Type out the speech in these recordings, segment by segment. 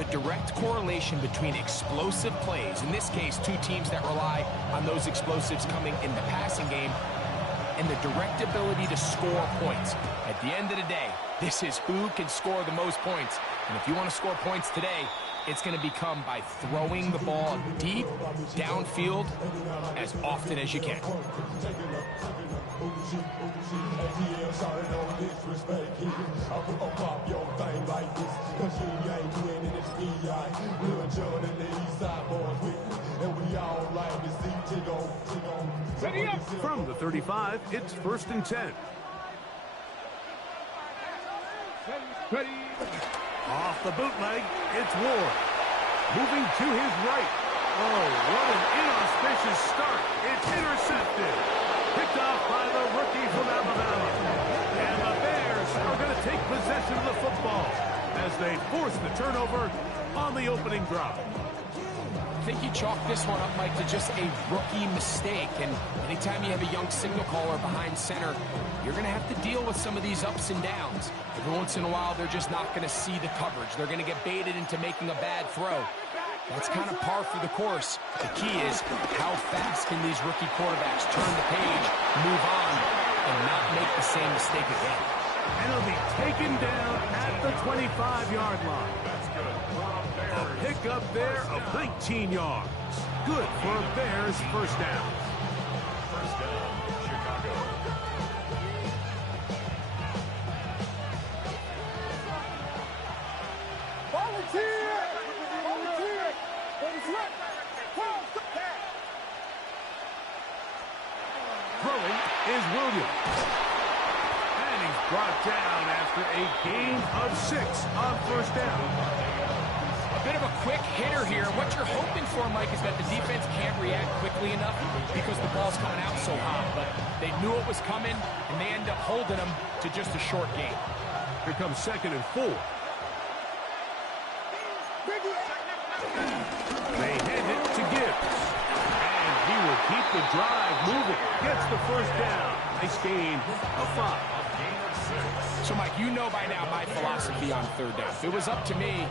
the direct correlation between explosive plays, in this case, two teams that rely on those explosives coming in the passing game, and the direct ability to score points. At the end of the day, this is who can score the most points. And if you want to score points today, it's going to become by throwing the ball deep downfield as often as you can. Ready up! From the 35, it's 1st and 10. Ready. Off the bootleg, it's Ward. Moving to his right. Oh, what an inauspicious start. It's intercepted. Picked off by the rookie from Alabama. And the Bears are going to take possession of the football as they force the turnover on the opening drive. I think you chalk this one up, Mike, to just a rookie mistake. And anytime you have a young signal caller behind center, you're going to have to deal with some of these ups and downs. Every once in a while, they're just not going to see the coverage. They're going to get baited into making a bad throw. That's kind of par for the course. The key is how fast can these rookie quarterbacks turn the page, move on, and not make the same mistake again. And he'll be taken down at the 25-yard line. That's good. A pick up there of 19 yards. Good for a Bears first down. First down, Chicago. Volunteer! Throwing is Williams. And he's brought down after a gain of 6 on first down. A bit of a quick hitter here. What you're hoping for, Mike, is that the defense can't react quickly enough because the ball's coming out so hot. But they knew it was coming, and they end up holding them to just a short gain. Here comes 2nd and 4. They hand it to Gibbs. And he will keep the drive moving. Gets the first down. Nice gain of 5. So, Mike, you know by now my philosophy on third down. If it was up to me,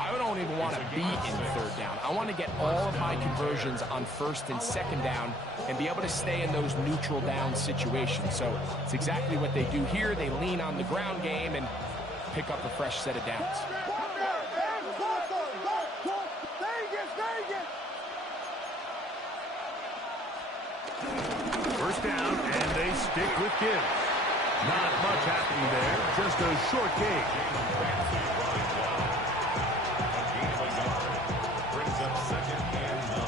I don't even want to be in third down. I want to get all of my conversions on 1st and 2nd down and be able to stay in those neutral down situations. So it's exactly what they do here. They lean on the ground game and pick up a fresh set of downs. First down, and they stick with Gibbs. Not much happening there, just a short gain. Brings up 2nd and 9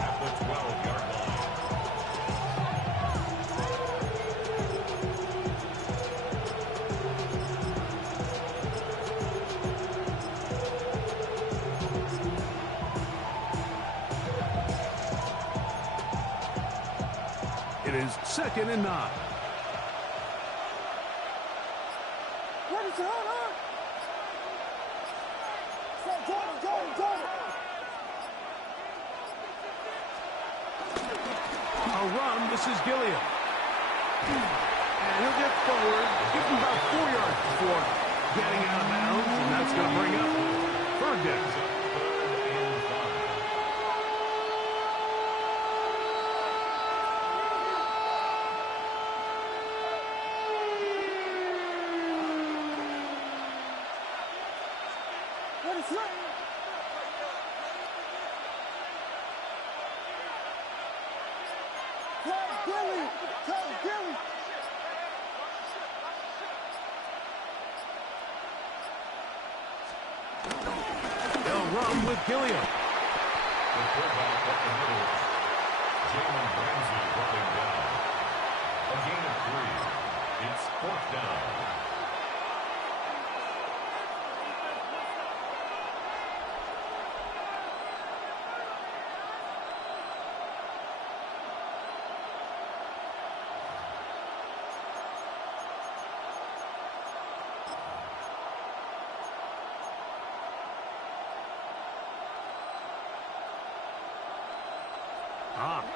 at the 12-yard line. It is 2nd and 9. A run, this is Gilliam. And he'll get forward, give him about 4 yards before getting out of bounds, and that's going to bring up 3rd down. They'll run with Gilliam. The fullback at the middle. Jalen Ramsey running down. A gain of 3. It's 4th down.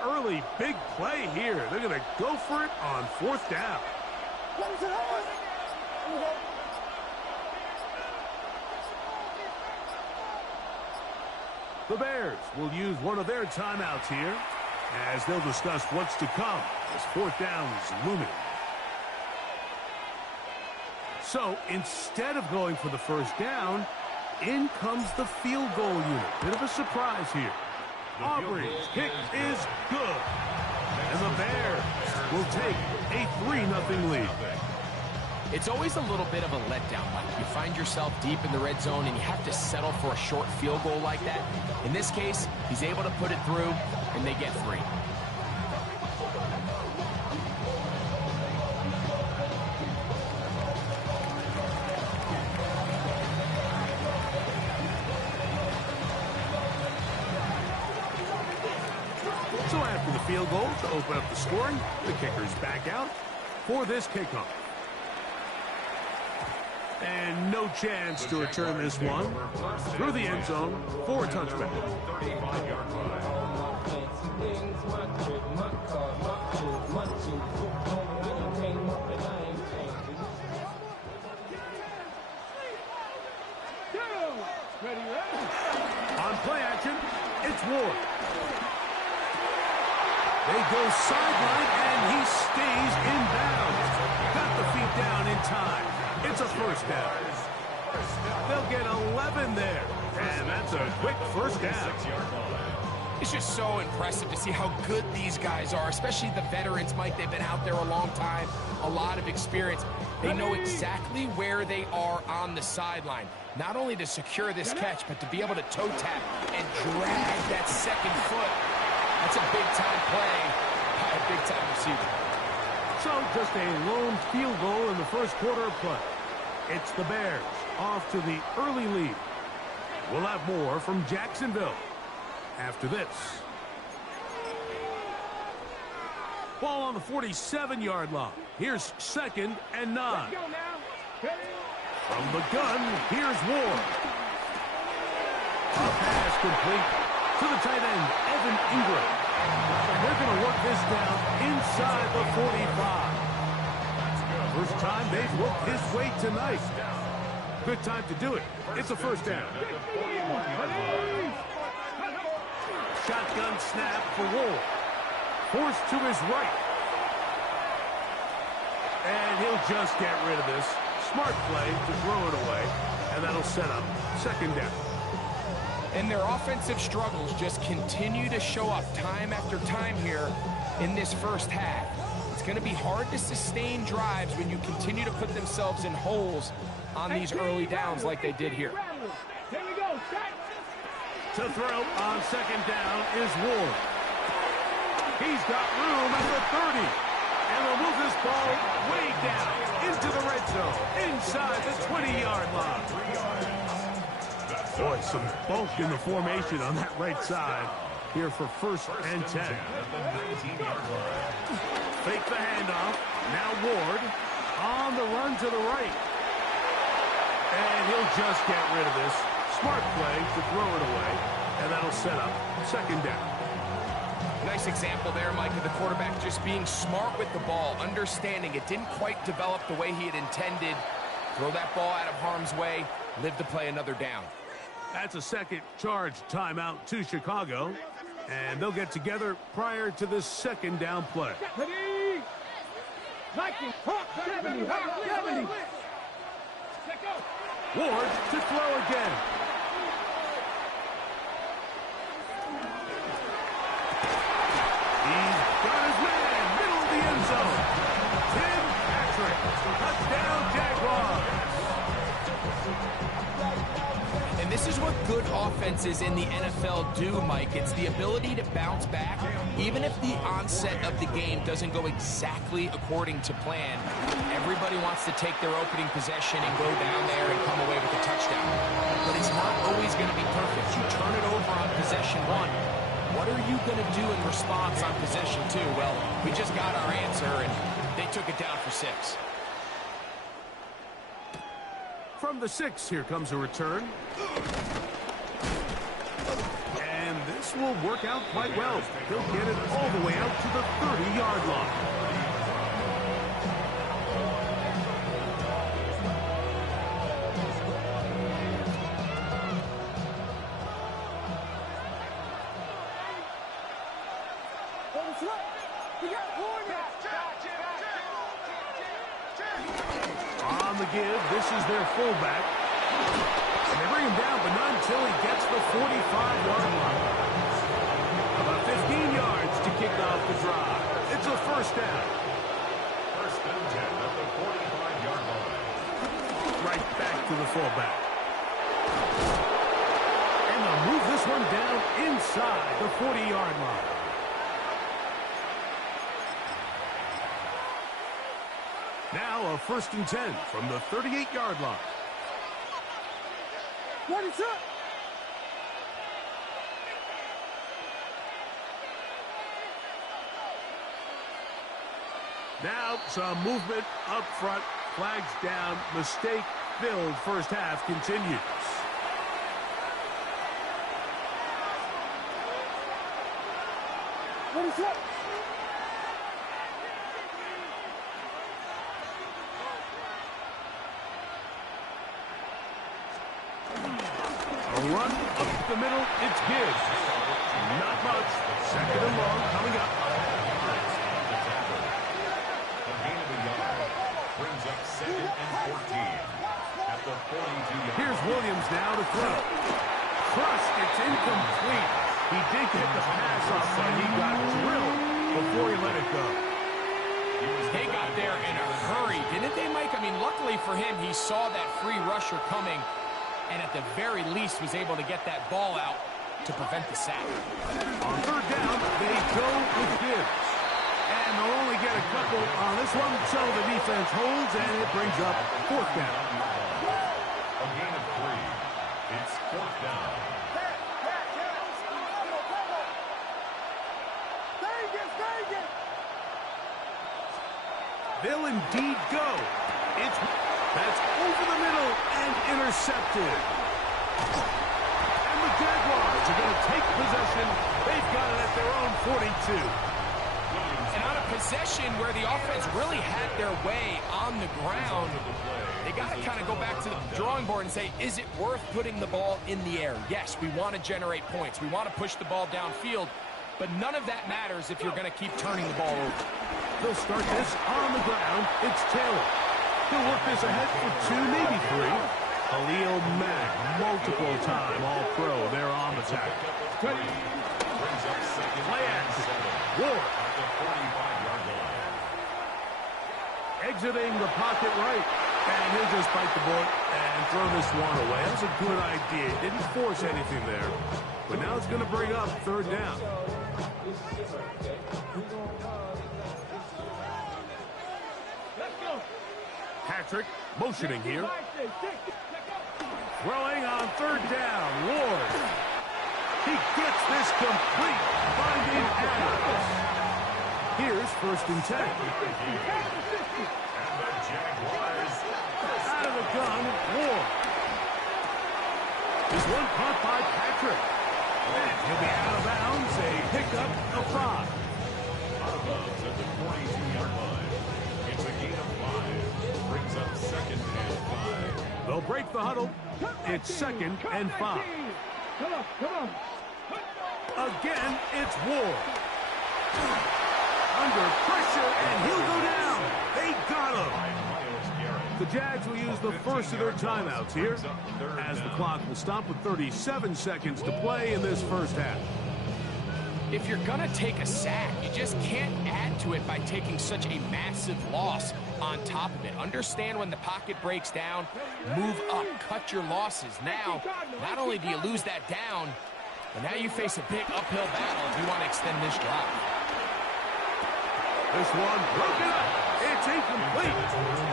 Early big play here. They're going to go for it on 4th down. The Bears will use one of their timeouts here as they'll discuss what's to come as fourth down is looming. So instead of going for the first down, in comes the field goal unit. Bit of a surprise here. Auburn's kick is good. And the Bears will take a 3-0 lead. It's always a little bit of a letdown, Mike. You find yourself deep in the red zone and you have to settle for a short field goal like that. In this case, he's able to put it through, and they get 3. So after the field goal to open up the scoring, the kicker's back out for this kickoff. And no chance to return this one through the end zone for a touchback. On play action, it's Ward. They go sideline, and he stays in bounds. Got the feet down in time. It's a first down. They'll get 11 there, and that's a quick first down. It's just so impressive to see how good these guys are, especially the veterans, Mike. They've been out there a long time, a lot of experience. They know exactly where they are on the sideline, not only to secure this catch, but to be able to toe tap and drag that second foot. That's a big-time play by a big-time receiver. So just a lone field goal in the first quarter of play. It's the Bears off to the early lead. We'll have more from Jacksonville after this. Ball on the 47-yard line. Here's 2nd and 9. From the gun, here's Ward. A pass complete to the tight end, Evan Ingram. And they're going to work this down inside the 45. First time they've worked this way tonight. Good time to do it. It's a first down. Shotgun snap for Ward. Forced to his right. And he'll just get rid of this. Smart play to throw it away. And that'll set up 2nd down. And their offensive struggles just continue to show up time after time here in this first half. It's going to be hard to sustain drives when you continue to put themselves in holes on these early downs like they did here. To throw on 2nd down is Ward. He's got room at the 30. And will move this ball way down into the red zone, inside the 20-yard line. Boy, some bulk in the formation on that right side here for 1st and 10. Fake the handoff. Now Ward on the run to the right. And he'll just get rid of this. Smart play to throw it away. And that'll set up 2nd down. Nice example there, Mike, of the quarterback just being smart with the ball, understanding it didn't quite develop the way he had intended. Throw that ball out of harm's way, live to play another down. That's a second charge timeout to Chicago. And they'll get together prior to this 2nd down play. Ward to throw again. He's got his man, middle of the end zone. Tim Patrick, touchdown Jaguars. And this is what good offenses in the NFL do, Mike. It's the ability to bounce back, even if the onset of the game doesn't go exactly according to plan. Everybody wants to take their opening possession and go down there and come away with a touchdown. But it's not always going to be perfect. You turn it over on possession 1. What are you going to do in response on possession 2? Well, we just got our answer, and they took it down for 6. From the 6, here comes a return. And this will work out quite well. He'll get it all the way out to the 30-yard line. This is their fullback. And they bring him down, but not until he gets the 45-yard line. About 15 yards to kick off the drive. It's a first down. First and 10 at the 45-yard line. Right back to the fullback. And they'll move this one down inside the 40-yard line. Now a first and 10 from the 38-yard line. What is up? Now some movement up front. Flags down. Mistake filled. First half continues. What is up? A run up the middle. It's Gibbs. Not much. Second and long coming up. Brings up second and 14 at the 42-yard. Here's Williams now to throw. Crushed. It's incomplete. He did get the pass off, but he got drilled before he let it go. They got there in a hurry, didn't they, Mike? I mean, luckily for him, he saw that free rusher coming, and at the very least was able to get that ball out to prevent the sack. On third down, they go with Gibbs. And they'll only get a couple on this one, so the defense holds, and it brings up fourth down. A gain of 3. It's fourth down. They'll indeed go. That's over the middle and intercepted. And the Jaguars are going to take possession. They've got it at their own 42. And on a possession where the offense really had their way on the ground, they got to kind of go back to the drawing board and say, is it worth putting the ball in the air? Yes, we want to generate points. We want to push the ball downfield, but none of that matters if you're going to keep turning the ball over. They'll start this on the ground. It's Taylor. He'll work this ahead for 2, maybe 3. Khalil Mack, multiple time All-Pro. They're on the tack. Brings up second Play and action. 7 Ward. at the 45-yard line. Exiting the pocket right. And he'll just bite the bullet and throw this one away. That's a good idea. Didn't force anything there. But now it's going to bring up third down. Patrick motioning here. Throwing on third down. Ward. He gets this complete. Finding Adams. Here's first and 10. And the Jaguars Out of the gun, Ward. This one caught by Patrick. And he'll be out of bounds. A pickup of 5. out of bounds at the 42-yard line. It's a gain of 5. Brings up second and 5. They'll break the huddle. It's second and 5. Come on. Again, it's Ward. Under pressure, and he'll go down. They got him. The Jags will use the first of their timeouts here, as the clock will stop with 37 seconds to play in this first half. If you're going to take a sack, you just can't add to it by taking such a massive loss on top of it. Understand when the pocket breaks down, move up, cut your losses. Now, not only do you lose that down, but now you face a big uphill battle if you want to extend this drive. This one broken up. It's incomplete.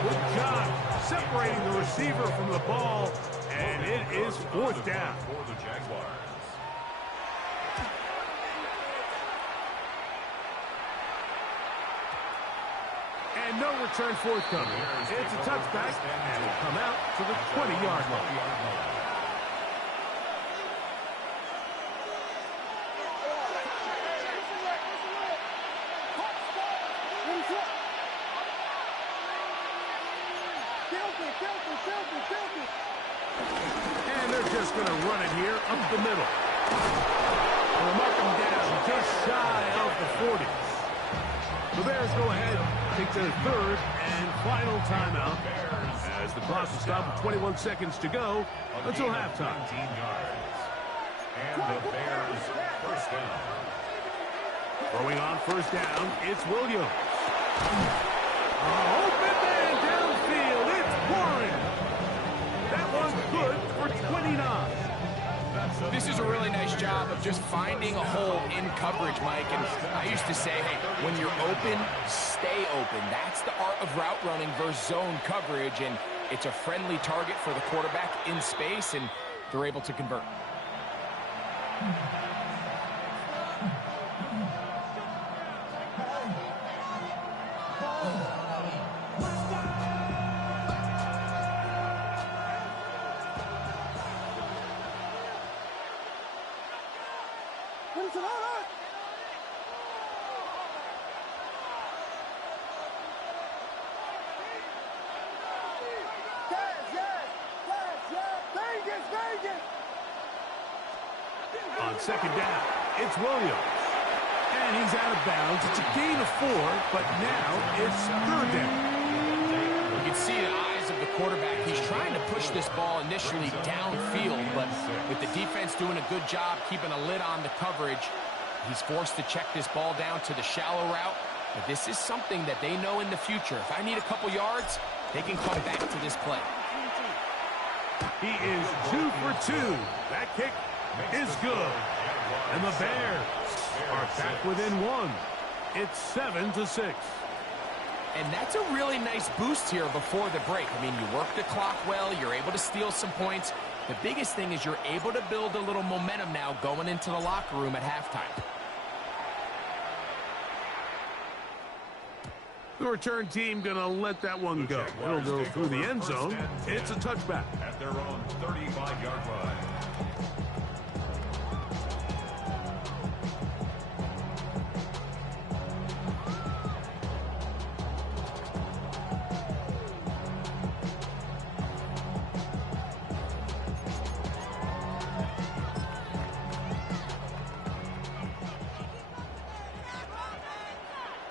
Good job separating the receiver from the ball, and it is fourth down. For the Jaguars. And no return forthcoming. It's a touchback, and it'll come out to the 20-yard line. And they're just going to run it here up the middle. They'll mark them down just shy of the 40s. The Bears go ahead, take their third and final timeout as the clock will stop with 21 seconds to go until halftime. 19 yards. And the Bears first down. Throwing on first down, it's Williams. Open man downfield, it's Warren. That one's good for 29. This is a really nice job of just finding a hole in coverage, Mike. And I used to say, hey, when you're open, stay open. That's the art of route running versus zone coverage. And it's a friendly target for the quarterback in space, and they're able to convert. On second down, it's Williams. And he's out of bounds. It's a gain of 4, but now it's third down. You can see the eyes of the quarterback. He's trying to push this ball initially downfield, but with the defense doing a good job keeping a lid on the coverage, he's forced to check this ball down to the shallow route. But this is something that they know in the future. If I need a couple yards, they can come back to this play. He is 2 for 2. That kick is good. And the Bears are back within 1. It's 7-6. And that's a really nice boost here before the break. I mean, you work the clock well. You're able to steal some points. The biggest thing is you're able to build a little momentum now going into the locker room at halftime. The return team going to let that one go. It'll go through the end zone. It's a touchback. At their own 35-yard line.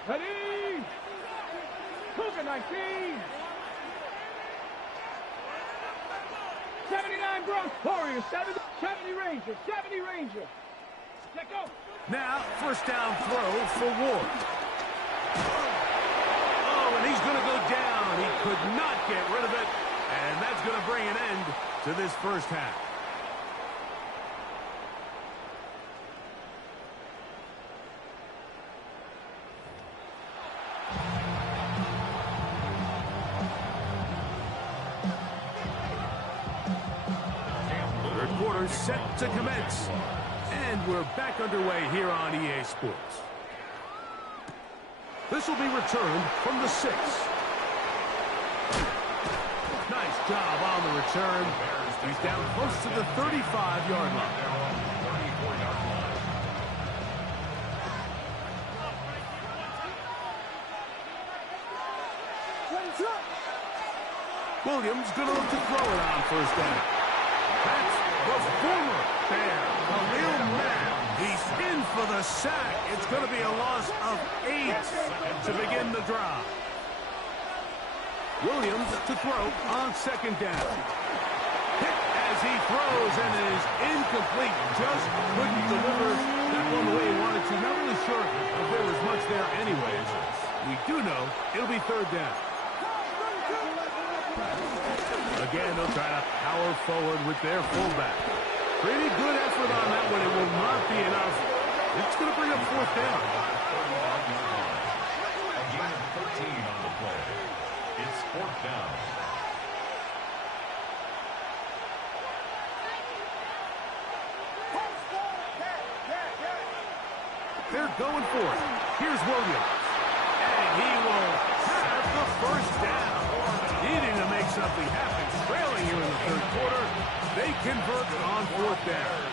Ready? Cougar 19. 79 Bronx Warriors. 70 Rangers. 70 Rangers. Let go. Now, first down throw for Ward. Oh, and he's going to go down. He could not get rid of it. And that's going to bring an end to this first half. Set to commence. And we're back underway here on EA Sports. This will be returned from the 6. Nice job on the return. He's down close to the 35-yard line. Williams going to look to throw it on first down. That's the former Bear, Khalil Mack. He's in for the sack. It's going to be a loss of 8 to begin the drive. Williams to throw on second down. Hit as he throws, and it is incomplete. Just couldn't deliver that one the way he wanted to. Not really sure if there was much there anyways. We do know it'll be third down. Again, they'll try to power forward with their fullback. Pretty good effort on that one. It will not be enough. It's going to bring up fourth down. A gain of 13 on the play. It's fourth down. They're going for it. Here's Williams. And he will have the first down. Needing to make something happen. Trailing here in the third quarter. They convert on fourth down.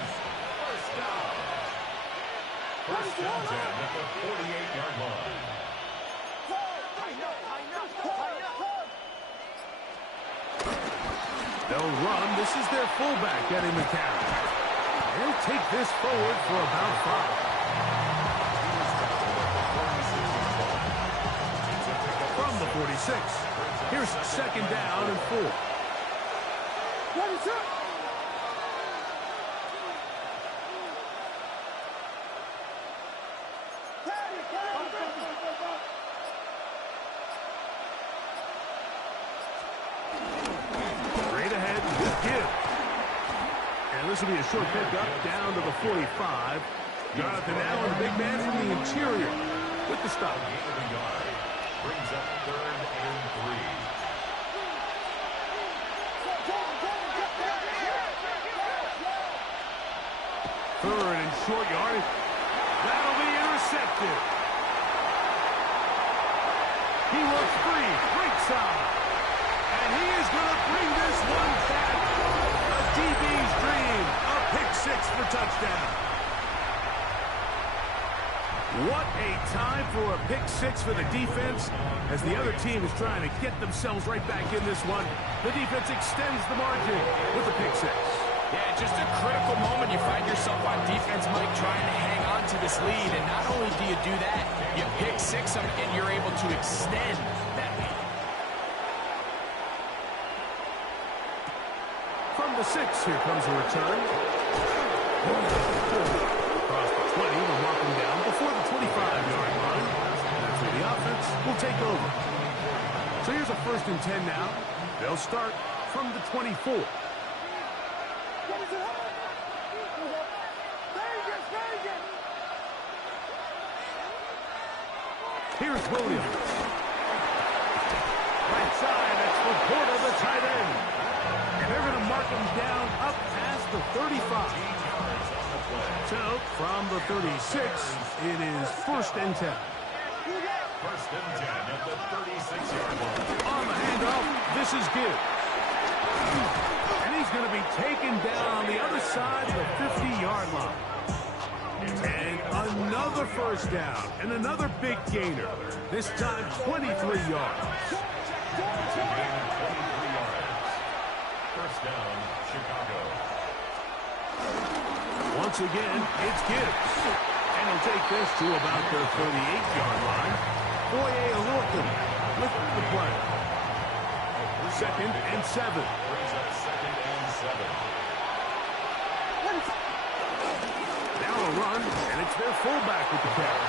First down at the 48-yard line. They'll run. This is their fullback getting the carry. They'll take this forward for about 5. 36. Here's second down and 4. Straight ahead with Gibbs. And this will be a short pickup down to the 45. Jonathan Allen, big man from the interior, with the stop. Brings up 3rd and 3. Third and short yardage. That'll be intercepted. He looks free, right side. And he is going to bring this one back. A DB's dream. A pick 6 for touchdown. What a time for a pick 6 for the defense as the other team is trying to get themselves right back in this one. The defense extends the margin with the pick 6. Yeah, just a critical moment. You find yourself on defense, Mike, trying to hang on to this lead. And not only do you do that, you pick 6 them, and you're able to extend that lead. From the 6, here comes a return. Across the 20, we'll mark him down before the 25-yard line. That's where the offense will take over. So here's a 1st and 10 now. They'll start from the 24. Here's Williams. Right side, that's Laporta, the tight end. And they're going to mark him down up past the 35. So, from the 36, it is 1st and 10. 1st and 10 at the 36-yard line. On the handoff, this is Gibbs. And he's going to be taken down on the other side of the 50-yard line. And another 1st down, and another big gainer. This time, 23 yards. Gain of 23 yards. 1st down, Chicago. Once again, it's Gibbs. And he'll take this to about the 38-yard line. Foye Lorcan with the play. 2nd and 7. Brings up 2nd and 7. Now a run, and it's their fullback with the carry.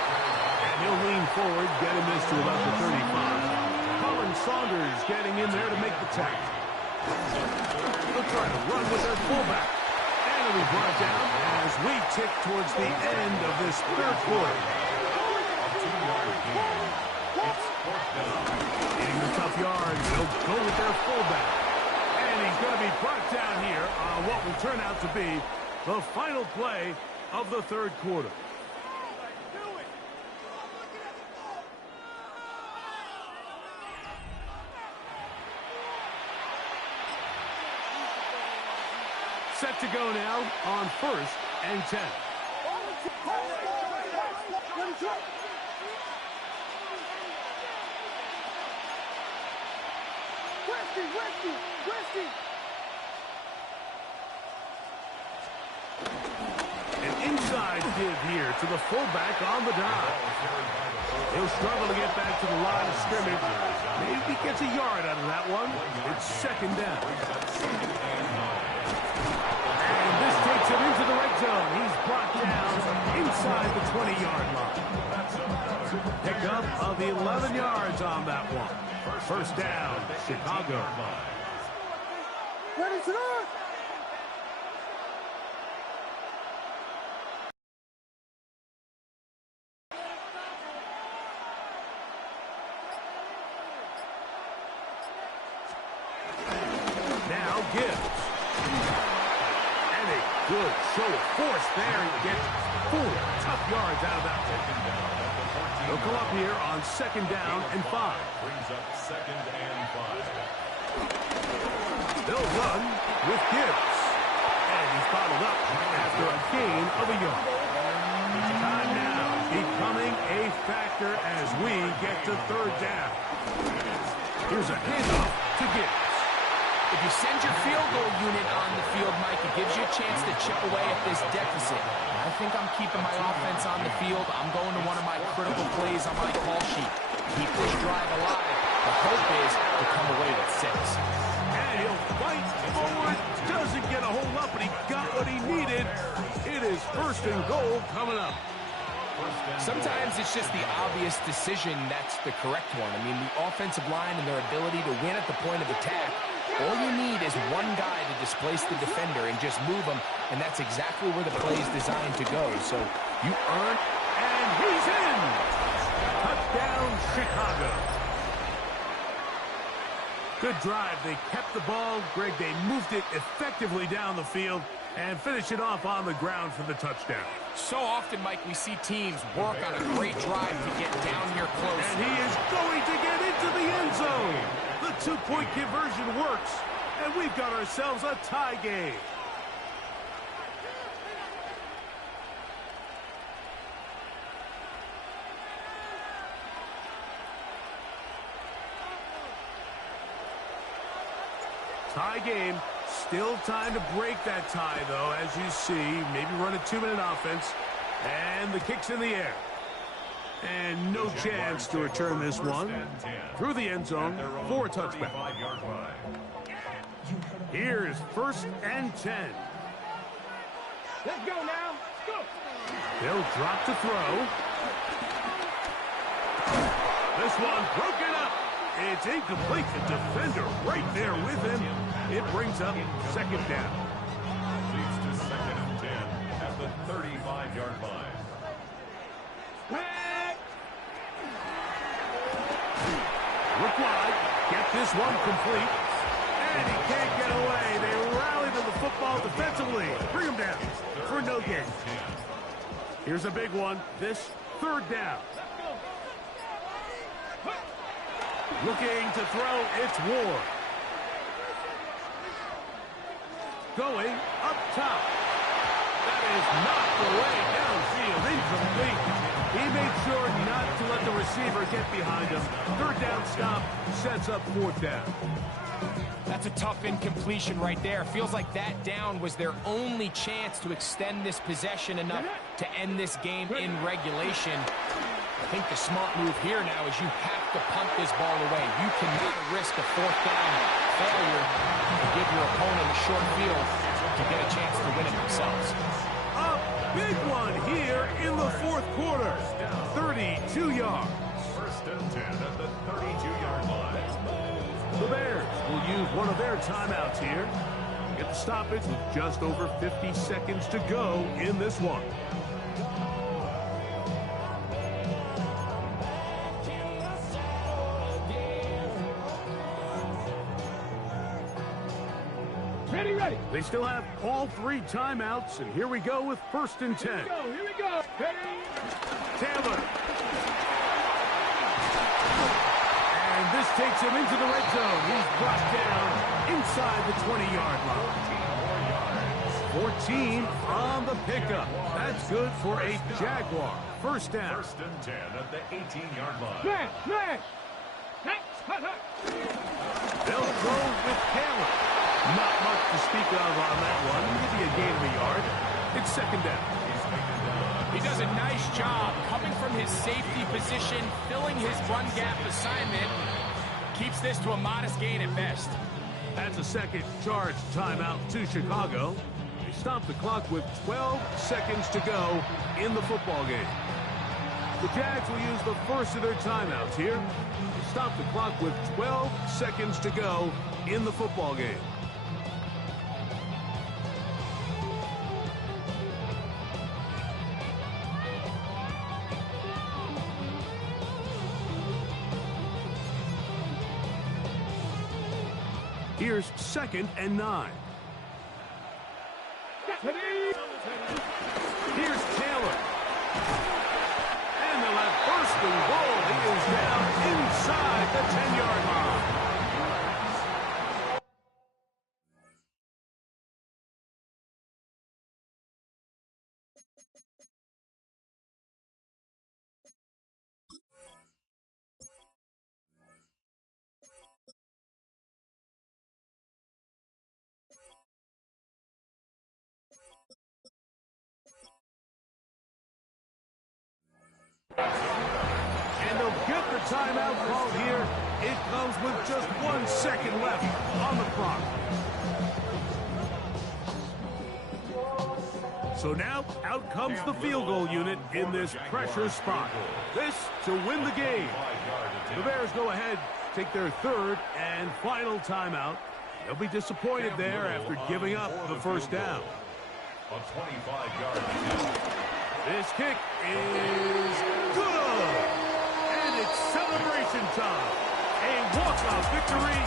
And he'll lean forward, getting this to about the 35. Colin Saunders getting in there to make the tackle. They'll try to run with their fullback. And it'll be brought down as we tick towards the end of this 3rd quarter. 2-yard gain. It's 4th down. Getting the tough yards, they'll go with their fullback. And he's going to be brought down here on what will turn out to be the final play of the 3rd quarter. Set to go now on 1st and 10. An inside give here to the fullback on the dive. He'll struggle to get back to the line of scrimmage. Maybe he gets a yard out of that one. It's 2nd down. And this takes him into the red zone. He's brought down inside the 20-yard line. Pickup of 11 yards on that one. 1st down, Chicago. Ready to go! Now Gibbs. And a good show of force there. He gets 4 tough yards out of that one. They'll come up here on 2nd down and 5. Brings up 2nd and 5. They'll run with Gibbs. And he's bottled up after a gain of a yard. Time now becoming a factor as we get to 3rd down. Here's a handoff to Gibbs. If you send your field goal unit on the field, Mike, it gives you a chance to chip away at this deficit. I think I'm keeping my offense on the field. I'm going to one of my critical plays on my call sheet. Keep this drive alive. The hope is to come away with 6. And he'll fight forward. Doesn't get a hold up, but he got what he needed. It is 1st and goal coming up. Sometimes it's just the obvious decision that's the correct one. I mean, the offensive line and their ability to win at the point of attack, all you need is one guy to displace the defender and just move him, and that's exactly where the play is designed to go. So you earn. And he's in. Touchdown, Chicago. Good drive. They kept the ball. Greg, they moved it effectively down the field and finish it off on the ground for the touchdown. So often, Mike, we see teams work on a great drive to get down here close. And he is going to get into the end zone. The 2-point conversion works, and we've got ourselves a tie game. Tie game. Still time to break that tie, though, as you see. Maybe run a 2-minute offense. And the kick's in the air. And no chance to return this one through the end zone for a touchback. Here's 1st and 10. Let's go now. Let's go. They'll drop to throw. This one broken up. It's incomplete. The defender right there with him. It brings up 2nd down. Leads to 2nd and 10 at the 35-yard line. Look wide. Get this one complete. And he can't get away. They rally to the football defensively. Bring him down for no gain. Here's a big one. This 3rd down. Looking to throw. It's Ward. Going up top. That is knocked away downfield. Incomplete. He made sure not to let the receiver get behind him. 3rd down stop sets up 4th down. That's a tough incompletion right there. Feels like that down was their only chance to extend this possession enough to end this game in regulation. I think the smart move here now is you have to punt this ball away. You cannot risk a 4th down failure to give your opponent a short field to get a chance to win it themselves. A big one here in the 4th quarter. 32 yards. 1st and 10 at the 32-yard line. The Bears will use one of their timeouts here. Get the stoppage with just over 50 seconds to go in this one. Ready. They still have all 3 timeouts, and here we go with 1st and 10. Here we go. Ready. Taylor. And this takes him into the red zone. He's brought down inside the 20-yard line. 14 on the pickup. That's good for a Jaguar. 1st down. 1st and 10 at the 18-yard line. Smash. They'll go with Taylor. Not much to speak of on that one. Maybe a gain of a yard. It's 2nd down. He does a nice job coming from his safety position, filling his run gap assignment. Keeps this to a modest gain at best. That's a 2nd charge timeout to Chicago. They stop the clock with 12 seconds to go in the football game. The Jags will use the 1st of their timeouts here. They stop the clock with 12 seconds to go in the football game. Here's 2nd and 9. Here's Taylor. And they'll have 1st and goal. He is down inside the 10-yard line. And they'll get the timeout called here It comes with just 1 second left on the clock. So now, out comes the field goal unit in this pressure spot. This to win the game. The Bears go ahead, take their third and final timeout. They'll be disappointed there after giving up the first down. A 25-yard attempt. This kick is good. And it's celebration time. A walk-off victory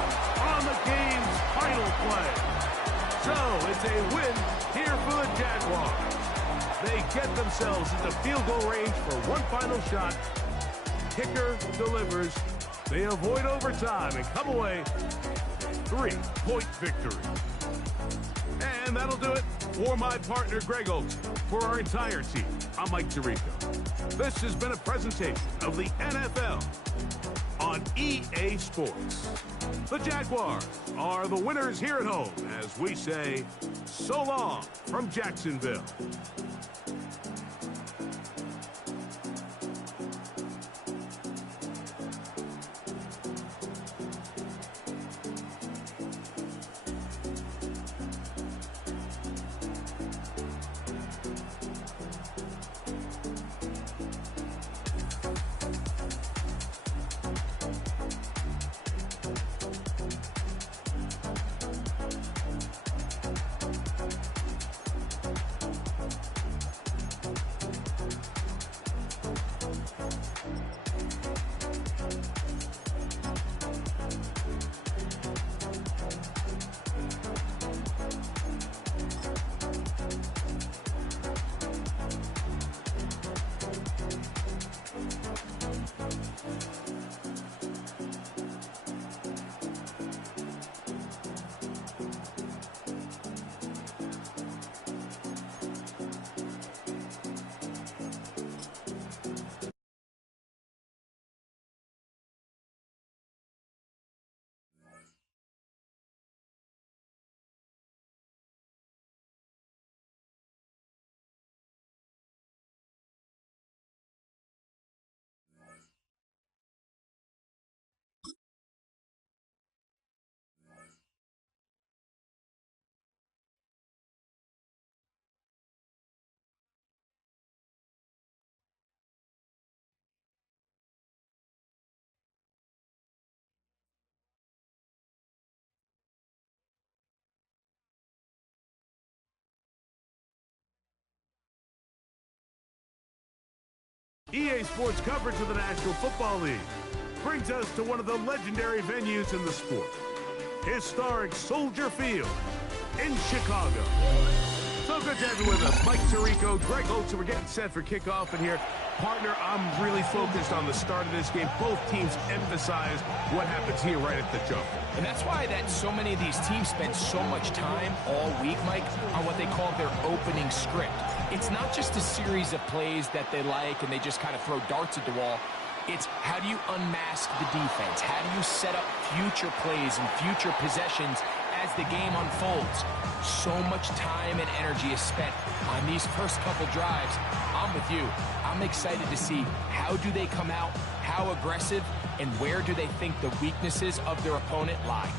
on the game's final play. So it's a win here for the Jaguars. They get themselves into field goal range for one final shot. Kicker delivers. They avoid overtime and come away 3-point victory. And that'll do it for my partner, Greg Olson. For our entire team, I'm Mike Tirico. This has been a presentation of the NFL on EA Sports. The Jaguars are the winners here at home as we say so long from Jacksonville. EA Sports coverage of the National Football League brings us to one of the legendary venues in the sport, historic Soldier Field in Chicago. So good to have you with us. Mike Tirico, Greg Olson. We're getting set for kickoff, and here, partner, I'm really focused on the start of this game. Both teams emphasize what happens here right at the jump. And that's why that so many of these teams spend so much time all week, Mike, on what they call their opening script. It's not just a series of plays that they like and they just kind of throw darts at the wall. It's how do you unmask the defense? How do you set up future plays and future possessions as the game unfolds? So much time and energy is spent on these first couple drives. I'm with you. I'm excited to see how do they come out, how aggressive, and where do they think the weaknesses of their opponent lie.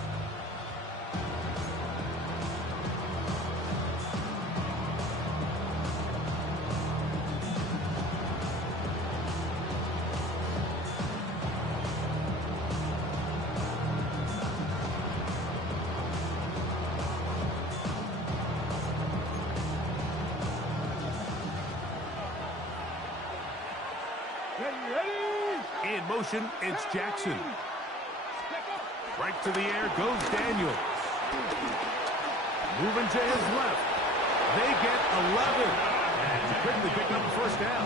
In motion, it's Jackson. Right to the air goes Daniels. Moving to his left. They get 11. And quickly pick up the first down.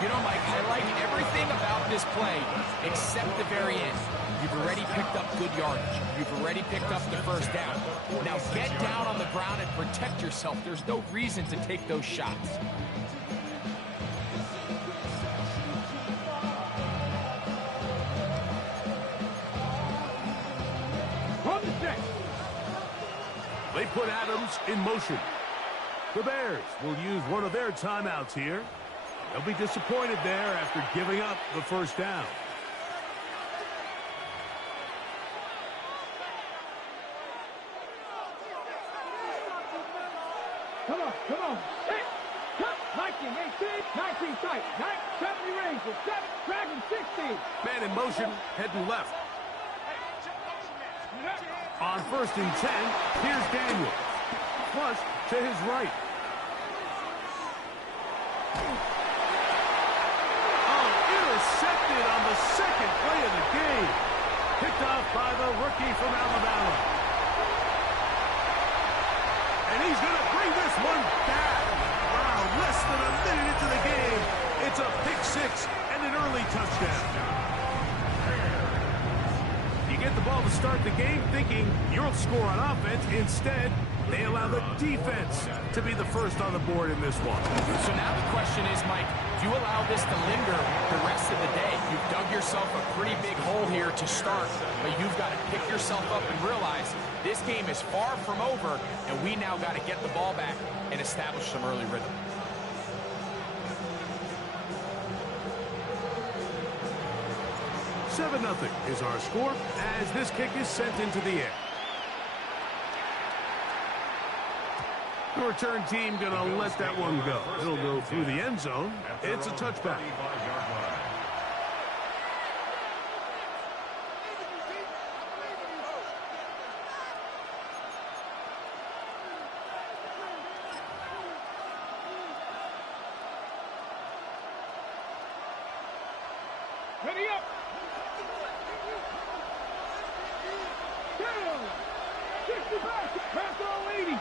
You know, Mike, I like everything about this play except the very end. You've already picked up good yardage. You've already picked up the first down. Now get down on the ground and protect yourself. There's no reason to take those shots. They put Adams in motion. The Bears will use one of their timeouts here. They'll be disappointed there after giving up the first down. on. Hit. Cut. 19, 18, 19 tight. 70 Rangers. 7, Dragon 16. Man in motion, heading left. On 1st and 10, here's Daniel. Flush to his right. Oh, intercepted on the second play of the game. Picked off by the rookie from Alabama. And he's going to bring this one back. Wow, less than a minute into the game. It's a pick six and an early touchdown. You get the ball to start the game thinking you'll score on offense. Instead, they allow the defense to be the first on the board in this one. So now the question is, Mike, do you allow this to linger the rest of the day? You've dug yourself a pretty big hole here to start, but you've got to pick yourself up and realize this game is far from over, and we now got to get the ball back and establish some early rhythm. 7-0 is our score as this kick is sent into the air. The return team going to let that one go. It'll go through the end zone. It's a touchback. Ready up. Down. 65. Pass all 80.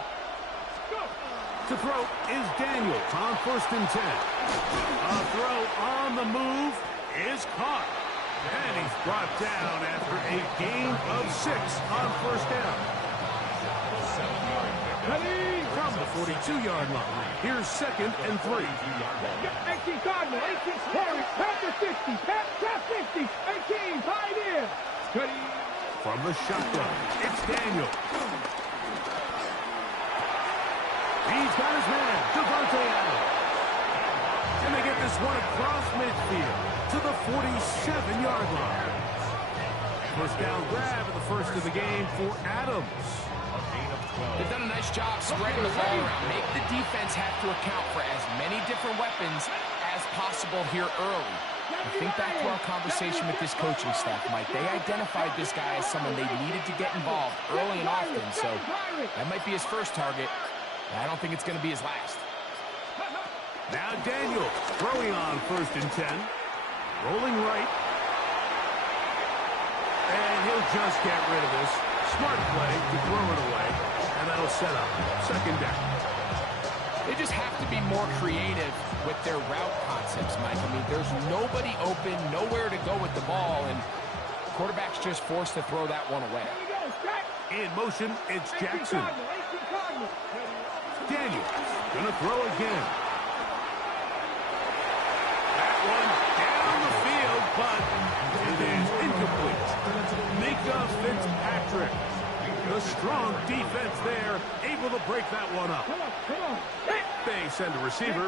Go. To throw is Daniels on 1st and 10. A throw on the move is caught. And he's brought down after a gain of 6 on 1st down. Ready. From the 42-yard line, here's 2nd and 3. 18 Cardinal. 18 Corey. Pass to 60. Pass 60. 18. Tied in. Ready. From the shotgun, it's Daniel. He's got his man, Devontae Adams. And they get this one across midfield to the 47-yard line. First down grab in the first of the game for Adams. They've done a nice job spreading the ball around. Make the defense have to account for as many different weapons as possible here early. I think back to our conversation with this coaching staff, Mike. They identified this guy as someone they needed to get involved early and often, so that might be his first target. I don't think it's going to be his last. Now Daniel throwing on 1st and 10. Rolling right. And he'll just get rid of this. Smart play to throw it away. And that'll set up 2nd down. They just have to be more creative with their route concepts, Mike. I mean, there's nobody open, nowhere to go with the ball, and quarterback's just forced to throw that one away. In motion, it's Jackson. Daniels gonna throw again. That one down the field, but it is incomplete. Mika Fitzpatrick. The strong defense there, able to break that one up. Come on. They send a receiver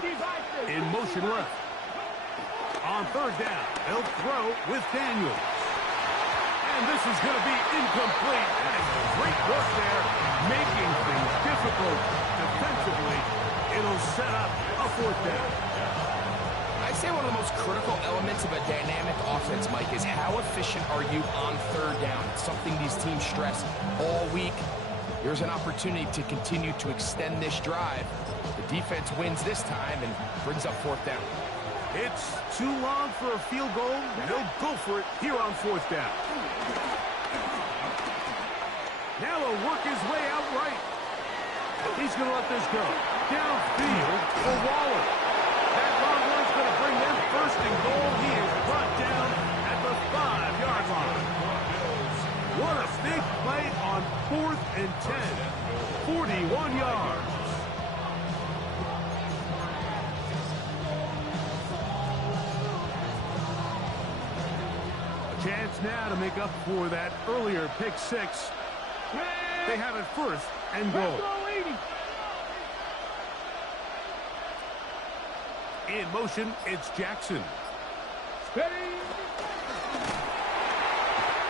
in motion left. On 3rd down, they'll throw with Daniels. And this is going to be incomplete. And great work there, making things difficult defensively. It'll set up a 4th down. I'd say one of the most critical elements of a dynamic offense, Mike, is how efficient are you on 3rd down? It's something these teams stress all week. Here's an opportunity to continue to extend this drive. The defense wins this time and brings up 4th down. It's too long for a field goal. They'll go for it here on 4th down. Now he'll work his way out right. He's going to let this go. Downfield for Waller. That long one's going to bring them 1st and goal. He is brought down at the 5-yard line. What a big play on 4th and 10. 41 yards. A chance now to make up for that earlier pick 6. They have it 1st and goal. In motion, it's Jackson. Steady.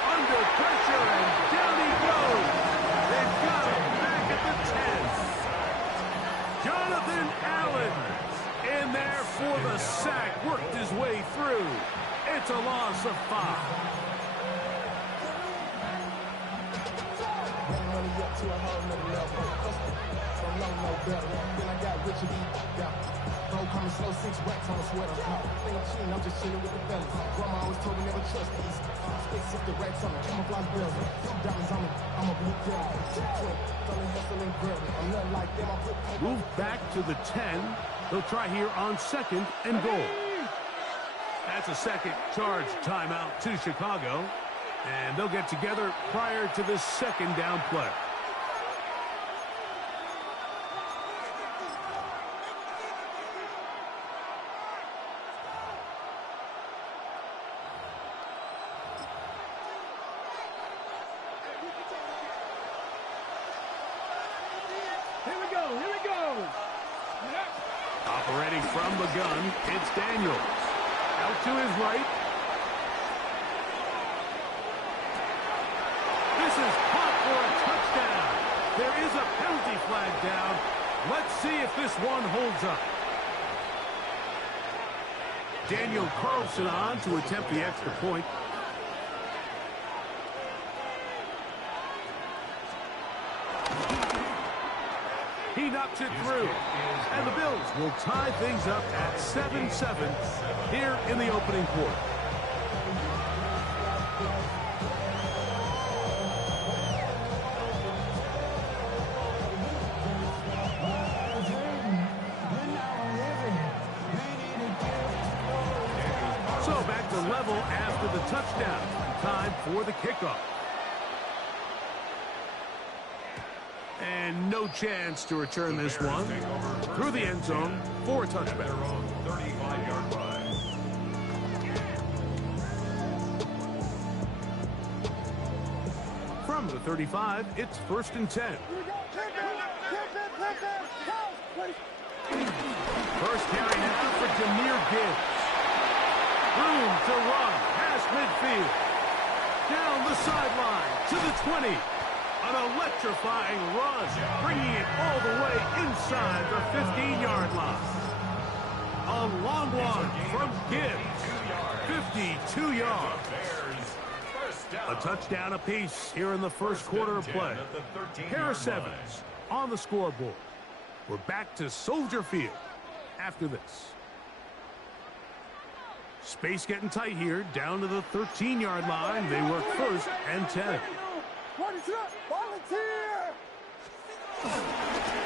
Under pressure, and down he goes. They've got him back at the 10. Jonathan sack worked his way through. It's a loss of 5. I'm just chilling with the fellas. Grandma always told me never trust these. Space up the racks on the camouflage bells. Diamonds on me, I'm a blue devil. I'm not like them. Move back to the 10. They'll try here on 2nd and goal. That's a second charge timeout to Chicago. And they'll get together prior to the 2nd down play. Here we go. Operating from the gun, it's Daniels. Out to his right. This is caught for a touchdown. There is a penalty flag down. Let's see if this one holds up. Daniel Carlson on to attempt the extra point. He knocks it through. And the Bills will tie things up at 7-7 here in the opening quarter. So back to level after the touchdown. Time for the kickoff. And no chance to return this one through the end zone for a touchback. 35-yard line. From the 35, it's 1st and 10. First carry now for Jahmyr Gibbs. Room to run past midfield. Down the sideline to the 20. An electrifying run, bringing it all the way inside the 15-yard line. A long one from Gibbs, 52 yards. A touchdown apiece here in the first quarter of play. Harris Evans on the scoreboard. We're back to Soldier Field after this. Space getting tight here, down to the 13-yard line. They work 1st and 10. What is up? Volunteer!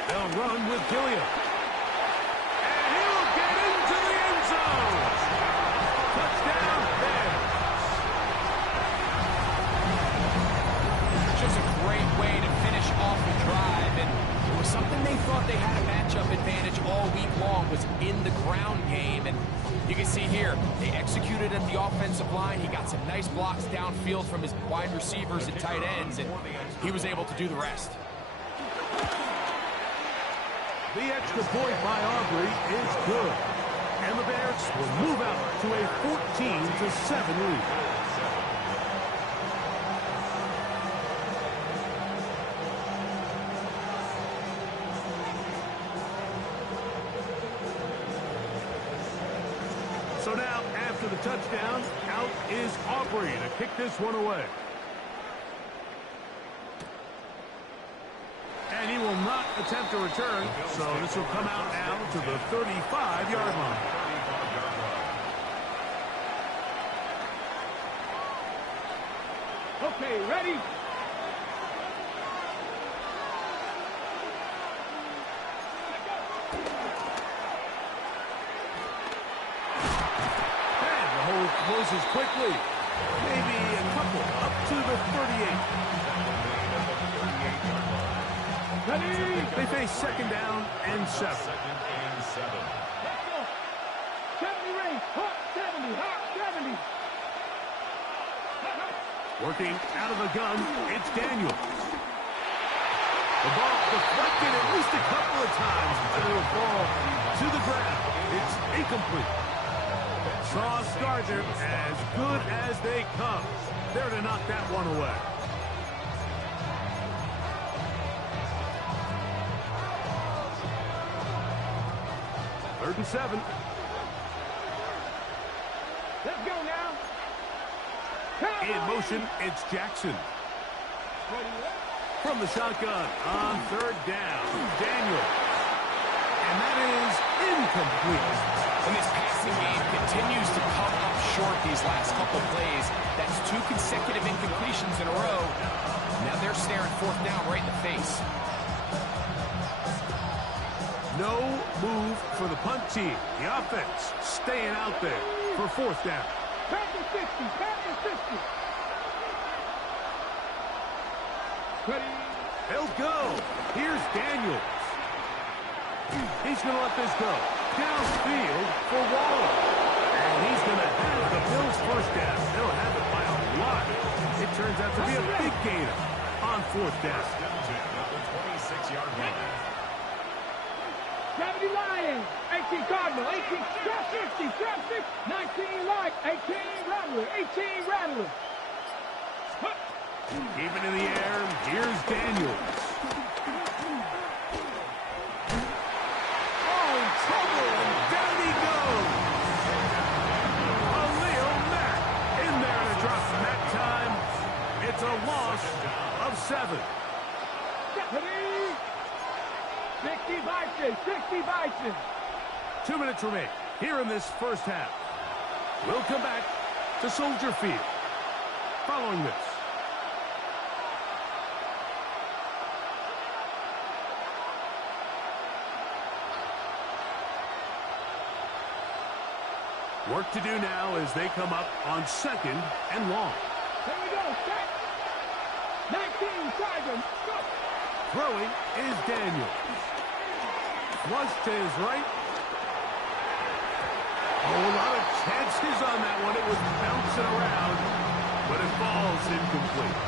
They'll run with Gilliam. And he'll get into the end zone. Touchdown Bears. Just a great way to finish off the drive. And it was something they thought they had a matchup advantage all week long, was in the ground game. And you can see here, they executed at the offensive line. He got some nice blocks downfield from his wide receivers and tight ends, and he was able to do the rest. The extra point by Aubrey is good. And the Bears will move out to a 14-7 lead. So now, after the touchdown, out is Aubrey to kick this one away. And he will not attempt to return, so this will come out now to the 35-yard line. Okay, ready? Closes quickly. Maybe a couple up to the 38. Ready? They face 2nd down and 7. Let's go. 70 range. Hot 70. Hot 70. Working out of the gun, it's Daniels. The ball deflected at least a couple of times, but it will fall to the ground. It's incomplete. Sauce Gardner, as good as they come. There to knock that one away. Third and 7. Let's go now. In motion, it's Jackson. From the shotgun on third down, Daniel. And that is incomplete. And this passing game continues to come up short these last couple plays. That's 2 consecutive incompletions in a row. Now they're staring fourth down right in the face. No move for the punt team. The offense staying out there for fourth down. Panther 50, Panther 50. Ready. They'll go. Here's Daniels. He's going to let this go. Downfield for Waller. And he's going to have the Bills first down. They'll have it by a lot. It turns out to be a big gainer on fourth down. At the 26-yard line. 70 Lions, 18 Cardinal, 18 Trap 50, Trap 6, 19 Light, 18 Rattler, 18 Rattler. Keep it in the air. Here's Daniels. Oh, in trouble, and down he goes. Khalil Mack in there to drop him that time. It's a loss of 7. 60 Bison, 60 Bison. 2 minutes remain here in this first half. We'll come back to Soldier Field following this. Work to do now as they come up on 2nd and long. Here we go, set. 19 Sergeant, go. Throwing is Daniel. Flush to his right. Oh, a lot of chances on that one. It was bouncing around, but it falls incomplete.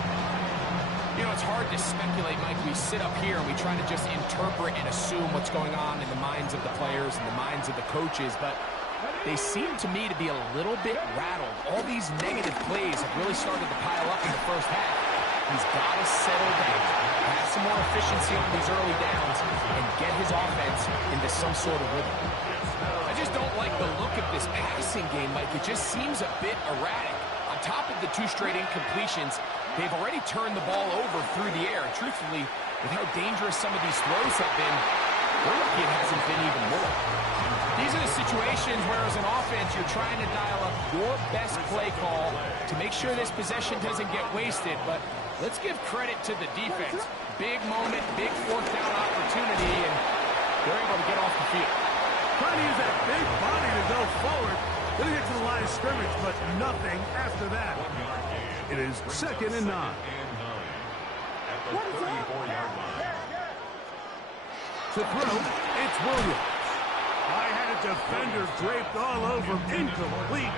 You know, it's hard to speculate, Mike. We sit up here and we try to just interpret and assume what's going on in the minds of the players and the minds of the coaches, but they seem to me to be a little bit rattled. All these negative plays have really started to pile up in the first half. He's got to settle down, have some more efficiency on these early downs, and get his offense into some sort of rhythm. I just don't like the look of this passing game, Mike. It just seems a bit erratic. On top of the 2 straight incompletions, they've already turned the ball over through the air. And truthfully, with how dangerous some of these throws have been, we're lucky it hasn't been even more. These are the situations where, as an offense, you're trying to dial up your best play call to make sure this possession doesn't get wasted. But let's give credit to the defense. Big moment, big fourth down opportunity, and they're able to get off the field. Trying to use that big body to go forward. Going to get to the line of scrimmage, but nothing after that. It is 2nd and 9. At the 34-yard line. To throw, it's Williams. I had a defender draped all over him. Incomplete.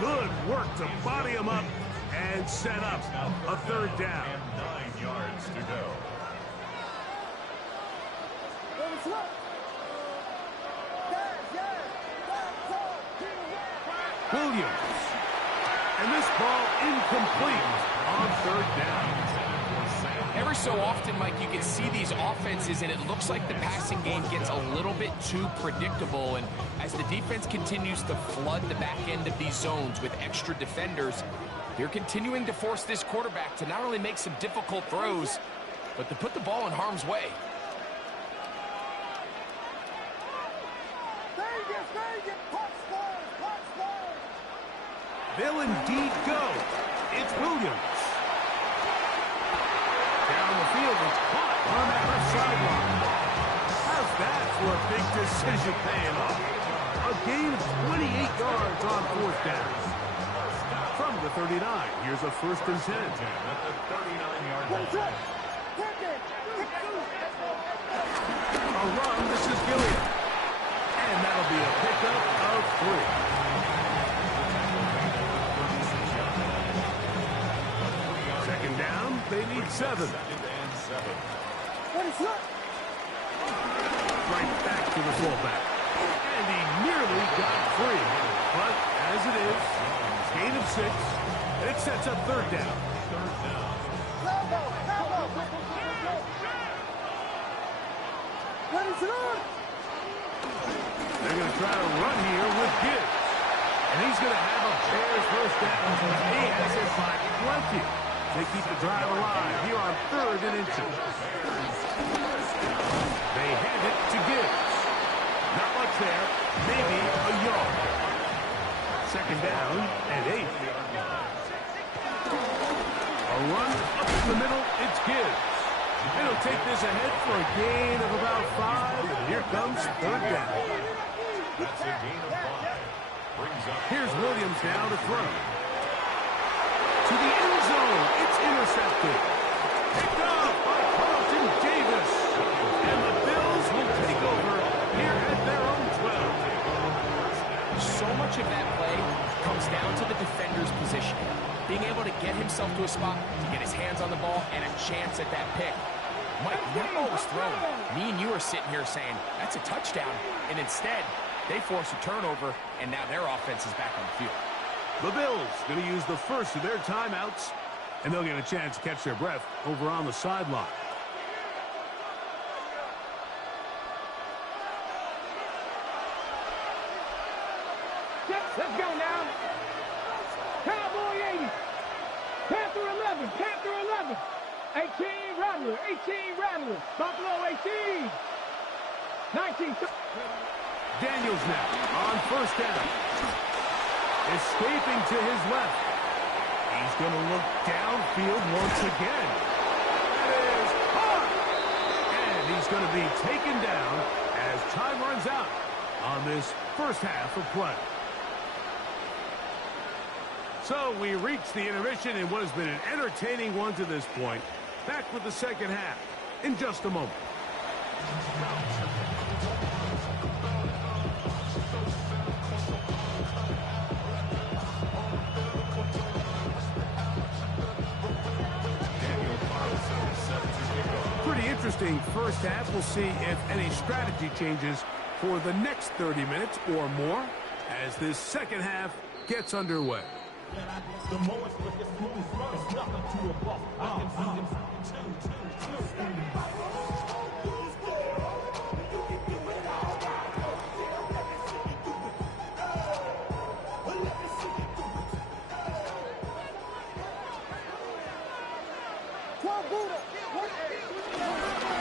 Good work to body him up and set up a 3rd down. And 9 yards to go. Williams. And this ball incomplete on 3rd down. Every so often, Mike, you can see these offenses, and it looks like the passing game gets a little bit too predictable. And as the defense continues to flood the back end of these zones with extra defenders, they're continuing to force this quarterback to not only make some difficult throws, but to put the ball in harm's way. They'll indeed go. It's Williams. Down the field, it's caught on that left sideline. How's that for a big decision paying off? A gain of 28 yards on 4th down. From the 39, here's a 1st and 10. At the 39-yard line. A run, this is Gilliam. And that'll be a pickup of 3. Second down, they need 7. Right back to the fullback. And he nearly got free. But as it is, gain of 6. It sets up 3rd down. They're going to try to run here with Gibbs. And he's going to have a Bears first down. He has it by plenty. They keep the drive alive here on 3rd and inches. They hand it to Gibbs. Not much there. Maybe a yard. 2nd down and 8. A run up the middle. It's Gibbs. It'll take this ahead for a gain of about 5. And here comes 3rd down. That's a gain of 5. Brings up. Here's Williams now to throw. To the end zone. It's intercepted. Picked off by Carlton Davis. And the Bills will take over here at their own 12. So much of that play comes down to the defender's position. Being able to get himself to a spot, to get his hands on the ball, and a chance at that pick. Mike, that ball was thrown. Me and you are sitting here saying, that's a touchdown. And instead, they force a turnover, and now their offense is back on the field. The Bills going to use the first of their timeouts, and they'll get a chance to catch their breath over on the sideline. Let's go now. Cowboy 80. Panther 11. Panther 11. 18 Rattler. 18 Rattler. Buffalo 18. 19. Daniels now on 1st down. Escaping to his left. He's going to look downfield once again. That is hard. And he's going to be taken down as time runs out on this first half of play. So we reach the intermission in what has been an entertaining one to this point. Back with the second half in just a moment. Pretty interesting first half. We'll see if any strategy changes for the next 30 minutes or more as this second half gets underway. The moments with this move, it's nothing to a ball. I can see them two.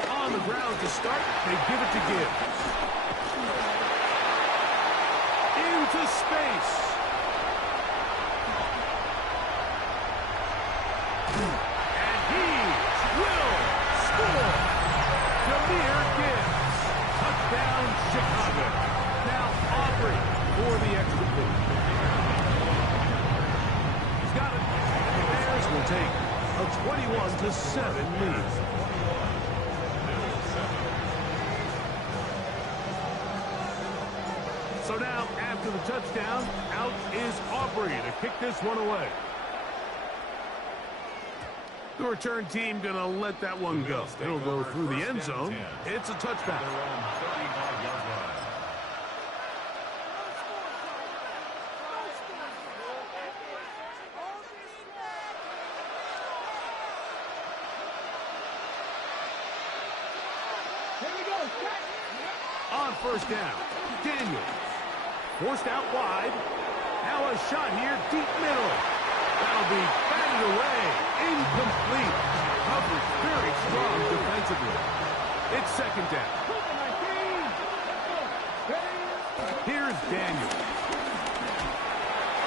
On the ground to start, they give it to Gibbs. Into space. And he will score. Jameer Gibbs. Touchdown, Chicago. Now Aubrey for the extra point. He's got it. And the Bears will take a 21-7 lead. So now, after the touchdown, out is Aubrey to kick this one away. The return team going to let that one go. It'll go through the end zone. It's a touchback. On 1st down, Daniels. Forced out wide. Now a shot here, deep middle. That'll be batted away. Incomplete. Coverage very strong defensively. It's 2nd down. Here's Daniels.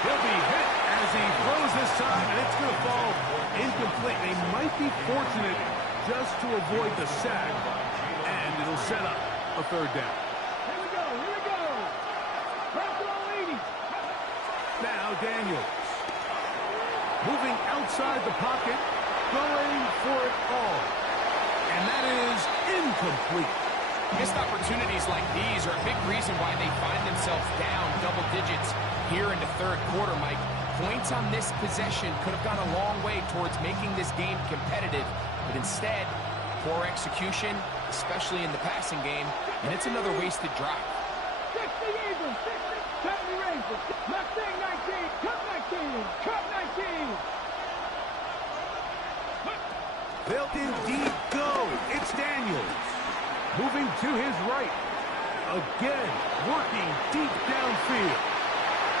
He'll be hit as he throws this time, and it's going to fall incomplete. They might be fortunate just to avoid the sack, and it'll set up a 3rd down. Now Daniels. Moving outside the pocket, going for it all. And that is incomplete. Missed opportunities like these are a big reason why they find themselves down double digits here in the 3rd quarter, Mike. Points on this possession could have gone a long way towards making this game competitive, but instead, poor execution, especially in the passing game, and it's another wasted drive. 60 Eagles, 60, 70 Rangers, Mustang 19, Cup 19, Cup 19. They'll indeed go. It's Daniels. Moving to his right. Again, working deep downfield.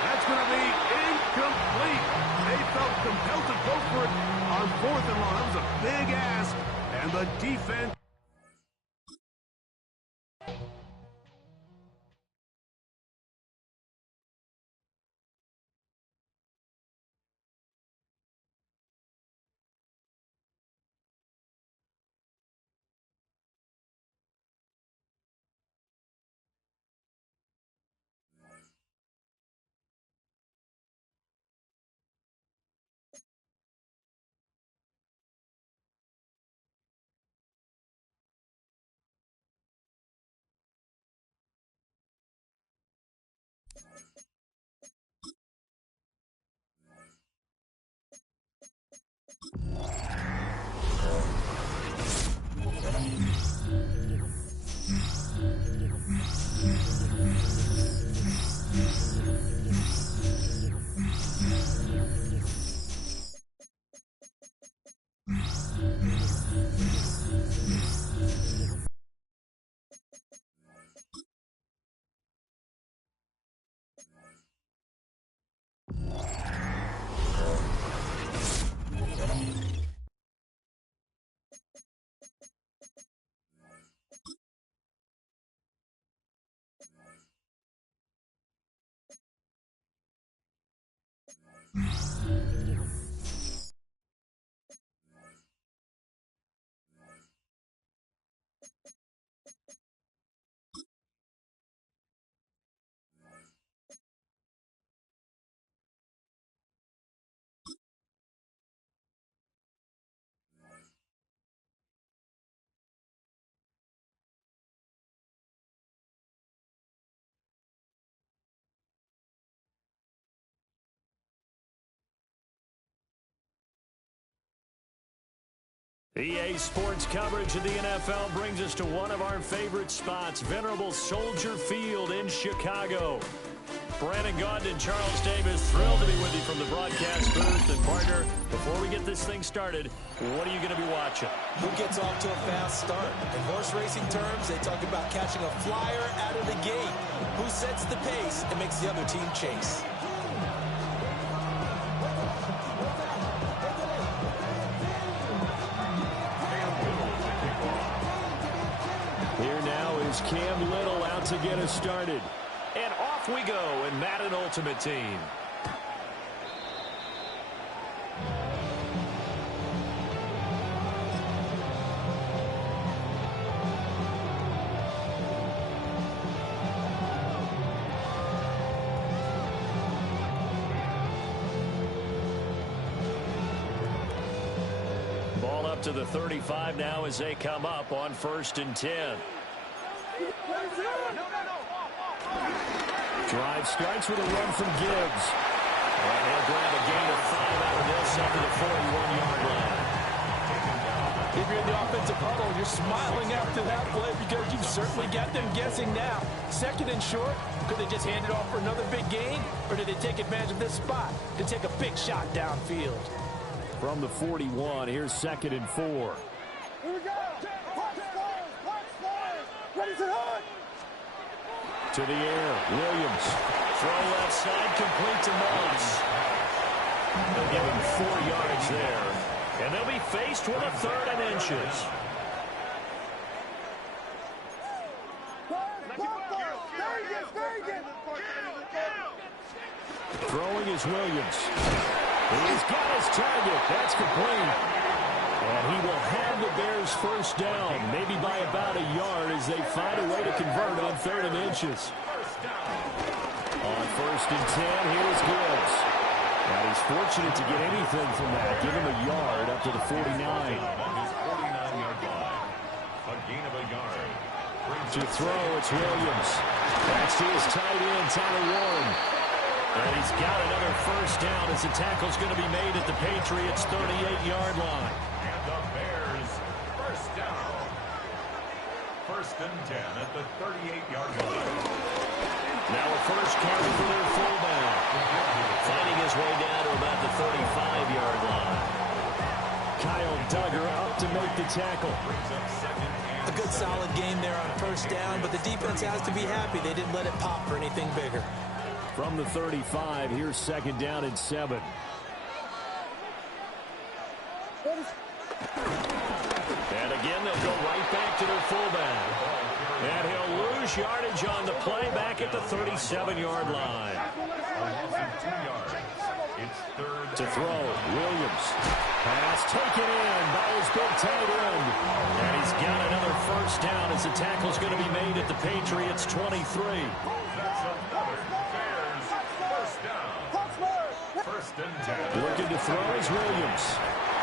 That's going to be incomplete. They felt compelled to go for it on 4th and long. That was a big ask, and the defense. EA Sports coverage of the NFL brings us to one of our favorite spots, venerable Soldier Field in Chicago. Brandon Gaudin and Charles Davis, thrilled to be with you from the broadcast booth. And partner, before we get this thing started, what are you going to be watching? Who gets off to a fast start? In horse racing terms, they talk about catching a flyer out of the gate. Who sets the pace and makes the other team chase? Here now is Cam Little out to get us started. And off we go in Madden Ultimate Team. Ball up to the 35 now as they come up on 1st and 10. Drive starts with a run from Gibbs. And he'll grab a gain of 5 out of this up to the 41-yard line. If you're in the offensive huddle, you're smiling after that play because you've certainly got them guessing now. 2nd and short, could they just hand it off for another big gain? Or did they take advantage of this spot to take a big shot downfield? From the 41, here's 2nd and 4. Here we go. Ready to hunt. To the air, Williams. Throw left side, complete to Moss. They'll give him 4 yards there. And they'll be faced with a 3rd and inches. Throwing is Williams. He's got his target. That's complete. And he will have the Bears 1st down, maybe by about a yard as they find a way to convert on 3rd and inches. On 1st and 10, here's Gibbs. Now he's fortunate to get anything from that. Give him a yard up to the 49. On his 49-yard line. A gain of a yard. To throw, it's Williams. That's to his tight end, Tyler Warren. And he's got another 1st down as the tackle's going to be made at the Patriots' 38-yard line. And the Bears 1st down. 1st and 10 at the 38-yard line. Now a 1st carry for their fullback. Finding his way down to about the 35-yard line. Kyle Duggar up to make the tackle. A good solid game there on 1st down, but the defense has to be happy they didn't let it pop for anything bigger. From the 35, here's 2nd down and 7. And again, they'll go right back to their fullback. And he'll lose yardage on the play back at the 37-yard line. To throw, Williams. Pass taken in by his big tight end. And he's got another first down as the tackle's going to be made at the Patriots' 23. That's another Bears first down. First and 10. Looking to throw is Williams.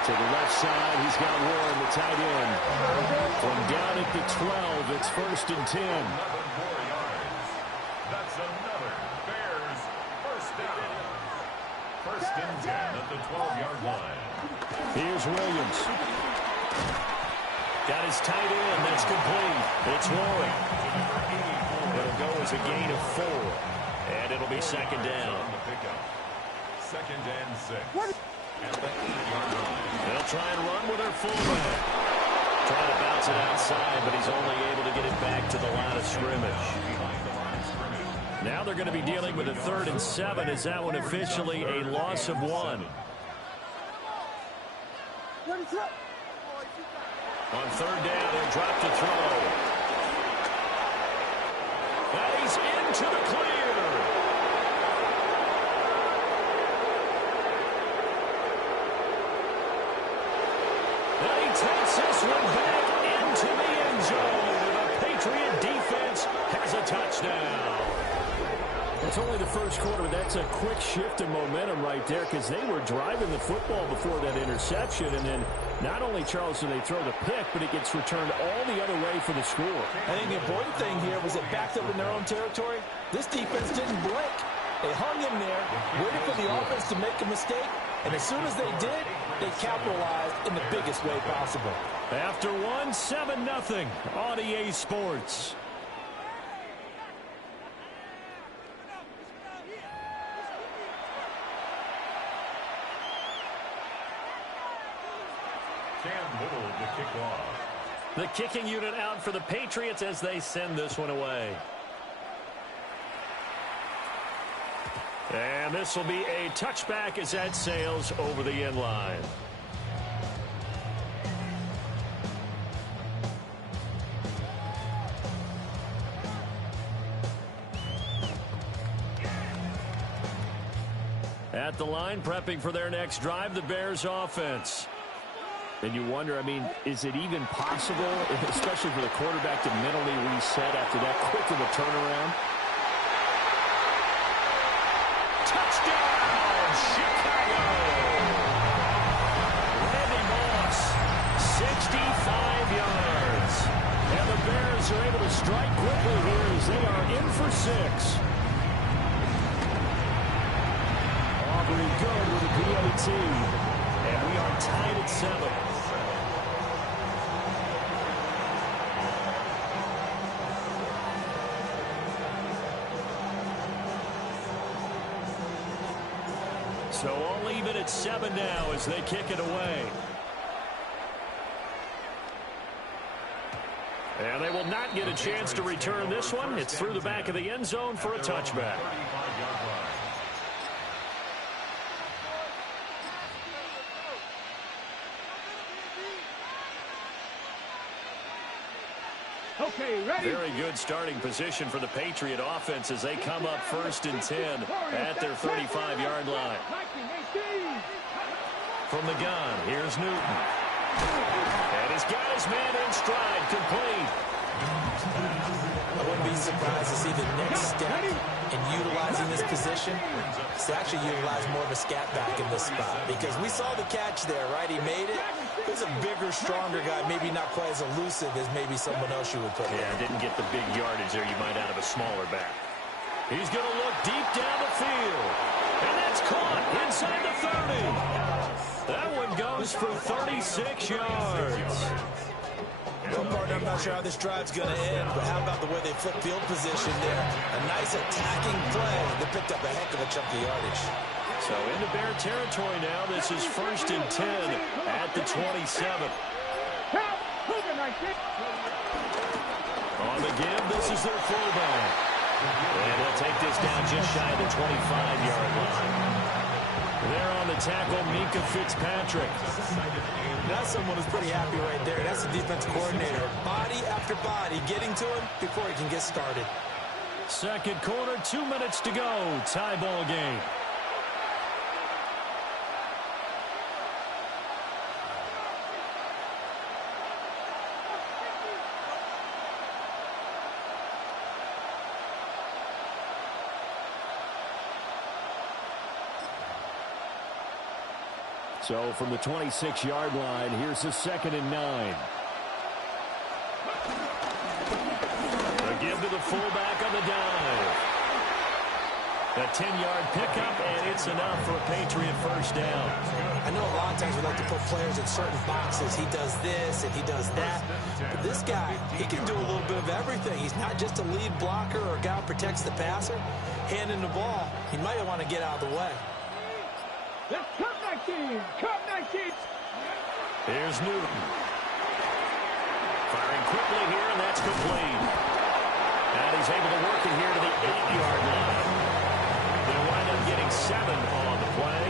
To the left side, he's got Warren, the tight end. From down at the 12, it's 1st and 10. 11 more yards. That's another Bears first down. First and 10 at the 12-yard line. Here's Williams. Got his tight end. That's complete. It's Warren. It'll go as a gain of 4. And it'll be 2nd down. Second and 6. At the 8-yard line. They'll try and run with their fullback. Trying to bounce it outside, but he's only able to get it back to the line of scrimmage. Now they're going to be dealing with a 3rd and 7. Is that one officially a loss of 1? On 3rd down, he'll drop to throw. And he's into the clear. And he takes this one back into the end zone. The Patriot defense has a touchdown. It's only the first quarter, but that's a quick shift in momentum right there because they were driving the football before that interception. And then not only, Charles, do they throw the pick, but it gets returned all the other way for the score. I think the important thing here was it backed up in their own territory. This defense didn't blink. They hung in there, waited for the offense to make a mistake, and as soon as they did, they capitalized in the biggest way possible. After one, 7-0 on EA Sports. Cam Little to kick off. The kicking unit out for the Patriots as they send this one away. And this will be a touchback as that sails over the end line. At the line, prepping for their next drive, the Bears offense. And you wonder, I mean, is it even possible, especially for the quarterback, to mentally reset after that quick of a turnaround? Touchdown, Chicago! Randy Moss, 65 yards. And the Bears are able to strike quickly here as they are in for 6. Aubrey good with a PAT. And we are tied at 7. So all even at 7 now as they kick it away. And they will not get a chance to return this one. It's through the back of the end zone for a touchback. Okay, ready? Very good starting position for the Patriot offense as they come up 1st and 10 at their 35-yard line. From the gun, here's Newton. And he's got his man in stride, complete. I wouldn't be surprised to see the next step in utilizing this position. To actually utilize more of a scat back in this spot because we saw the catch there, right? He made it. He's a bigger, stronger guy, maybe not quite as elusive as maybe someone else you would put. Yeah, didn't get the big yardage there you might out of a smaller back. He's going to look deep down the field. And that's caught inside the 30. That one goes for 36 yards. Well, partner, I'm not sure how this drive's going to end, but how about the way they flip field position there? A nice attacking play. They picked up a heck of a chunk of yardage. So into Bear territory now. This is 1st and 10 at the 27. On the give, this is their fullback. And they'll take this down just shy of the 25-yard line. There on the tackle, Minka Fitzpatrick. That's someone who's pretty happy right there. That's the defense coordinator. Body after body getting to him before he can get started. Second quarter, 2 minutes to go. Tie ball game. So from the 26-yard line, here's the 2nd and 9. Again to the fullback on the dive. A 10-yard pickup, and it's enough for a Patriot first down. I know a lot of times we like to put players in certain boxes. He does this and he does that. But this guy, he can do a little bit of everything. He's not just a lead blocker or a guy who protects the passer. Handing the ball, he might want to get out of the way. Let's cut 19! Cut 19! Here's Newton. Firing quickly here, and that's complete. And he's able to work it here to the 8-yard line. They'll wind up getting 7 on the play,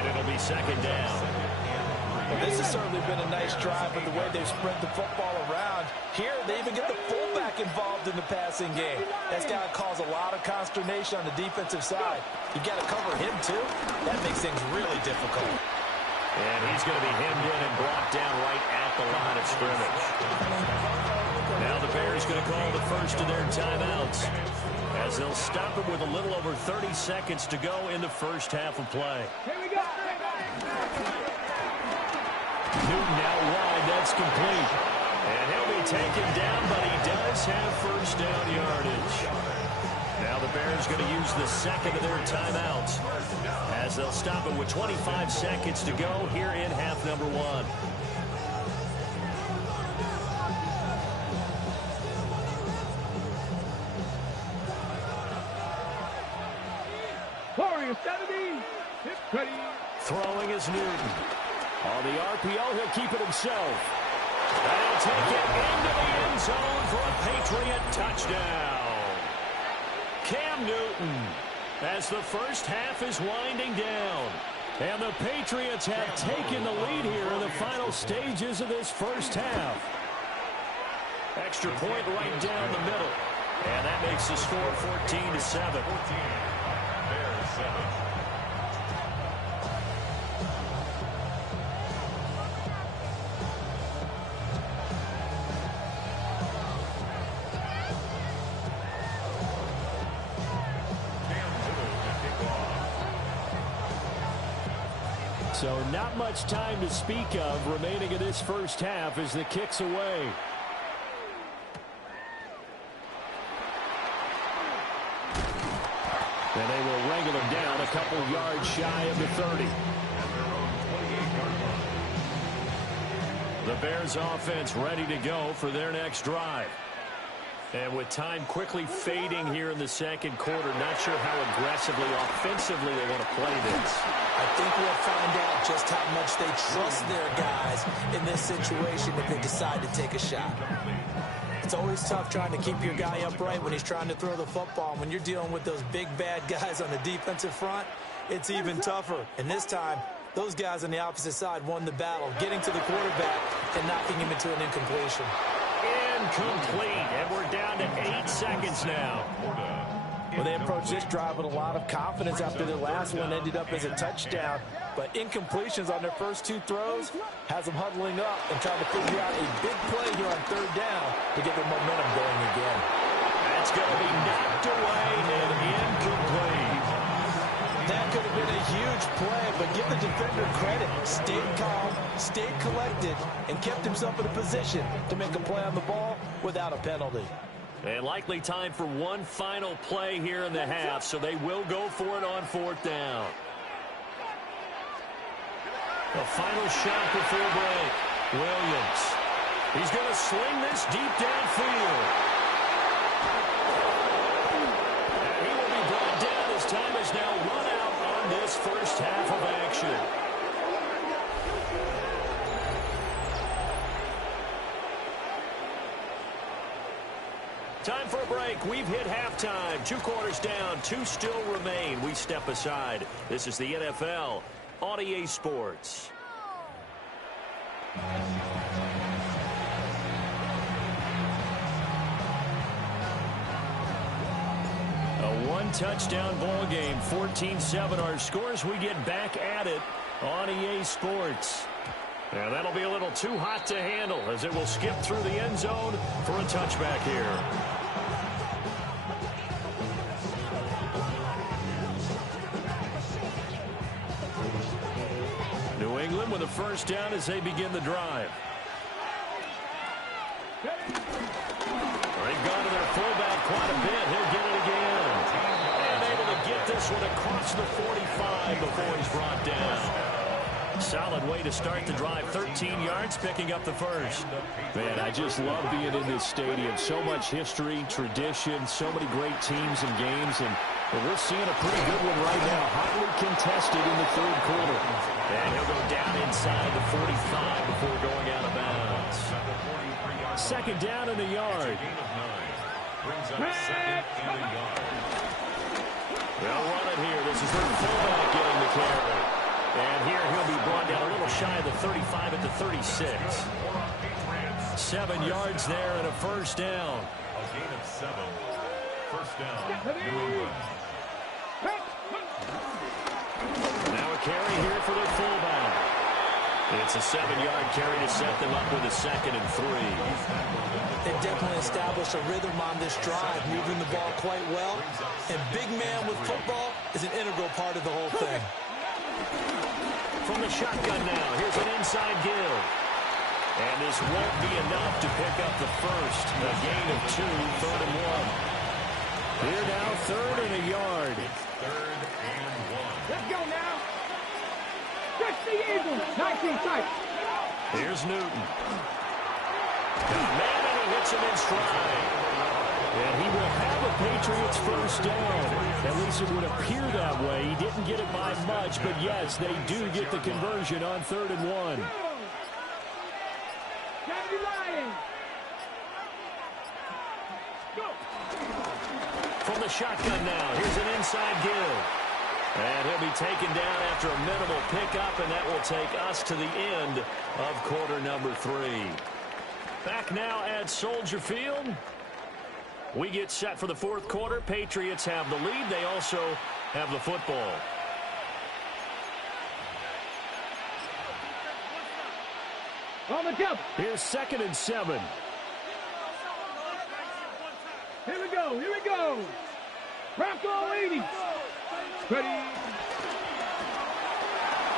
and it'll be 2nd down. Well, this has certainly been a nice drive with the way they've spread the football around. Here, they even get the fullback involved in the passing game. That's got to cause a lot of consternation on the defensive side. You got to cover him, too. That makes things really difficult. And he's going to be hemmed in and brought down right at the line of scrimmage. Now the Bears going to call the first of their timeouts, as they'll stop it with a little over 30 seconds to go in the first half of play. Here we go! Newton out wide, that's complete. And he'll be taken down, but he does have first down yardage. Now the Bears going to use the 2nd of their timeouts, as they'll stop it with 25 seconds to go here in half number 1. Warrior 70, hit ready. Throwing is Newton. On the RPO, he'll keep it himself. And he'll take it into the end zone for a Patriot touchdown. Cam Newton, as the first half is winding down. And the Patriots have taken the lead here in the final stages of this first half. Extra point right down the middle. And that makes the score 14-7. Bears 7. So not much time to speak of remaining in this first half as the kick's away. And they will wrangle him down a couple yards shy of the 30. The Bears offense ready to go for their next drive. And with time quickly fading here in the second quarter, not sure how aggressively, offensively they want to play this. I think we'll find out just how much they trust their guys in this situation if they decide to take a shot. It's always tough trying to keep your guy upright when he's trying to throw the football. And when you're dealing with those big, bad guys on the defensive front, it's even tougher. And this time, those guys on the opposite side won the battle, getting to the quarterback and knocking him into an incompletion. Incomplete, and we're down to 8 seconds now. Well, they approached this drive with a lot of confidence after their last one ended up as a touchdown. But incompletions on their first 2 throws has them huddling up and trying to figure out a big play here on 3rd down to get their momentum going again. That's going to be knocked away and incomplete. That could have been a huge play, but give the defender credit. Stayed calm, stayed collected, and kept himself in a position to make a play on the ball without a penalty. And likely time for one final play here in the half, so they will go for it on 4th down. The final shot before break. Williams. He's going to sling this deep downfield. And he will be brought down as time is now run out on this first half of action. Time for a break. We've hit halftime. 2 quarters down. 2 still remain. We step aside. This is the NFL on EA Sports. A 1-touchdown ball game. 14-7 our scores. We get back at it on EA Sports. Now that'll be a little too hot to handle as it will skip through the end zone for a touchback here. New England with a first down as they begin the drive. They've gone to their fullback quite a bit. He'll get it again. And able to get this one across the 45 before he's brought down. Solid way to start the drive. 13 yards, picking up the first. Man, I just love being in this stadium. So much history, tradition, so many great teams and games, and we're seeing a pretty good one right now. Hotly contested in the third quarter. And he'll go down inside the 45 before going out of bounds. Second down and a yard. Brings up second and a yard. They'll run it here. This is their fullback getting the carry. And here he'll be brought down a little shy of the 35 at the 36. 7 yards there and a first down. A gain of 7. First down, New England. Now a carry here for their fullback. It's a 7-yard carry to set them up with a 2nd and 3. They definitely established a rhythm on this drive, moving the ball quite well. And big man with football is an integral part of the whole thing. From the shotgun now, here's an inside give. And this won't be enough to pick up the first. A gain of 2, 3rd and 1. Here now, 3rd and a yard. It's 3rd and 1. Let's go now. Stretch the Eagles. 19 tight. Here's Newton. Man, and he hits him in stride. And he will have a Patriots first down. At least it would appear that way. He didn't get it by much, but yes, they do get the conversion on 3rd and 1. From the shotgun now, here's an inside give. And he'll be taken down after a minimal pickup, and that will take us to the end of quarter number 3. Back now at Soldier Field. We get set for the 4th quarter. Patriots have the lead. They also have the football. On the jump. Here's 2nd and 7. Here we go. Here we go. Bronco 80. Ready.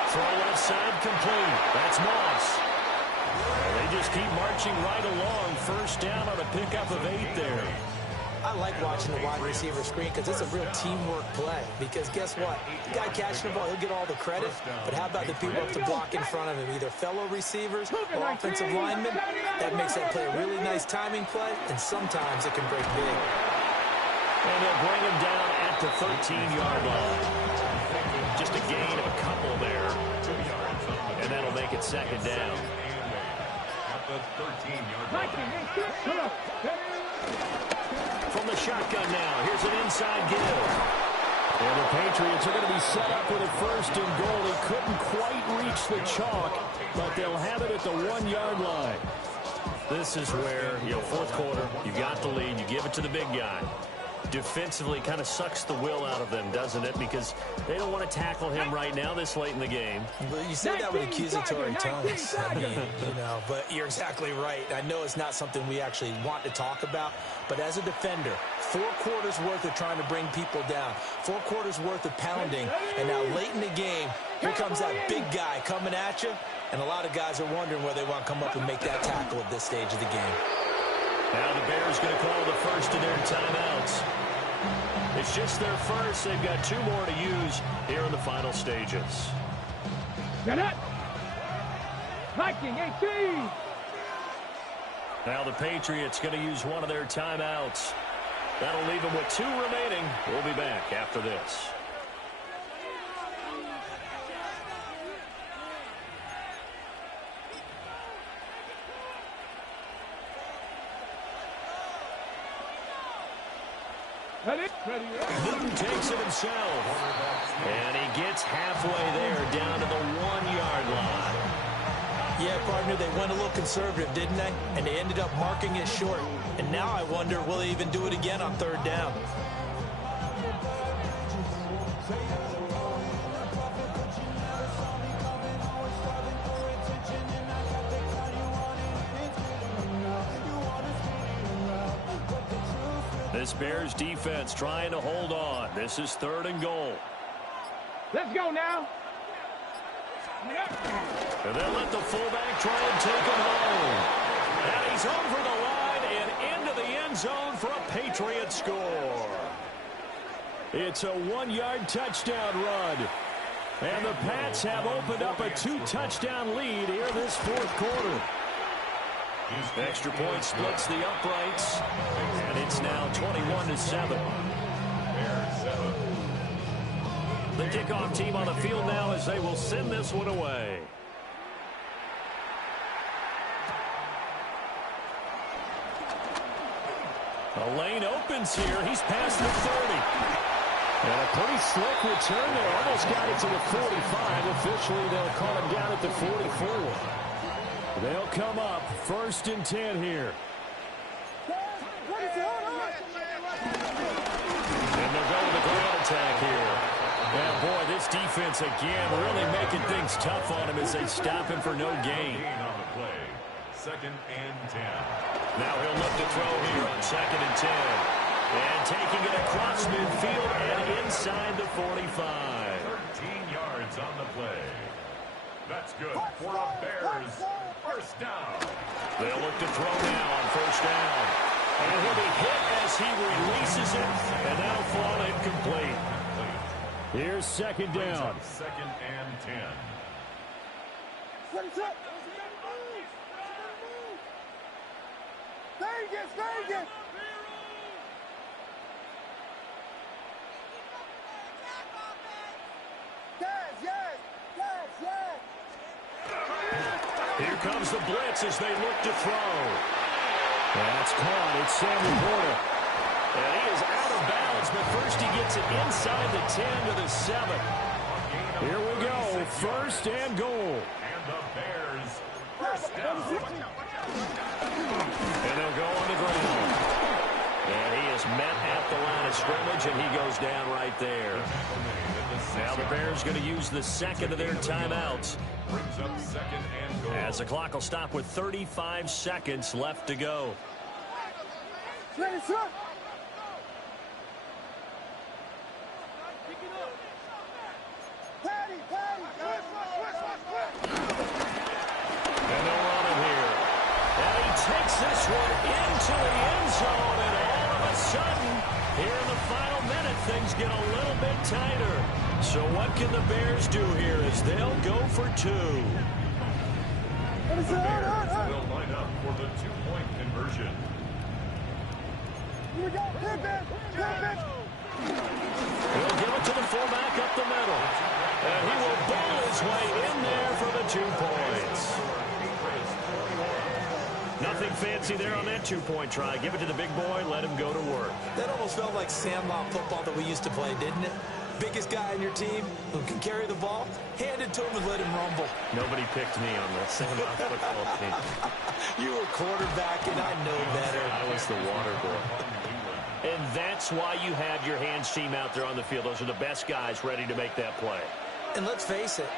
Throw left side complete. That's Moss. They just keep marching right along. First down on a pickup of 8 there. I like watching the wide receiver screen because it's a real teamwork play. Because guess what? The guy catching the ball, he'll get all the credit. But how about the people up to block in front of him? Either fellow receivers or offensive linemen. That makes that play a really nice timing play. And sometimes it can break big. And they'll bring him down at the 13-yard line. Just a gain of a couple there. And that'll make it 2nd down. At the 13-yard line. From the shotgun now, here's an inside give. And the Patriots are going to be set up with a 1st and goal. They couldn't quite reach the chalk, but they'll have it at the 1-yard line. This is where, 4th quarter, you got the lead, you give it to the big guy. Defensively kind of sucks the will out of them, doesn't it? Because they don't want to tackle him right now this late in the game. Well, you say that with accusatory tones. I mean, but you're exactly right. I know it's not something we actually want to talk about, but as a defender, 4 quarters worth of trying to bring people down, 4 quarters worth of pounding, and now late in the game, here comes that big guy coming at you, and a lot of guys are wondering whether they want to come up and make that tackle at this stage of the game. Now the Bears going to call the first of their timeouts. It's just their first. They've got 2 more to use here in the final stages. Get it. Viking 18. Now the Patriots going to use one of their timeouts. That'll leave them with 2 remaining. We'll be back after this. Newton takes it himself. And he gets halfway there down to the 1-yard line. Yeah, partner, they went a little conservative, didn't they? And they ended up marking it short. And now I wonder, will they even do it again on 3rd down? This Bears defense trying to hold on. This is 3rd and goal. Let's go now. And then let the fullback try and take it home. And he's over the line and into the end zone for a Patriot score. It's a 1-yard touchdown run. And the Pats have opened up a 2-touchdown lead here this 4th quarter. Extra point splits the uprights. And it's now 21-7. The kickoff team on the field now as they will send this one away. A lane opens here. He's past the 30. And a pretty slick return there. Almost got it to the 45. Officially, they'll call him down at the 44. They'll come up 1st and 10 here. And they'll go to the ground attack here. Yeah, boy, this defense again really making things tough on him as they stop him for no gain. On the play. 2nd and 10. Now he'll look to throw here on 2nd and 10. And taking it across midfield and inside the 45. 13 yards on the play. That's good for a Bears 1st down. They'll look to throw now on 1st down. And he'll be hit as he releases it. And that'll fall incomplete. Here's 2nd down. 2nd and 10. Vegas! Here comes the blitz as they look to throw. That's caught. It's Samuel Porter. And he is out of bounds, but first he gets it inside the 10 to the 7. Here we go. 1st and goal. And the Bears 1st down. And they'll go on the ground. And he is met at the line of scrimmage, and he goes down right there. Now the Bears going to use the 2nd of their timeouts. Brings up 2nd and goal. As the clock will stop with 35 seconds left to go. Ready, sir. And they'll run it here. And he takes this one into the end zone, and all of a sudden, here in the final minute, things get a little bit tighter. So what can the Bears do here as they'll go for 2? The Bears will line up for the 2-point conversion. Here we go. He'll give it to the fullback up the middle. And he will bowl his way in there for the 2 points. Nothing fancy there on that 2-point try. Give it to the big boy, let him go to work. That almost felt like sandlot football that we used to play, didn't it? Biggest guy on your team who can carry the ball, hand it to him and let him rumble. Nobody picked me on the sandlot football team. You were quarterback, and I know better. I was the water boy. And that's why you have your hands team out there on the field. Those are the best guys ready to make that play. And let's face it,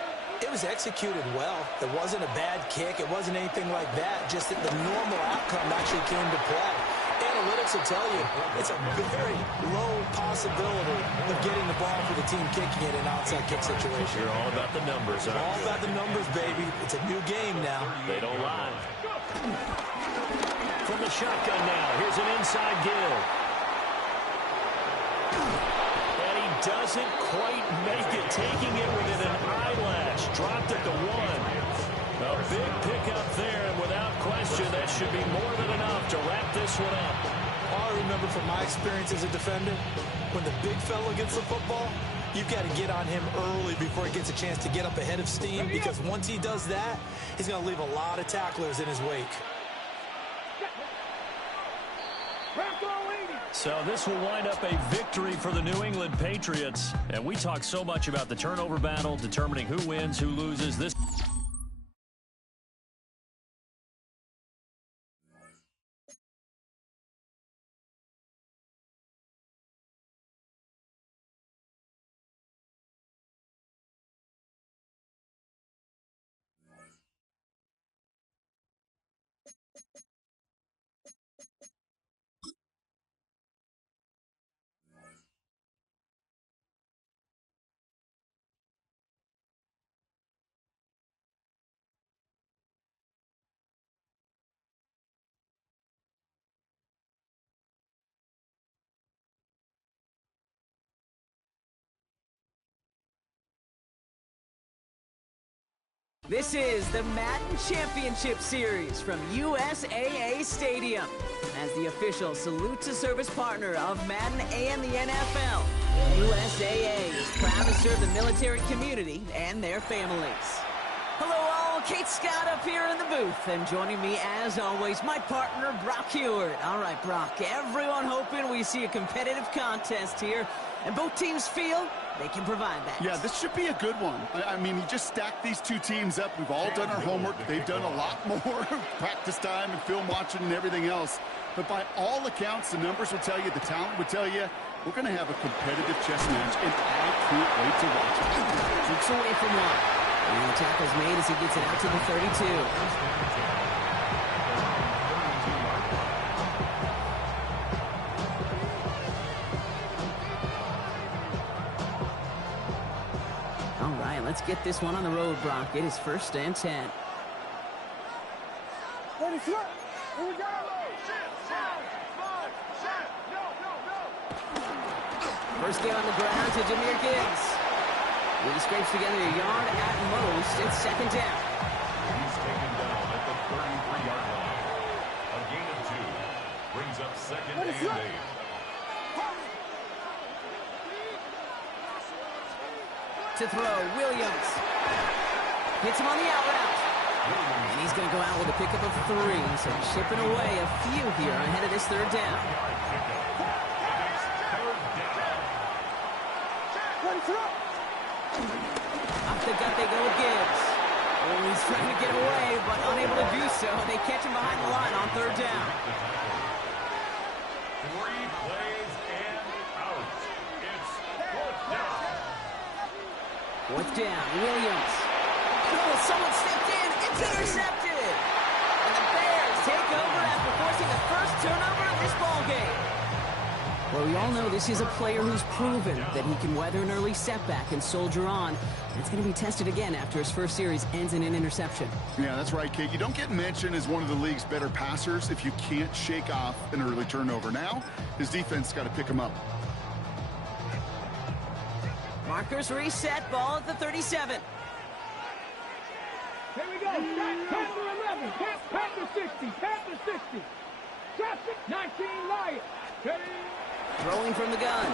it was executed well. It wasn't a bad kick. It wasn't anything like that. Just that the normal outcome actually came to play. Analytics will tell you it's a very low possibility of getting the ball for the team kicking it in an outside kick situation. You're all about the numbers, huh? All about the numbers, baby. It's a new game now. They don't lie. From the shotgun now, here's an inside give. And he doesn't quite make it, taking it within an eyelash. Dropped it to 1. A big pickup there, and without question, that should be more than enough to wrap this one up. All I remember from my experience as a defender, when the big fella gets the football, you've got to get on him early before he gets a chance to get up ahead of steam, because once he does that, he's going to leave a lot of tacklers in his wake. Back on 80. So this will wind up a victory for the New England Patriots. And we talk so much about the turnover battle, determining who wins, who loses. This This is the Madden Championship Series from USAA Stadium. As the official salute-to-service partner of Madden and the NFL, USAA is proud to serve the military community and their families. Hello all, Kate Scott up here in the booth, and joining me as always, my partner Brock Heward. All right, Brock, everyone hoping we see a competitive contest here, and both teams feel they can provide that. Yeah, this should be a good one. I mean, you just stack these two teams up. We've all done our homework. They've done a lot more practice time and film watching and everything else. But by all accounts, the numbers will tell you, the talent would tell you, we're going to have a competitive chess match, and I can't wait to watch it. Keeps away from one. And the tackle's made as he gets it out to the 32. Let's get this one on the road, Brock. It is 1st and 10. Ready, flip. Here we go. First down on the ground to Jahmyr Gibbs. He scrapes together a yard at most. It's 2nd down. He's taken down at the 33-yard line. A gain of 2 brings up 2nd and 8. To throw, Williams. Hits him on the out route. And he's going to go out with a pickup of 3. So shipping away a few here ahead of this 3rd down. Up the gut they go with Gibbs. Oh, he's trying to get away, but unable to do so. They catch him behind the line on 3rd down. 3 plays and out. It's 4th down. 4th down, Williams. Oh, someone stepped in. It's intercepted. And the Bears take over after forcing the first turnover of this ballgame. Well, we all know this is a player who's proven that he can weather an early setback and soldier on. It's going to be tested again after his first series ends in an interception. Yeah, that's right, Kate. You don't get mentioned as one of the league's better passers if you can't shake off an early turnover. Now, his defense got to pick him up. Markers reset, ball at the 37. Here we go. Panther 11. Panther 60. Panther 60. Traffic 19 Lions. Throwing from the gun.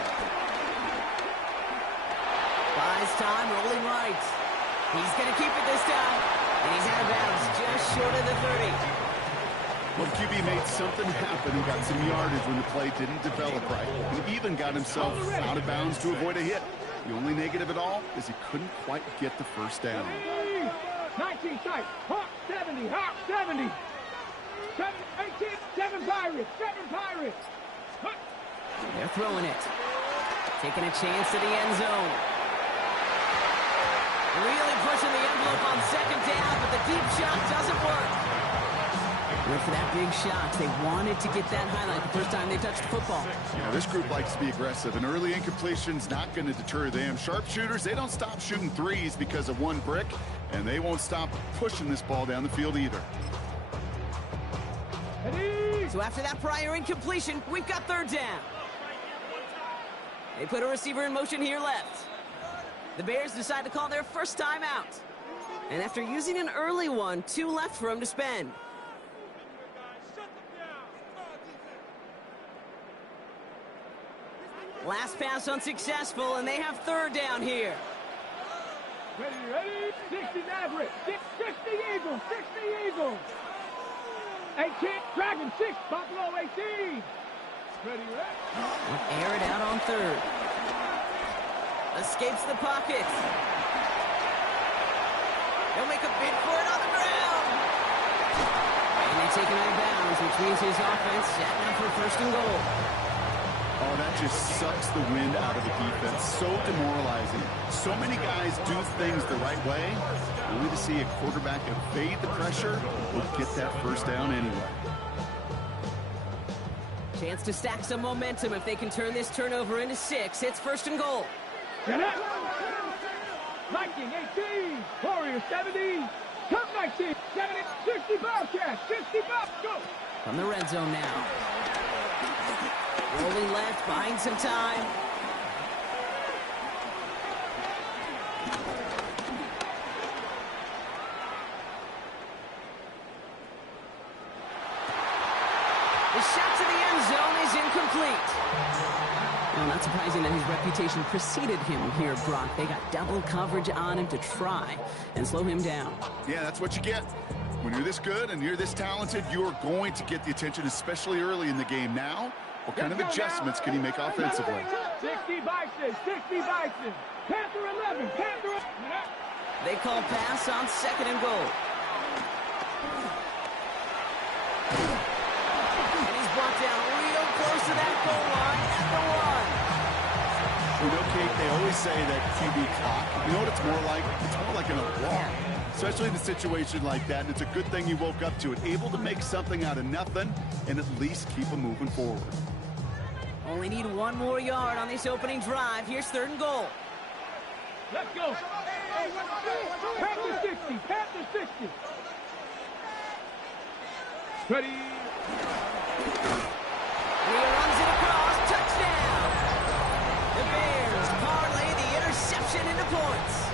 Buys time, rolling right. He's going to keep it this time. And he's out of bounds just short of the 30. Well, QB made something happen and got some yardage when the play didn't develop right. And even got himself out of bounds to avoid a hit. The only negative at all is he couldn't quite get the first down. 19 tight. Hawk 70. Hawk 70. 7, 18, 7 Pirates. 7 Pirates. They're throwing it. Taking a chance to the end zone. Really pushing the envelope on 2nd down, but the deep shot doesn't work. Went for that big shot. They wanted to get that highlight the first time they touched the football. Yeah, this group likes to be aggressive. An early incompletion's not going to deter them. Sharpshooters, they don't stop shooting threes because of one brick, and they won't stop pushing this ball down the field either. So after that prior incompletion, we've got 3rd down. They put a receiver in motion here left. The Bears decide to call their first time out. And after using an early one, 2 left for him to spend. Last pass unsuccessful, and they have 3rd down here. Ready, 60 Maverick, 60 Eagles, 60 Eagles. 18, Dragon 6, Buffalo 18. Air it out on third. Escapes the pocket. He'll make a bid for it on the ground. And they take him out of bounds, which means his offense setting up for first and goal. Oh, that just sucks the wind out of the defense. So demoralizing. So many guys do things the right way, only to see a quarterback evade the pressure will get that first down anyway. Chance to stack some momentum if they can turn this turnover into 6. It's first and goal. Get it! Viking 18, Warriors 70, Cup 19, 70, 60 Bobcats, 60 Bucks, go! From the red zone now. Rolling left, buying some time. The shot to the end zone is incomplete. Well, not surprising that his reputation preceded him here, Brock. They got double coverage on him to try and slow him down. Yeah, that's what you get. When you're this good and you're this talented, you're going to get the attention, especially early in the game. Now, what kind of adjustments can he make offensively? 60 Bison, 60 Bison, Panther 11, Panther 11. They call pass on second and goal. And he's brought down real close to that goal line at the 1. You know, Kate, they always say that QB clock. You know what it's more like? It's more like an alarm, especially in a situation like that. And it's a good thing you woke up to it, able to make something out of nothing and at least keep them moving forward. Only need one more yard on this opening drive. Here's third and goal. Let's go. Panther 60, Panther 60. Ready. He runs it across. Touchdown. The Bears parlay the interception into points.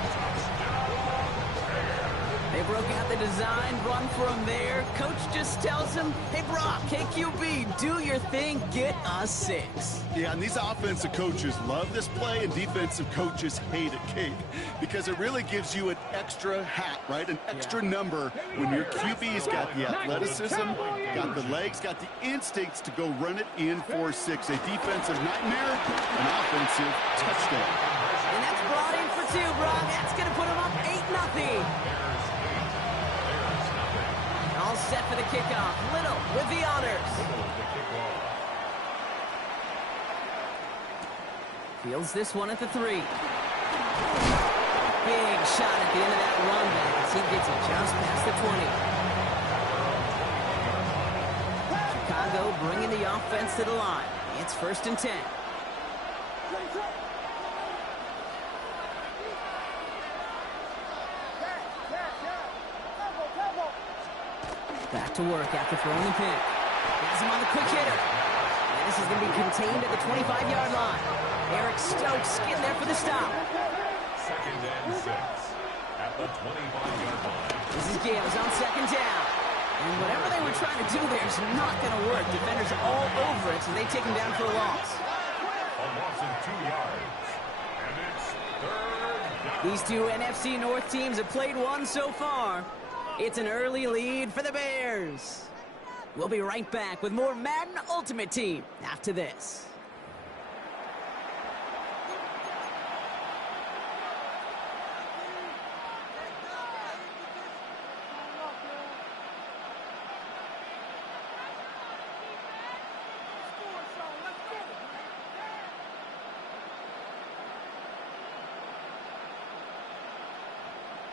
They broke out the design run for him there. Coach just tells him, hey, Brock, hey, QB, do your thing, get us 6. Yeah, and these offensive coaches love this play, and defensive coaches hate it, Kate, because it really gives you an extra hat, right? An extra number when your QB's got the athleticism, got the legs, got the instincts to go run it in for 6. A defensive nightmare, an offensive touchdown. And that's brought in for 2, Brock. That's going to put him up 8-0. All set for the kickoff. Little with the honors. Fields this one at the 3. Big shot at the end of that run back as he gets it just past the 20. Chicago bringing the offense to the line. It's first and 10. Back to work after throwing the pick. Has him on the quick hitter. And this is going to be contained at the 25-yard line. Eric Stokes getting there for the stop. Second and 6 at the 25-yard line. This is Gales on second down. And whatever they were trying to do there is not going to work. Defenders are all over it, so they take him down for a loss. A loss of 2 yards. And it's third down. These two NFC North teams have played one so far. It's an early lead for the Bears. We'll be right back with more Madden Ultimate Team after this.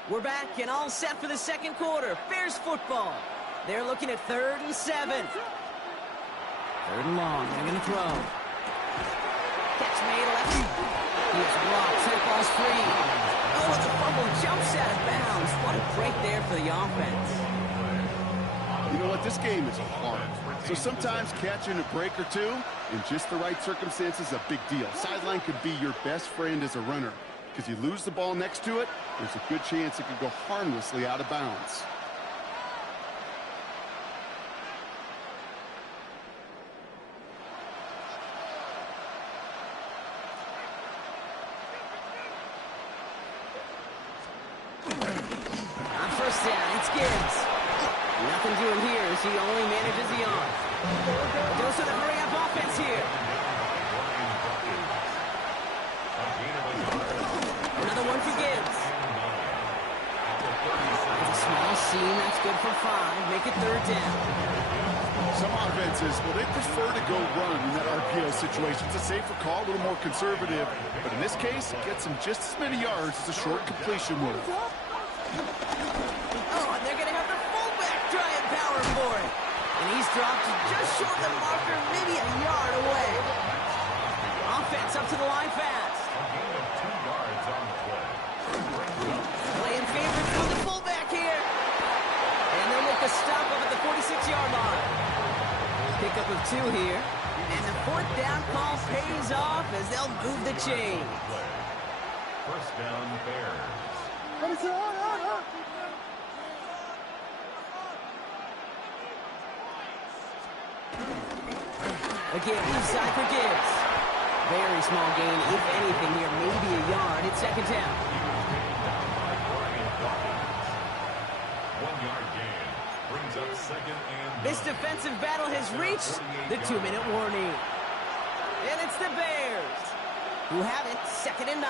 We're back and all set for the second quarter. Bears football. They're looking at 3rd and 7. 3rd and long. They're going to throw. Catch made left. He's blocked. That ball's free. Oh, the fumble jumps out of bounds. What a break there for the offense. You know what? This game is hard. So sometimes catching a break or two in just the right circumstances is a big deal. Sideline could be your best friend as a runner. Because you lose the ball next to it, there's a good chance it could go harmlessly out of bounds. On first down, it's Gibbs. Nothing to him here as he only manages the arm. Goes to the hurry-up offense here. Another one for Gibbs. It's a small seam. That's good for 5. Make it 3rd down. Some offenses, well, they prefer to go run in that RPO situation. It's a safer call, a little more conservative. But in this case, it gets him just as many yards as a short completion would. Oh, and they're going to have the fullback try and power for it. And he's dropped just short of the marker, maybe a yard away. Offense up to the line fast. Playing favorites for the fullback here. And they'll make a stop up at the 46-yard line. Pickup of 2 here. And the 4th down call pays off as they'll move the chain. First down, Bears. Again, inside for Gibbs. Very small gain, if anything here, maybe a yard. It's 2nd down. 1-yard gain brings up 2nd and 9. This defensive battle has reached the 2-minute warning. And it's the Bears who have it, 2nd and 9.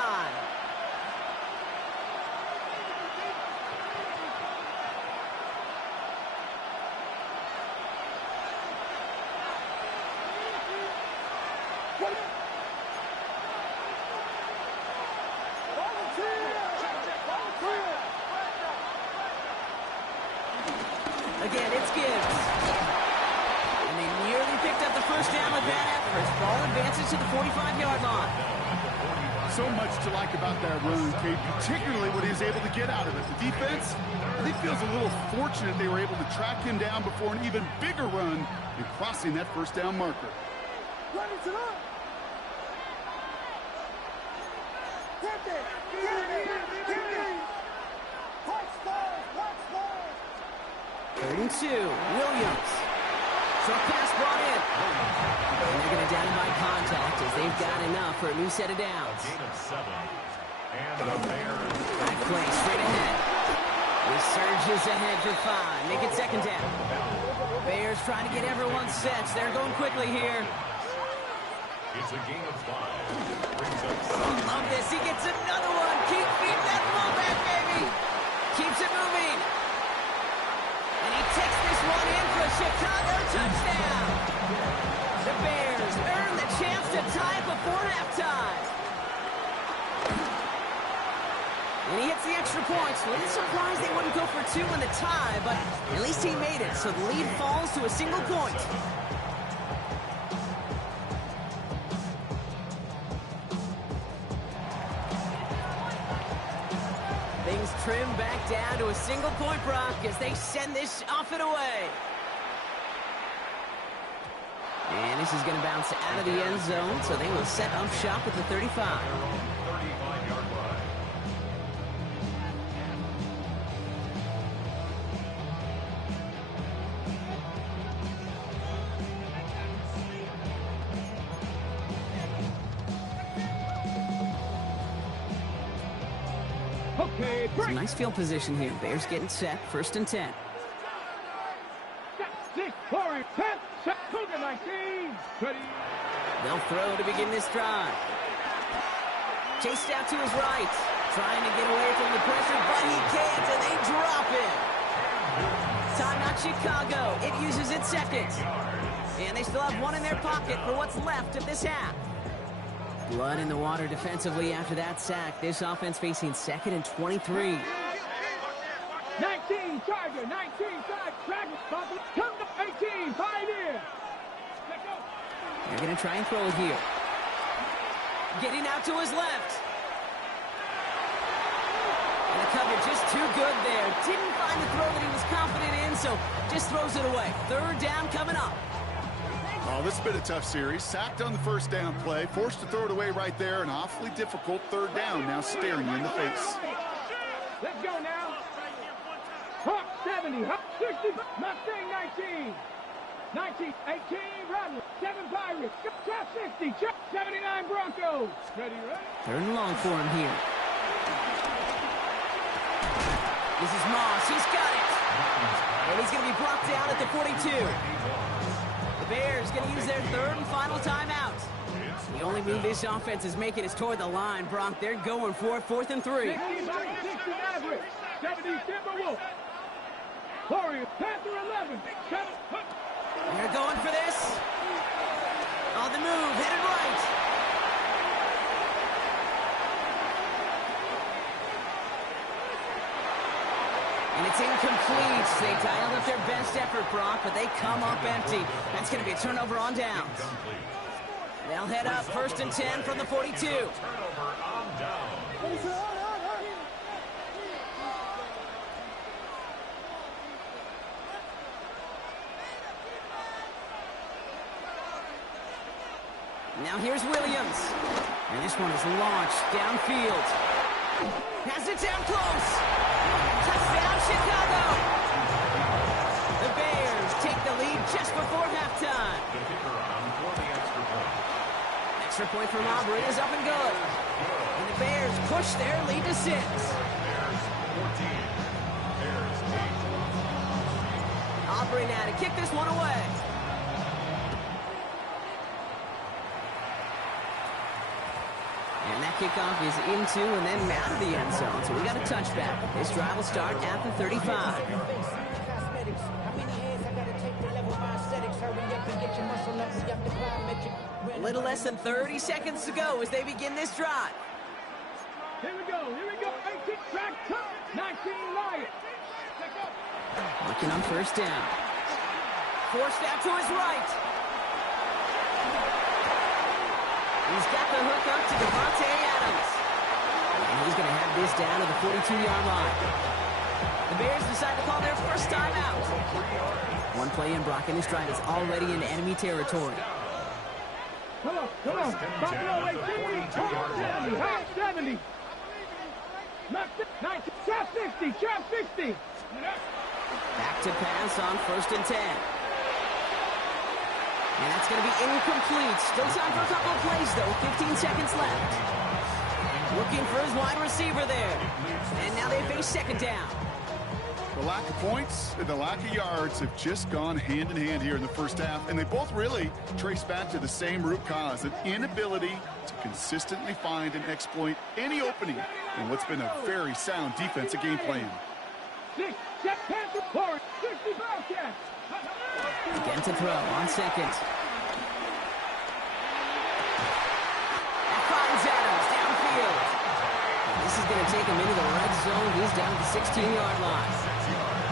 Again, it's Gibbs. And they nearly picked up the 1st down with that effort. Ball advances to the 45-yard line. So much to like about that run, Kate, particularly what he was able to get out of it. The defense, I think, feels a little fortunate they were able to track him down before an even bigger run and crossing that 1st down marker. Third and 2. Williams. Short pass brought in. And they're going to down him by contact as they've got enough for a new set of downs. Gain of 7. And the Bears. Back play, straight ahead. He surges ahead for 5. Make it 2nd down. Bears trying to get everyone set. They're going quickly here. It's a gain of 5. Brings up 7. Love this. He gets another one. Keep feeding that fullback, baby. Keeps it moving. And he takes this one in for a Chicago touchdown. The Bears earn the chance to tie it before halftime. And he hits the extra points. A little surprised they wouldn't go for 2 in the tie, but at least he made it, so the lead falls to a single point. Things trim back down to a single point, Brock, as they send this off and away. And this is going to bounce out of the end zone, so they will set up shop at the 35. 35-yard line. Okay, It's a break. nice field position here. Bears getting set, 1st and 10. 6, 4, 10, set, Cougar 19. Ready. They'll throw to begin this drive. Chased out to his right. Trying to get away from the pressure, but he can't, and they drop it. Timeout Chicago. It uses its 2nd. And they still have 1 in their pocket for what's left of this half. Blood in the water defensively after that sack. This offense facing 2nd and 23. 19, Charger, 19, side, Travis, Buffalo, come to 18, Pioneer. Let's go. They're going to try and throw it here. Getting out to his left. And the coverage just too good there. Didn't find the throw that he was confident in, so just throws it away. 3rd down coming up. Oh, this has been a tough series. Sacked on the 1st down play, forced to throw it away right there. An awfully difficult 3rd down now staring you in the face. Let's go now. Hawk 70, Hawk 60, Mustang 19. 19, 18, Rodney, 7 Pirates, Chop 60, Chop 79 Broncos. Ready, ready? 3rd and long for him here. This is Moss. He's got it. And he's going to be brought down at the 42. The Bears going to use their third and final timeout. The only move this offense is making is toward the line, Brock. They're going for it, 4th and 3. 60 average. 70 Timberwolves. Warriors, Panther 11. They're going for this. On the move, headed right. And it's incomplete. They dialed up their best effort, Brock, but they come up empty. That's going to be a turnover on downs. They'll head up 1st and 10 from the 42. Turnover on down. Now here's Williams. And this one is launched downfield. Has it down close. Touchdown, Chicago. The Bears take the lead just before halftime. The kicker on for the extra point. Extra point from Aubrey is up and good. And the Bears push their lead to 6. Bears 14. Bears 8. Aubrey now to kick this one away. And that kickoff is into and then out of the end zone. So we got a touchback. This drive will start at the 35. A little less than 30 seconds to go as they begin this drive. Here we go. 18 track, 19 Lions. Looking on 1st down. Forced out to his right. He's got the hook up to Devontae Adams. And he's going to have this down to the 42-yard line. The Bears decide to call their first timeout. One play in, Brock, and this drive is already in enemy territory. Come on. Buffalo 18. 70. 19. Trap 60. Back to pass on 1st and 10. And that's going to be incomplete. Still time for a couple of plays, though. 15 seconds left. Looking for his wide receiver there. And now they face 2nd down. The lack of points and the lack of yards have just gone hand in hand here in the first half, and they both really trace back to the same root cause, an inability to consistently find and exploit any opening in what's been a very sound defensive game plan. 6, Panther, 4, 60 Bobcats. Again to throw on 2nd. That finds Adams downfield. This is going to take him into the red zone. He's down to the 16-yard line.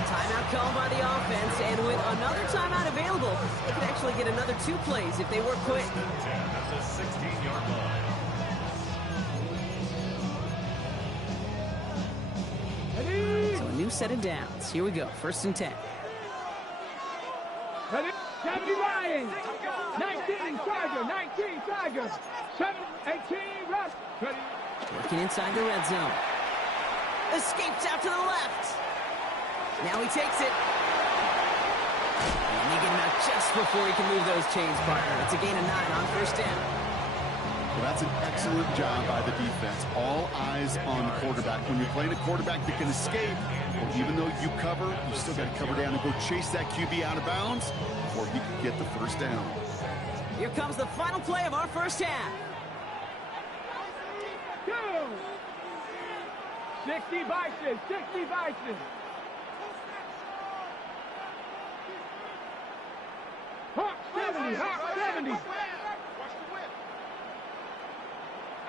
Timeout called by the offense, and with another timeout available, they could actually get another 2 plays if they work quick. 10 at the 16-yard line. So a new set of downs. Here we go. 1st and 10. 70 Lions. 19 Tiger. 18 Russ. Working inside the red zone. Escapes out to the left. Now he takes it. And they get him out just before he can move those chains, partner. It's a gain of 9 on 1st down. Well, that's an excellent job by the defense. All eyes on the quarterback. When you're playing a quarterback that can escape, well, even though you cover, you still got to cover down and go chase that QB out of bounds before he can get the 1st down. Here comes the final play of our first half. Go! 60 Bison. Hawk 70.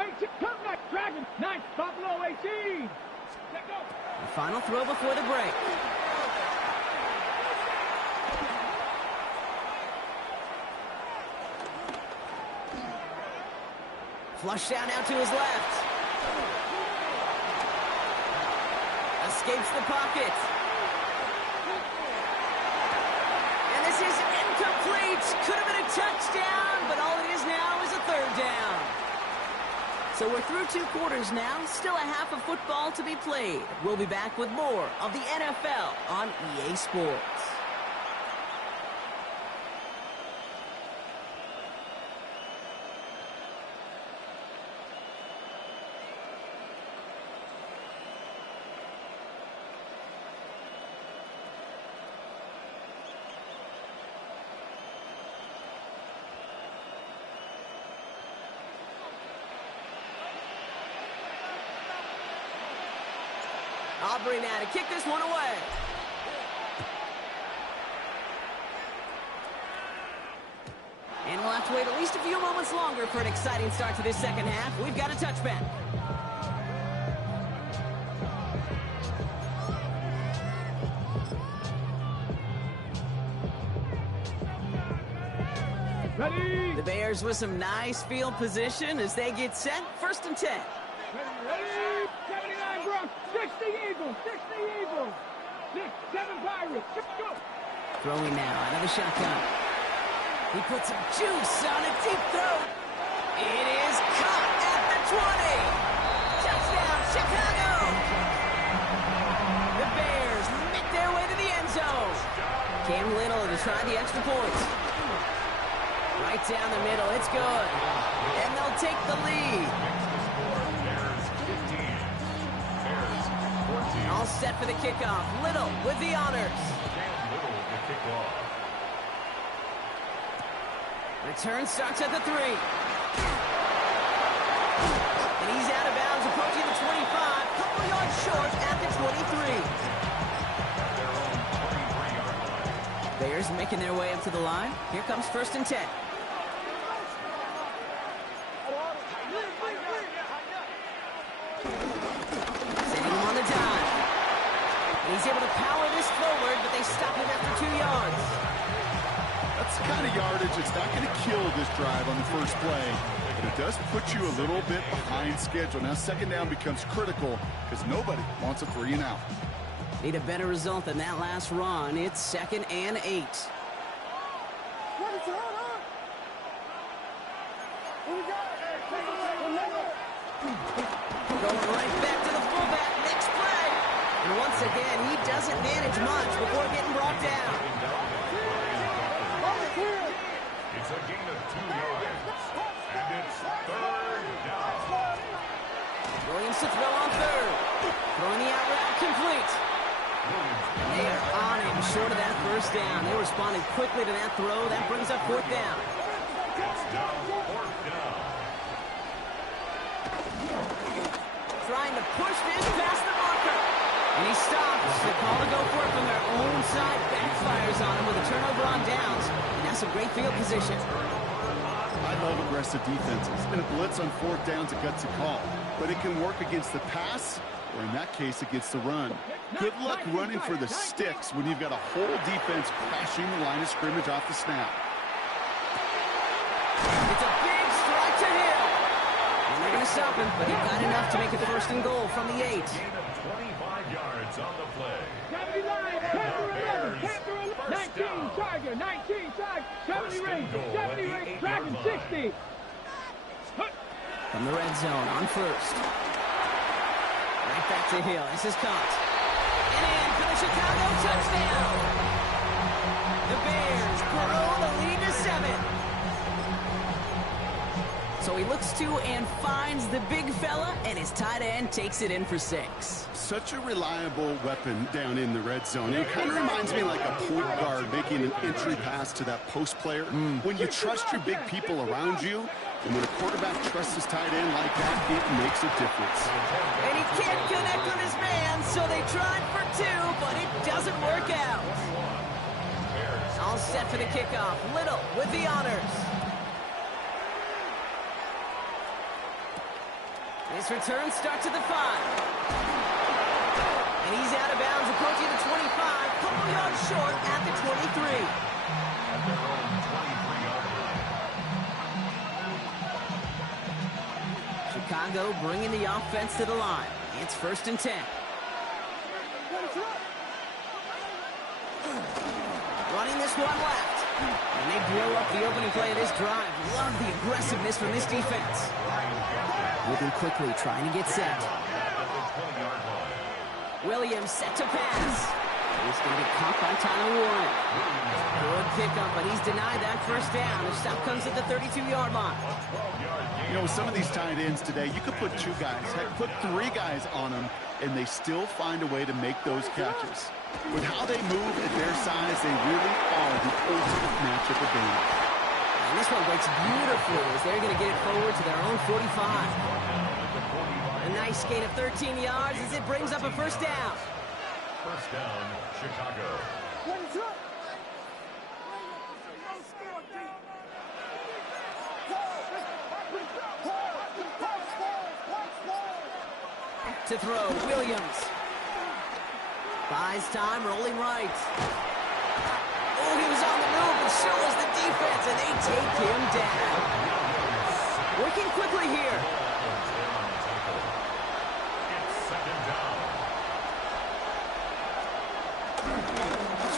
18, come back, Dragon. 9, Buffalo 18. The final throw before the break. Flush down out to his left. Escapes the pocket. And this is incomplete. Could have been a touchdown, but all it is now is a 3rd down. So we're through 2 quarters now. Still a half of football to be played. We'll be back with more of the NFL on EA Sports. Aubrey now to kick this one away. And we'll have to wait at least a few moments longer for an exciting start to this second half. We've got a touchback. Ready? The Bears with some nice field position as they get set. 1st and 10. Ready? 79 Bronx, 60 Eagles, 60 Eagles. 6-7 Pirates. Go. Throwing now out of the shotgun. He puts some juice on a deep throw. It is caught at the 20. Touchdown, Chicago. The Bears make their way to the end zone. Cam Little to try the extra points. Right down the middle, it's good. And they'll take the lead. Bears 15. Bears 14. All set for the kickoff. Little with the honors. Cam Little to kick off. Return starts at the 3. And he's out of bounds, approaching the 25. Couple yards short at the 23. Their own 23-yard line. Bears making their way up to the line. Here comes 1st and 10. Sending him on the dime. And he's able to power this forward, but they stop him after 2 yards. That's the kind of yardage that's not going to kill this drive on the first play, but it does put you a little bit behind schedule. Now, second down becomes critical because nobody wants a 3 and out. Need a better result than that last run. It's 2nd and 8. Going right back to the fullback. Next play. And once again, he doesn't manage much before getting brought down. It's a gain of 2 yards. And it's 3rd down. Williams to throw on 3rd. Throwing the out route complete. They are on him short of that 1st down. They responded quickly to that throw. That brings up 4th down. It's now 4th down. Trying to push this past the marker. And he stops. The call to go for it from their own side backfires on him with a turnover on downs. And that's some great field position. I love aggressive defenses, and a blitz on 4th down's a gutsy call. But it can work against the pass, or in that case, against the run. Good luck running for the sticks when you've got a whole defense crashing the line of scrimmage off the snap. It's a big strike to Hill. And they're going to stop him, but he got enough to make it 1st and goal from the 8. Gain of 25 yards on the play. 79, 10-11, 10-11, 19 Tiger, 19 Tiger, 70 range, 70 range, Dragon 60. From the red zone on 1st. Right back to Hill. This is caught. And in for the Chicago touchdown. The Bears grow the lead to 7. So he looks to and finds the big fella, and his tight end takes it in for 6. Such a reliable weapon down in the red zone. It kind of reminds me like a point guard making an entry pass to that post player. When you trust your big people around you, and when a quarterback trusts his tight end like that, it makes a difference. And he can't connect with his man, so they tried for 2, but it doesn't work out. All set for the kickoff. Little with the honors. His return starts at the 5. And he's out of bounds, approaching the 25. Couple yards short at the 23. At their own 23-yard line. Chicago bringing the offense to the line. It's 1st and 10. Running this one left. And they blow up the opening play of this drive. Love the aggressiveness from this defense. Moving quickly, trying to get set. Williams set to pass. He's going to get caught by Tyler Warren. Good pickup, but he's denied that 1st down. The stop comes at the 32-yard line. You know, with some of these tight ends today, you could put 2 guys, heck, put 3 guys on them, and they still find a way to make those catches. With how they move at their size, they really are the ultimate matchup advantage. And this one breaks beautifully as they're going to get it forward to their own 45. And nice gain of 13 yards as it brings up a first down. First down, Chicago. To throw, Williams. Buys time, rolling right. Oh, he was on the move, and so was the defense, and they take him down. Working quickly here. It's second down.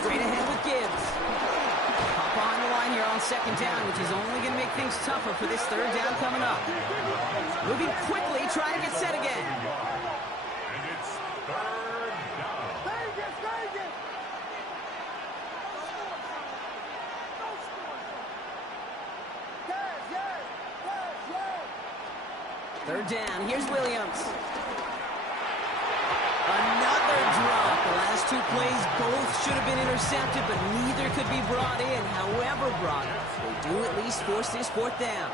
Straight ahead with Gibbs. Hop on the line here on second down, which is only going to make things tougher for this third down coming up. Moving quickly, trying to get set again. And it's third down. Third down, here's Williams. Another drop. The last two plays both should have been intercepted, but neither could be brought in. However brought, they do at least force this fourth down.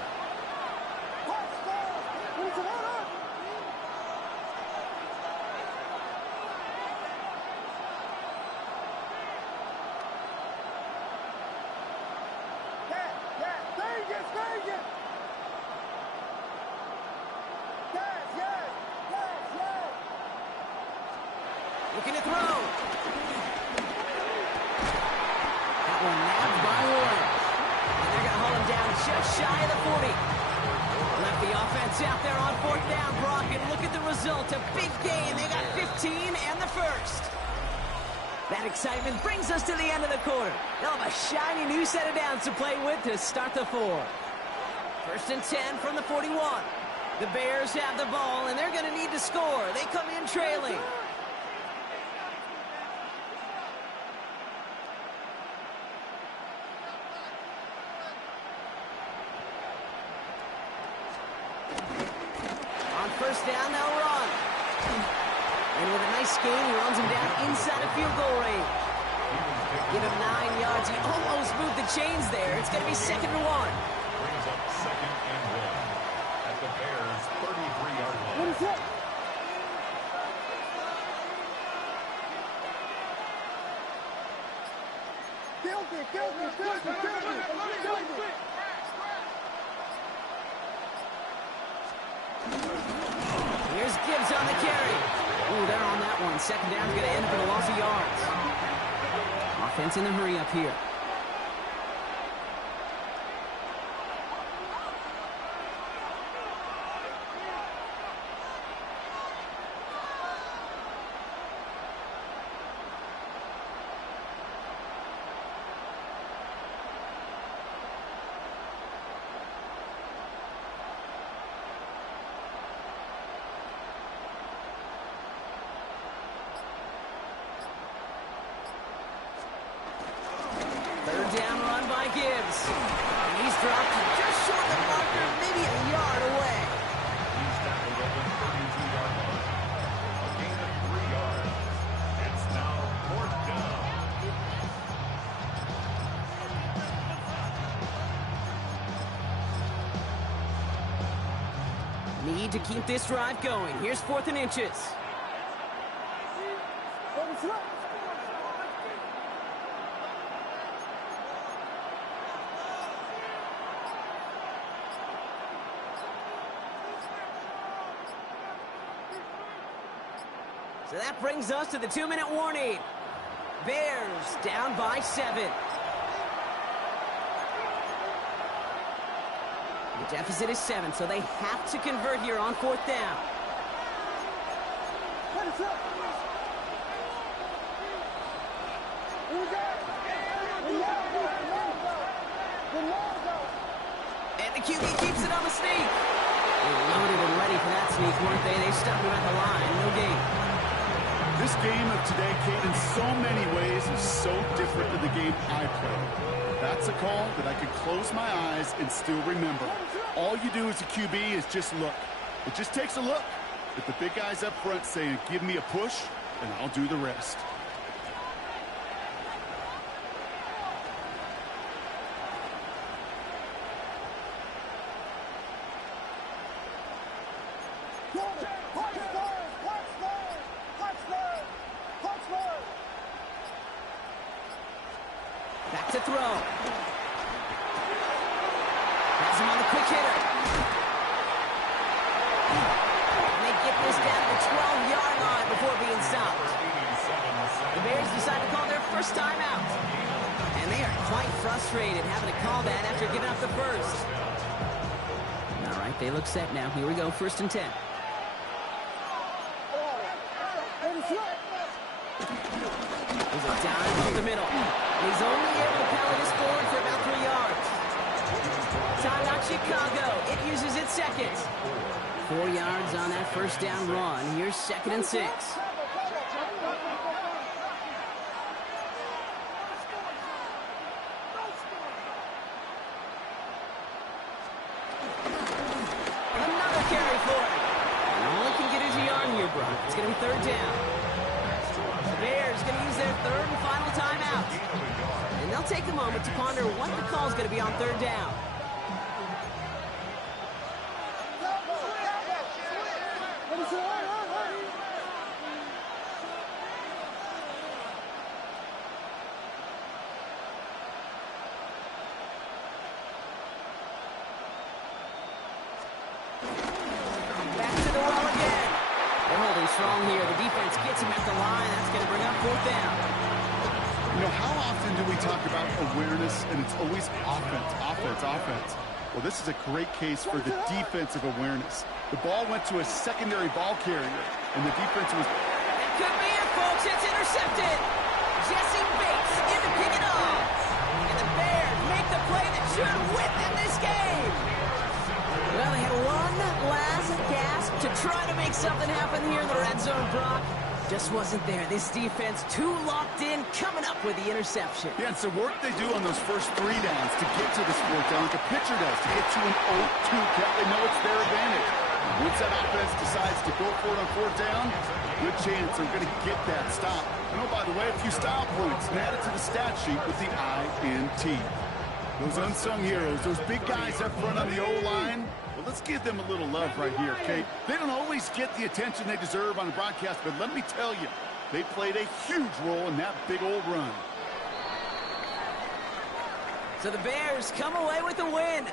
Looking to throw. That one nabbed by Warren. And they're going to hold him down just shy of the 40. Left the offense out there on fourth down, Brock, and look at the result. A big gain. They got 15 and the first. That excitement brings us to the end of the quarter. They'll have a shiny new set of downs to play with to start the fourth. First and 10 from the 41. The Bears have the ball, and they're going to need to score. They come in trailing. First down, they'll run. And with a nice gain, he runs him down inside of field goal range. Give him 9 yards. He almost moved the chains there. It's going to be 2nd and 1. Brings up 2nd and 1 at the Bears' 33-yard line. What is that? Here's Gibbs on the carry. Ooh, they're on that one. Second down's going to end up in a loss of yards. Offense in the hurry up here. Third down run by Gibbs. And he's dropped just short of the marker, maybe a yard away. He's tackled at the 32-yard line. A gain of 3 yards. It's now 4th down. Need to keep this drive going. Here's 4th and inches. So that brings us to the 2-minute warning. Bears down by 7. The deficit is 7, so they have to convert here on 4th down. And the QB keeps it on the sneak. They were loaded and ready for that sneak, weren't they? They stopped him at the line. No gain. This game of today, Kate, in so many ways is so different than the game I played. That's a call that I could close my eyes and still remember. All you do as a QB is just look. It just takes a look. If the big guy's up front saying, give me a push, then I'll do the rest. to throw. Has him on the quick hitter. And they get this down to the 12-yard line before being stopped. The Bears decide to call their first timeout. And they are quite frustrated having to call that after giving up the first. All right, they look set now. Here we go, 1st and 10. There's a dive up the middle. He's only able to power this forward for about 3 yards. Timeout Chicago. It uses its seconds. 4 yards on that first down run. Here's 2nd and 6. Another carry for him. And all he can get is a yard here, Brock. It's going to be 3rd down. The Bears going to use their 3rd and final timeout. And they'll take a moment to ponder what the call is going to be on 3rd down. Back to the well again. They're holding strong here. The defense gets him at the line. That's going to bring up 4th down. You know, how often do we talk about awareness, and it's always offense, offense, offense? Well, this is a great case for the defensive awareness. The ball went to a secondary ball carrier, and the defense was... It could be it, folks. It's intercepted. Jesse Bates in to pick it off. And the Bears make the play that should win them this game. Well, they had one last gasp to try to make something happen here in the red zone, Brock. Just wasn't there. This defense too locked in, coming up with the interception. Yeah, it's the work they do on those first 3 downs to get to this 4th down, like a pitcher does, to get to an 0-2 count. They know it's their advantage. Once that offense decides to go for it on 4th down, good chance they're going to get that stop. And oh, by the way, a few style points added to the stat sheet with the INT. Those unsung heroes, those big guys up front on the O-line, well, let's give them a little love right here, Kate. They don't always get the attention they deserve on the broadcast, but let me tell you, they played a huge role in that big old run. So the Bears come away with the win.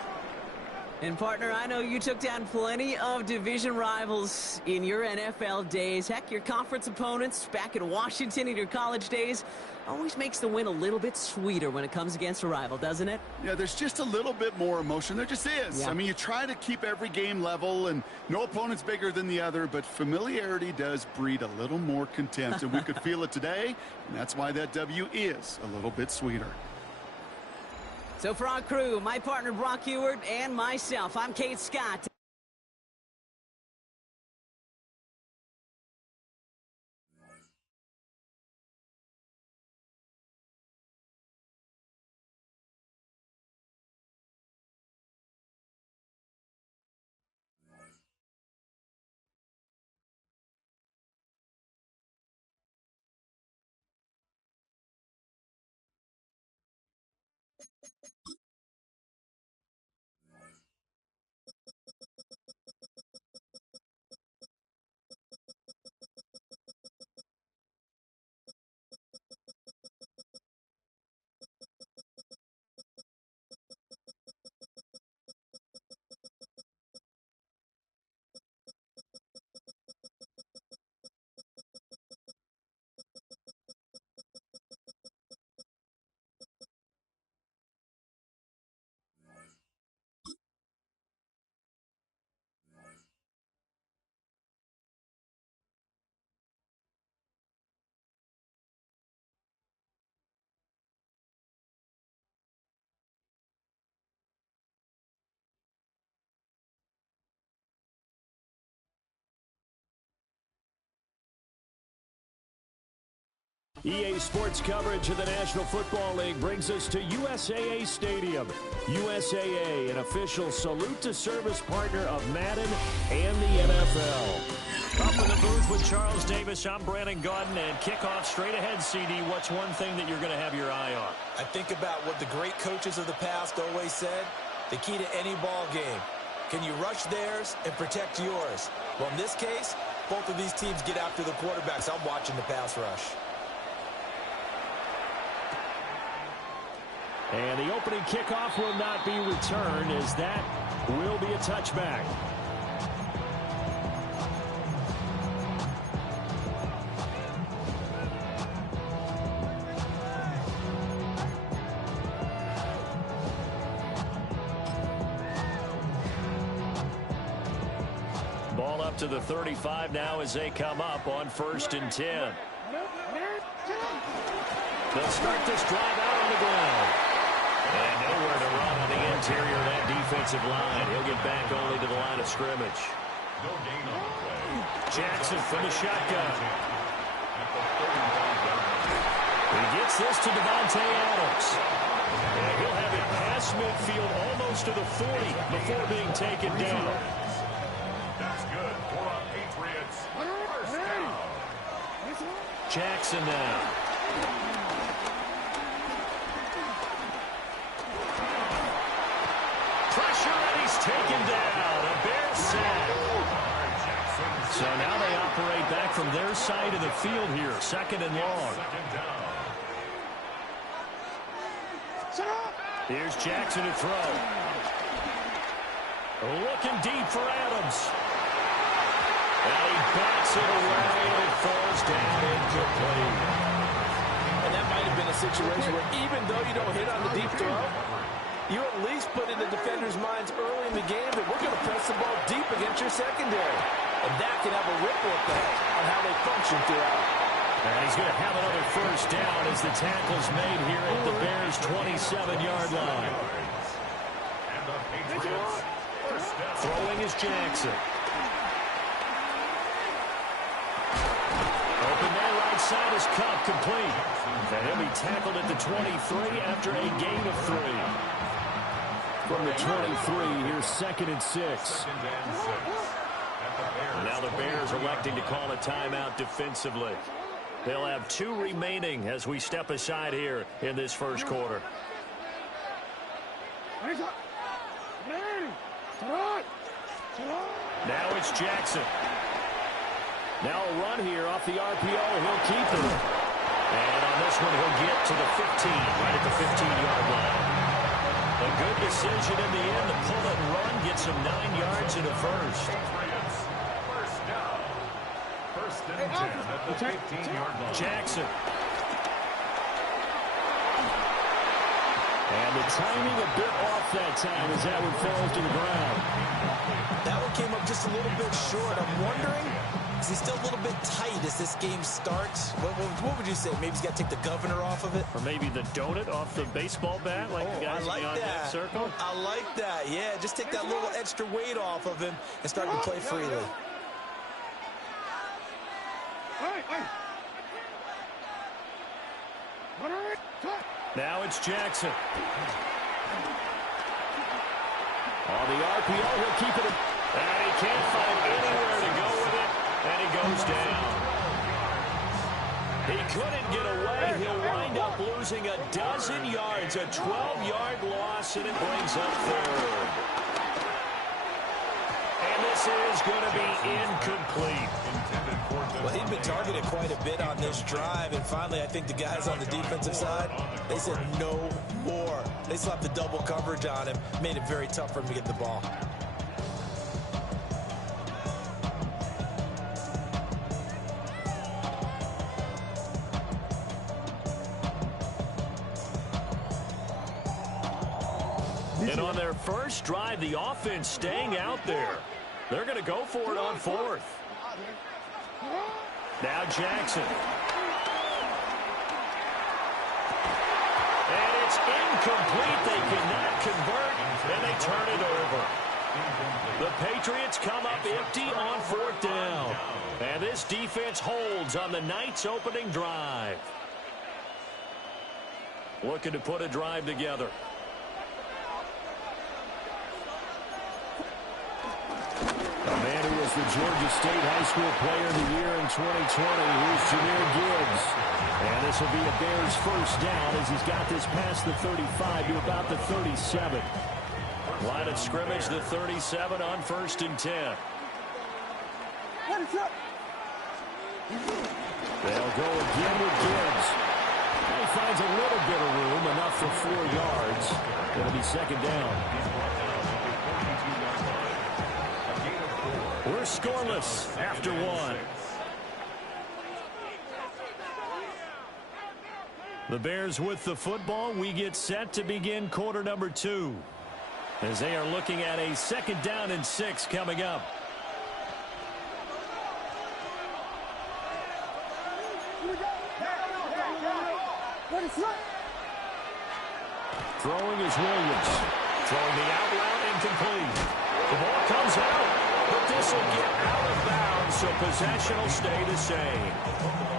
And, partner, I know you took down plenty of division rivals in your NFL days. Heck, your conference opponents back in Washington in your college days always makes the win a little bit sweeter when it comes against a rival, doesn't it? Yeah, there's just a little bit more emotion. There just is. Yeah. I mean, you try to keep every game level, and no opponent's bigger than the other, but familiarity does breed a little more contempt, and we could feel it today, and that's why that W is a little bit sweeter. So for our crew, my partner Brock Ewart and myself, I'm Kate Scott. EA Sports coverage of the National Football League brings us to USAA Stadium. USAA, an official salute to service partner of Madden and the NFL. Up in the booth with Charles Davis, I'm Brandon Gaudin, and kickoff straight ahead, CD. What's one thing that you're going to have your eye on? I think about what the great coaches of the past always said. The key to any ball game. Can you rush theirs and protect yours? Well, in this case, both of these teams get after the quarterbacks. I'm watching the pass rush. And the opening kickoff will not be returned, as that will be a touchback. Ball up to the 35 now as they come up on 1st and 10. They'll start this drive out on the ground. And nowhere to run on the interior of that defensive line. He'll get back only to the line of scrimmage. No gain on the play. Jackson from the shotgun. He gets this to Devontae Adams. And he'll have it past midfield almost to the 40 before being taken down. That's good for our Patriots. First down. Jackson now. Pressure, and he's taken down. A Bear sack. So now they operate back from their side of the field here. 2nd and long. Second down. Here's Jackson to throw. Looking deep for Adams. And he bats it away, and it falls down incomplete. And that might have been a situation where even though you don't hit on the deep throw, you at least put in the defenders' minds early in the game that we're going to press the ball deep against your secondary. And that can have a ripple effect on how they function throughout. And he's going to have another first down as the tackle's made here at the Bears' 27-yard line. And the Patriots. First down. Throwing is Jackson. Open man right side is Cup, complete. And he'll be tackled at the 23 after a gain of 3. From the 23, here's 2nd and 6. Second and 6. Now the Bears electing to call a timeout defensively. They'll have 2 remaining as we step aside here in this first quarter. Now it's Jackson. Now a run here off the RPO. He'll keep it. And on this one, he'll get to the 15, right at the 15-yard line. A good decision in the end to pull it and run, get some 9 yards and a first. First down. First and 10 at the 15-yard line. Jackson. And the timing a bit off that time as that one falls to the ground. That one came up just a little bit short. I'm wondering, is he still a little bit tight as this game starts? What would you say? Maybe he's got to take the governor off of it? Or maybe the donut off the baseball bat, like the guys beyond that circle? I like that. Yeah, just take that little extra weight off of him and start to play freely. Now it's Jackson. On the RPO, he'll keep it. And he can't find anywhere to go with it. And he goes down. He couldn't get away. He'll wind up losing a dozen yards. A 12-yard loss, and it brings up 3rd. And this is going to be incomplete. Well, he'd been targeted quite a bit on this drive, and finally I think the guys on the defensive side, they said no more. They slapped the double coverage on him, made it very tough for him to get the ball. And on their first drive, the offense staying out there. They're going to go for it on 4th. Now Jackson. And it's incomplete. They cannot convert, and they turn it over. The Patriots come up empty on 4th down. And this defense holds on the night's opening drive. Looking to put a drive together. A man who was the Georgia State High School Player of the Year in 2020. Here's Jahmyr Gibbs. And this will be a Bears first down as he's got this past the 35 to about the 37. Line of scrimmage, the 37 on 1st and 10. They'll go again with Gibbs. He finds a little bit of room, enough for 4 yards. It'll be second down. We're scoreless after 1. The Bears with the football. We get set to begin quarter number 2 as they are looking at a second down and 6 coming up. Throwing is Williams. Throwing the out route incomplete. The ball comes out, but this will get out of bounds, so possession will stay the same.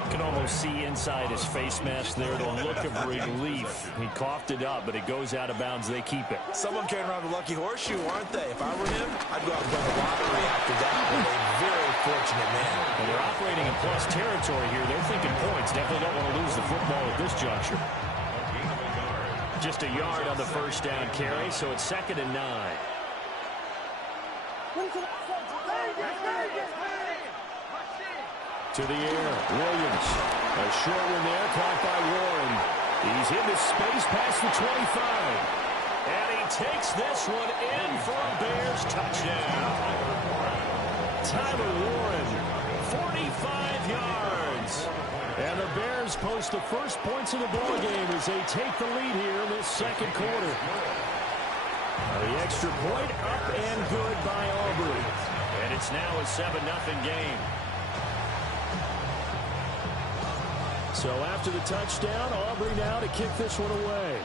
You can almost see inside his face mask there the look of relief. He coughed it up, but it goes out of bounds. They keep it. Someone carrying around a lucky horseshoe, aren't they? If I were him, I'd go out and play the lottery after that. With a very fortunate man. And they're operating in plus territory here. They're thinking points. Definitely don't want to lose the football at this juncture. Just a yard on the first down carry, so it's second and 9. To the air, Williams. A short one there, caught by Warren. He's into space past the 25. And he takes this one in for a Bears touchdown. Tyler Warren, 45 yards. And the Bears post the first points of the ball game as they take the lead here in this second quarter. The extra point up and good by Aubrey. And it's now a 7-0 game. So after the touchdown, Aubrey now to kick this one away.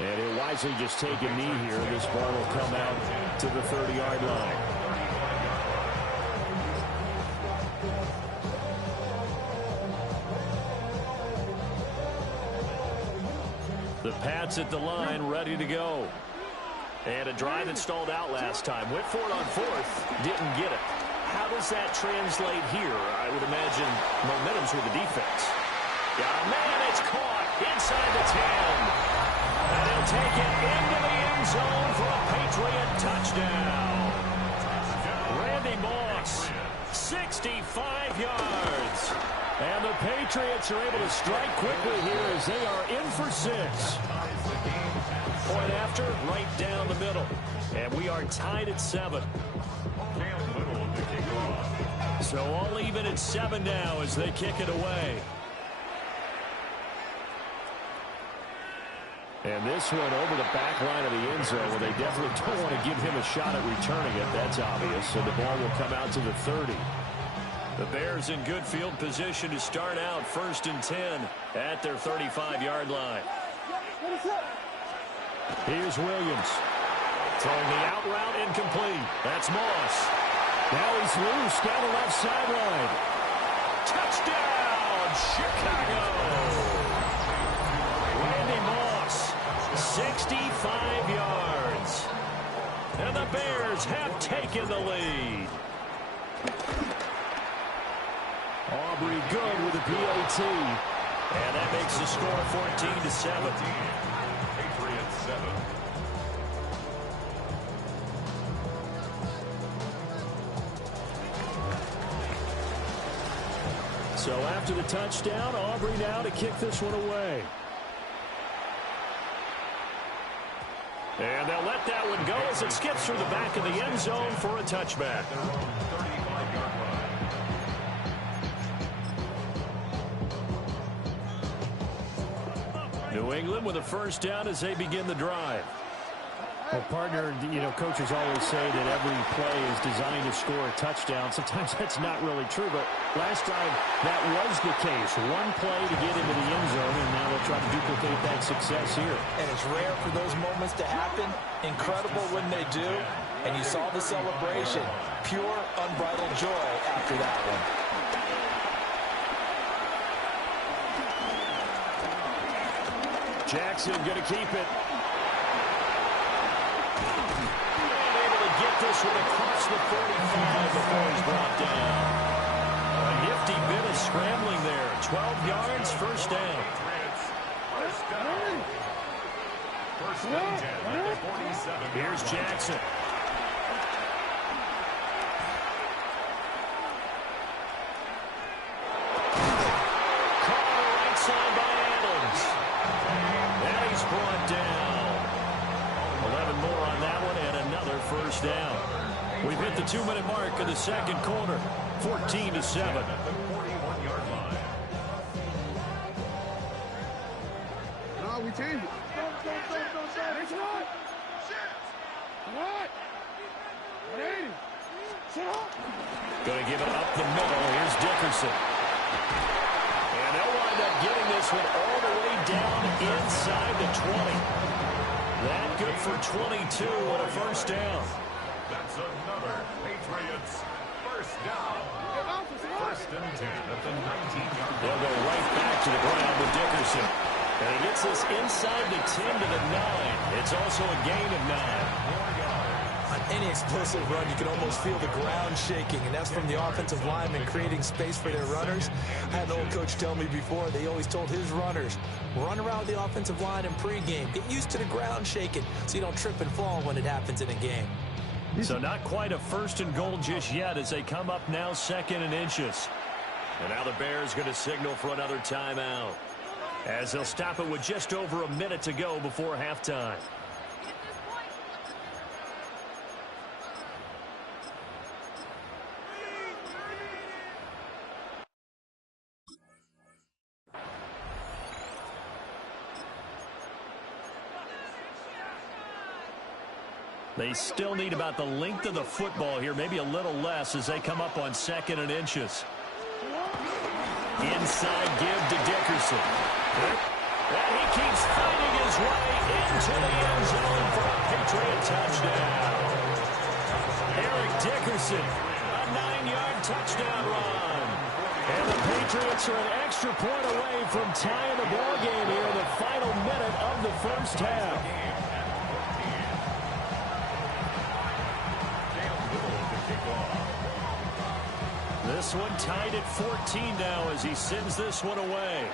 And he'll wisely just take a knee here. This ball will come out to the 30-yard line. The Pats at the line, ready to go. And a drive that stalled out last time. Went for it on 4th, didn't get it. How does that translate here? I would imagine momentum's with the defense. Got a man, it's caught inside the 10. And he'll take it into the end zone for a Patriot touchdown. Randy Moss, 65 yards. And the Patriots are able to strike quickly here as they are in for 6. Point after, right down the middle. And we are tied at 7. So all even at 7 now as they kick it away. And this one over the back line of the end zone where they definitely don't want to give him a shot at returning it. That's obvious. So the ball will come out to the 30. The Bears in good field position to start out 1st and 10 at their 35-yard line. Here's Williams. Throwing the out route incomplete. That's Moss. Now he's loose down the left sideline. Touchdown, Chicago! Randy Moss, 65 yards. And the Bears have taken the lead. Aubrey good with a PAT. And that makes the score 14-7. Patriots 7. So after the touchdown, Aubrey now to kick this one away. And they'll let that one go as it skips through the back of the end zone for a touchback. New England with a first down as they begin the drive. Well, partner, coaches always say that every play is designed to score a touchdown. Sometimes that's not really true, but last drive that was the case. One play to get into the end zone, and now they'll try to duplicate that success here. And it's rare for those moments to happen. Incredible when they do. And you saw the celebration. Pure, unbridled joy after that one. Jackson going to keep it. Get this one across the 45 before he's brought down. A nifty bit of scrambling there. 12 yards, first down. First and 10 at the 47. Here's Jackson. one and another first down. We've hit the 2-minute mark of the second quarter, 14-7. At the 41-yard line. No, we change it. Next one. What? 180. Going to give it up the middle. Here's Dickerson. And they'll wind up getting this one all the way down inside the 20. That good for 22 and a first down. That's another Patriots first down. First and 10 at the 19-yard line. They'll go right back to the ground with Dickerson. And he gets this inside the 10 to the 9. It's also a gain of 9. On any explosive run, you can almost feel the ground shaking, and that's from the offensive linemen creating space for their runners. I had an old coach tell me before, they always told his runners, run around the offensive line in pregame. Get used to the ground shaking so you don't trip and fall when it happens in a game. So not quite a first and goal just yet as they come up now 2nd and inches. And now the Bears going to signal for another timeout as they'll stop it with just over a minute to go before halftime. They still need about the length of the football here, maybe a little less as they come up on 2nd and inches. Inside give to Dickerson. And he keeps fighting his way into the end zone for a Patriot touchdown. Eric Dickerson, a 9-yard touchdown run. And the Patriots are an extra point away from tying the ball game here in the final minute of the first half. This one tied at 14 now as he sends this one away.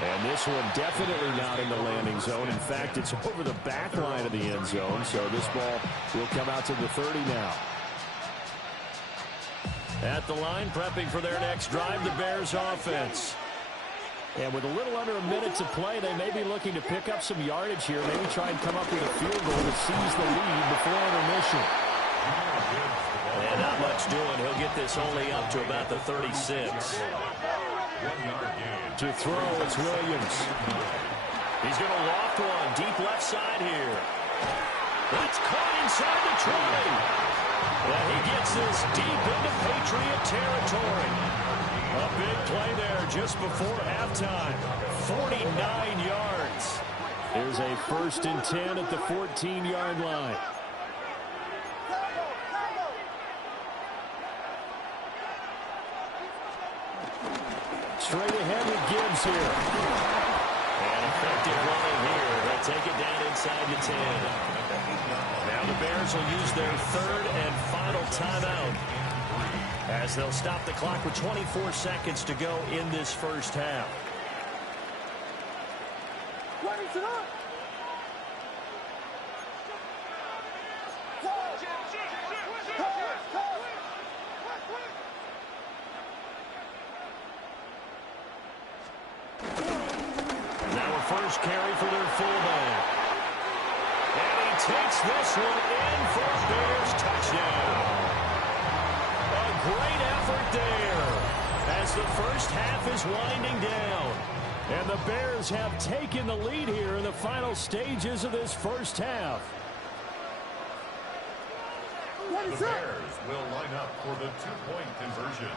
And this one definitely not in the landing zone. In fact, it's over the back line of the end zone, so this ball will come out to the 30 now. At the line, prepping for their next drive, the Bears offense. And with a little under a minute to play, they may be looking to pick up some yardage here, maybe try and come up with a field goal to seize the lead before intermission. And not much doing. He'll get this only up to about the 36. To throw, it's Williams. He's going to loft one deep left side here. It's caught inside the 20. And he gets this deep into Patriot territory. A big play there just before halftime. 49 yards. There's a 1st and 10 at the 14-yard line. Straight ahead with Gibbs here. And effective running here. They'll take it down inside the 10. Now the Bears will use their 3rd and final timeout as they'll stop the clock with 24 seconds to go in this first half. First carry for their fullback. And he takes this one in for a Bears touchdown. A great effort there as the first half is winding down. And the Bears have taken the lead here in the final stages of this first half. The Bears will line up for the 2-point conversion.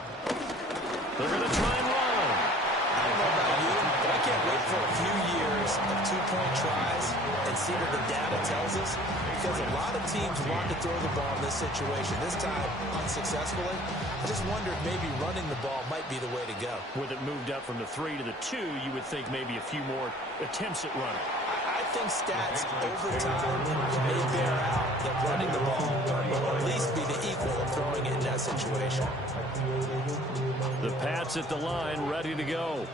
They're going to try and run. I don't know about you, but I can't wait for a few years of 2-point tries and see what the data tells us, because a lot of teams want to throw the ball in this situation. This time, unsuccessfully. I just wonder if maybe running the ball might be the way to go. With it moved up from the 3 to the 2, you would think maybe a few more attempts at running. I think stats over time may bear out that running the ball will at least be the equal of throwing it in that situation. The Pats at the line, ready to go.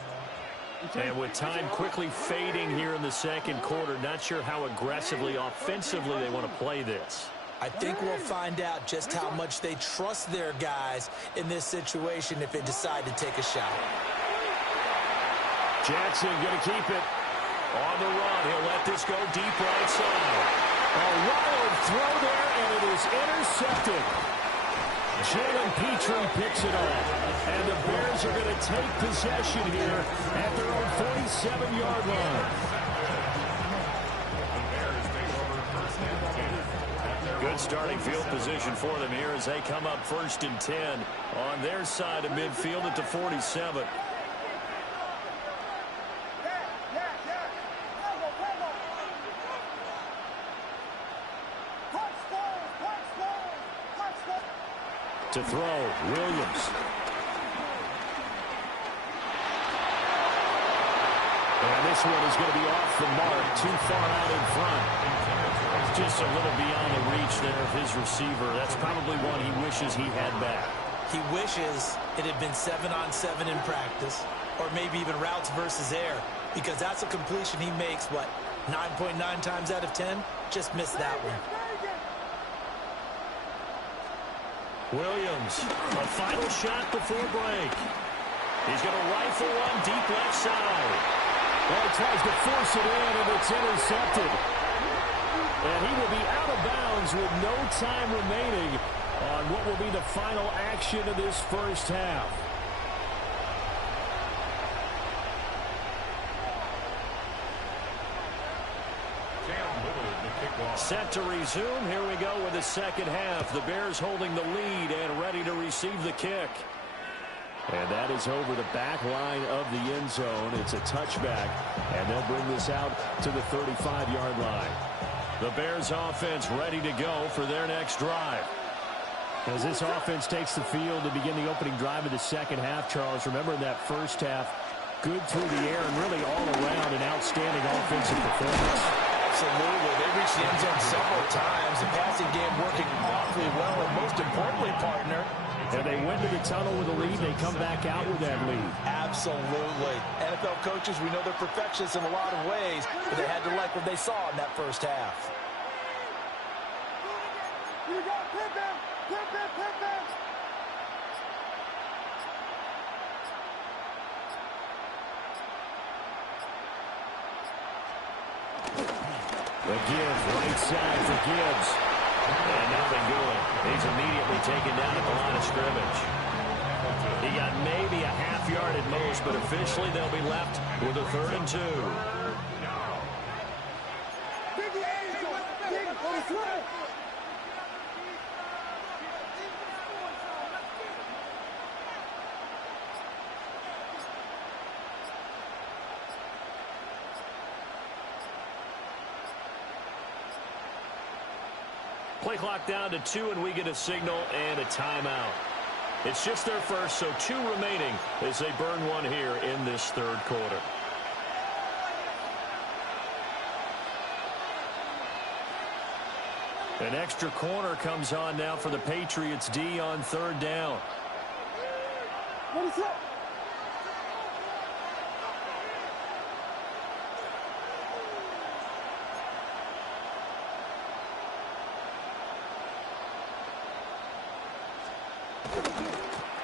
And with time quickly fading here in the second quarter, not sure how aggressively, offensively they want to play this. I think we'll find out just how much they trust their guys in this situation if they decide to take a shot. Jackson going to keep it. On the run, he'll let this go deep right side. A wild throw there, and it is intercepted. Jalen Petrie picks it off. And the Bears are going to take possession here at their own 47-yard line. Good starting field position for them here as they come up 1st and 10 on their side of midfield at the 47. To throw, Williams. And this one is going to be off the mark, too far out in front. Just a little beyond the reach there of his receiver. That's probably one he wishes he had back. He wishes it had been 7-on-7 in practice, or maybe even routes versus air, because that's a completion he makes, what, 9.9 times out of 10? Just missed that one. Williams, a final shot before break. He's going to rifle one deep left side. Well, he tries to force it in, and it's intercepted. And he will be out of bounds with no time remaining on what will be the final action of this first half. Set to resume. Here we go with the second half. The Bears holding the lead and ready to receive the kick. And that is over the back line of the end zone. It's a touchback, and they'll bring this out to the 35-yard line. The Bears offense ready to go for their next drive. As this offense takes the field to begin the opening drive of the second half, Charles, remember in that first half, good through the air and really all around an outstanding offensive performance. Absolutely. They reached the end zone several times. The passing game working awfully well, and most importantly, partner, and they went to the tunnel with a lead. They come back out with that lead. Absolutely. NFL coaches, we know they're perfectionists in a lot of ways, but they had to like what they saw in that first half. The give, right side for Gibbs. And nothing doing. He's immediately taken down at the line of scrimmage. He got maybe a half yard at most, but officially they'll be left with a 3rd and 2. Play clock down to 2, and we get a signal and a timeout. It's just their first, so 2 remaining as they burn one here in this third quarter. An extra corner comes on now for the Patriots D on 3rd down. What is up?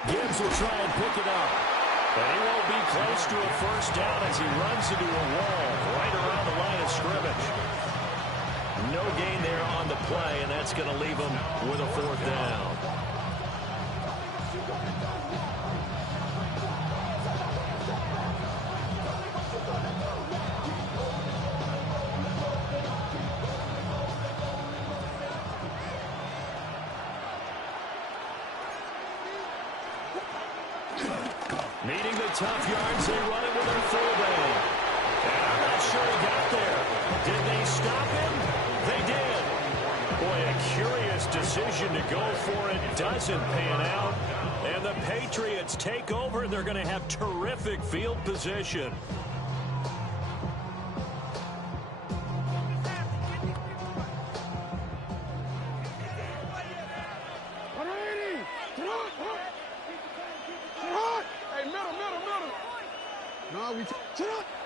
Gibbs will try and pick it up. But he won't be close to a first down as he runs into a wall right around the line of scrimmage. No gain there on the play, and that's going to leave him with a 4th down. Meeting the tough yards, they run it with their fullback. And I'm not sure he got there. Did they stop him? They did. Boy, a curious decision to go for it. Doesn't pan out. And the Patriots take over. They're going to have terrific field position.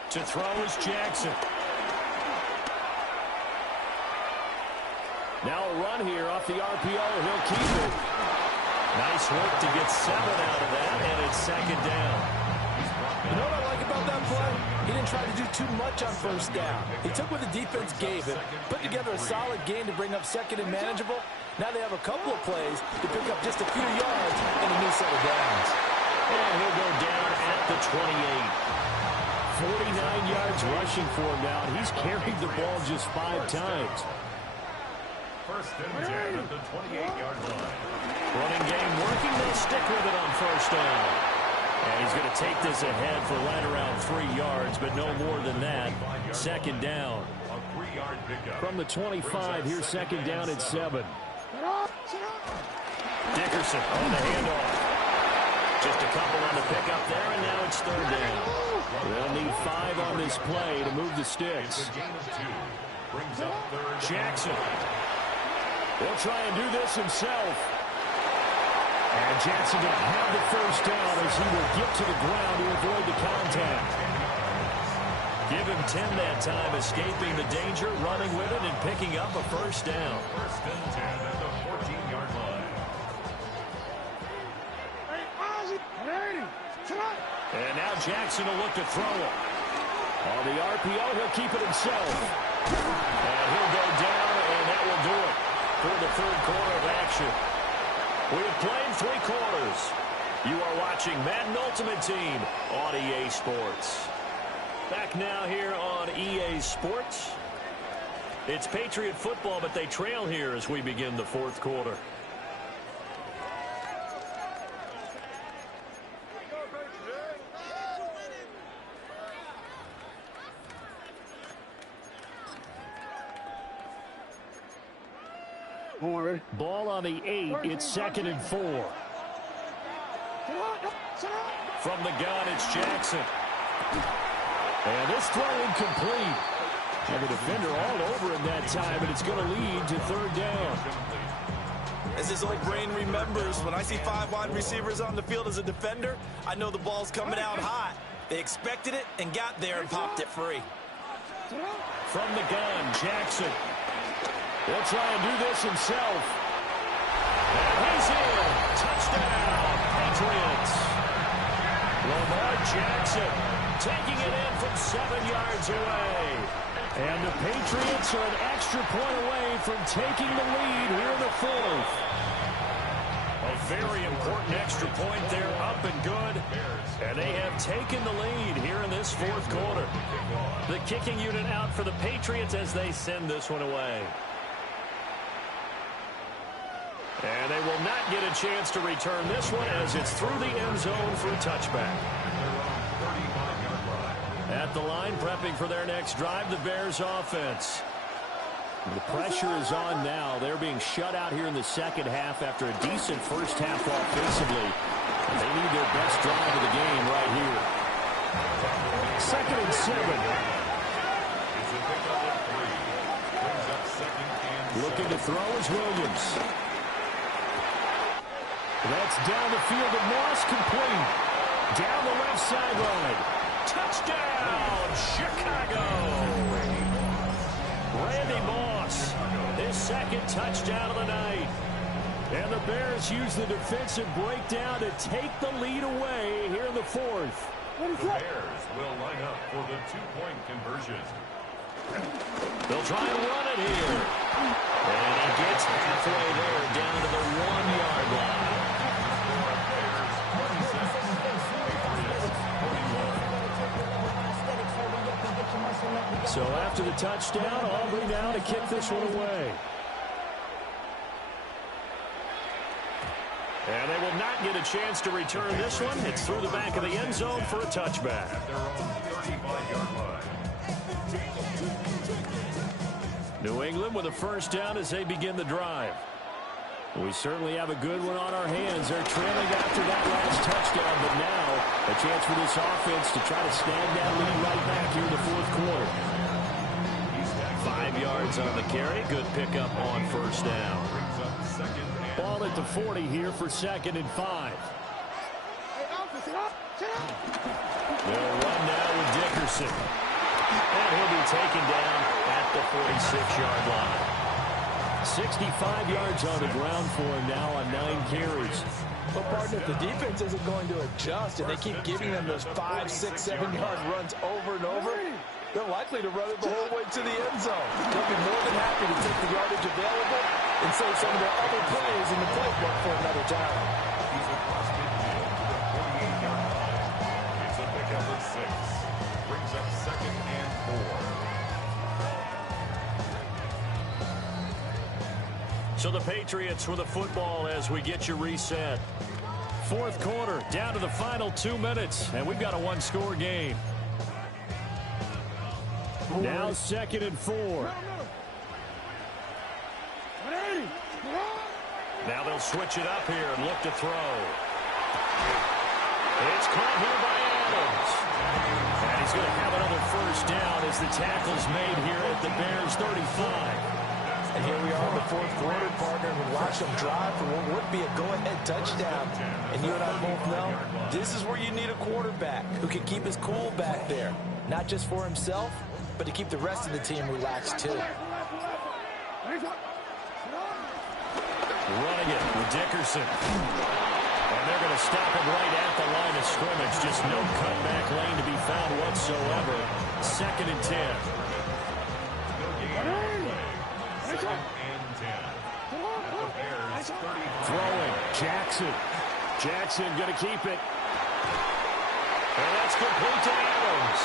To throw is Jackson. Now a run here off the RPO. He'll keep it. Nice work to get 7 out of that, and it's 2nd down. You know what I like about that play? He didn't try to do too much on first down. He took what the defense gave him, put together a solid game to bring up second and manageable. Now they have a couple of plays to pick up just a few yards and a new set of downs. And he'll go down at the 28. 49 yards rushing for him now. He's carried the ball just 5 times. First and 10 at the 28-yard line. Running game working. They'll stick with it on first down. And he's going to take this ahead for right around 3 yards, but no more than that. Second down. A 3-yard pickup. From the 25, here's second down at 7. Dickerson on the handoff. Just a couple on the pickup there, and now it's third down. They'll need 5 on this play to move the sticks. Brings up third. Jackson. He'll try and do this himself. And Jackson will have the first down as he will get to the ground to avoid the contact. Give him 10 that time, escaping the danger, running with it, and picking up a first down. First and 10 at the 14-yard line. And now Jackson will look to throw it. On the RPO, he'll keep it himself. And he'll go down, and that will do it for the third quarter of action. We have played 3 quarters. You are watching Madden Ultimate Team on EA Sports. Back now here on EA Sports. It's Patriot football, but they trail here as we begin the fourth quarter. Ball on the 8. It's second and 4. From the gun, it's Jackson. And this throw incomplete. And the defender all over him that time, and it's going to lead to third down. As his old brain remembers, when I see 5 wide receivers on the field as a defender, I know the ball's coming out hot. They expected it and got there and popped it free. From the gun, Jackson. He'll try and do this himself. And he's in. Touchdown, Patriots. Lamar Jackson taking it in from 7 yards away. And the Patriots are an extra point away from taking the lead here in the fourth. A very important extra point there, up and good. And they have taken the lead here in this fourth quarter. The kicking unit out for the Patriots as they send this one away. And they will not get a chance to return this one as it's through the end zone for a touchback. At the line, prepping for their next drive, the Bears offense. The pressure is on now. They're being shut out here in the second half after a decent first half offensively. And they need their best drive of the game right here. Second and 7. Looking to throw is Williams. That's down the field of Moss, complete. Down the left sideline. Touchdown, Chicago. Randy Moss, his second touchdown of the night. And the Bears use the defensive breakdown to take the lead away here in the fourth. The Bears will line up for the 2-point conversion. They'll try and run it here. And he gets halfway there down to the 1-yard line. So after the touchdown, Aubrey now to kick this one away. And they will not get a chance to return this one. It's through the back of the end zone for a touchback. At their own 35-yard line. New England with a first down as they begin the drive. We certainly have a good one on our hands. They're trailing after that last touchdown, but now a chance for this offense to try to snag that lead right back here in the fourth quarter. 5 yards on the carry. Good pickup on first down. Ball at the 40 here for second and 5. They'll run now with Dickerson. And he'll be taken down at the 46-yard line. 65 yards on the ground for him now on 9 carries. Well, partner, if the defense isn't going to adjust and they keep giving them those 5, 6, 7-yard runs over and over, they're likely to run it the whole way to the end zone. They'll be more than happy to take the yardage available and save some of their other plays in the playbook for another time. He's across midfield to the 48-yard line. It's a pickup of 6. Brings up 2nd and 4. So the Patriots with the football as we get you reset. 4th quarter, down to the final 2 minutes, and we've got a 1-score game. Now 2nd and 4. Now they'll switch it up here and look to throw. It's caught here by Adams. And he's going to have another 1st down as the tackle's made here at the Bears 35. And here we are in the 4th quarter, partner, and we watch them drive for what would be a go-ahead touchdown. And you and I both know this is where you need a quarterback who can keep his cool back there, not just for himself, but to keep the rest of the team relaxed too. Running it with Dickerson. And they're going to stop him right at the line of scrimmage. Just no cutback lane to be found whatsoever. 2nd and 10. Throwing. Jackson going to keep it. And that's complete to Adams.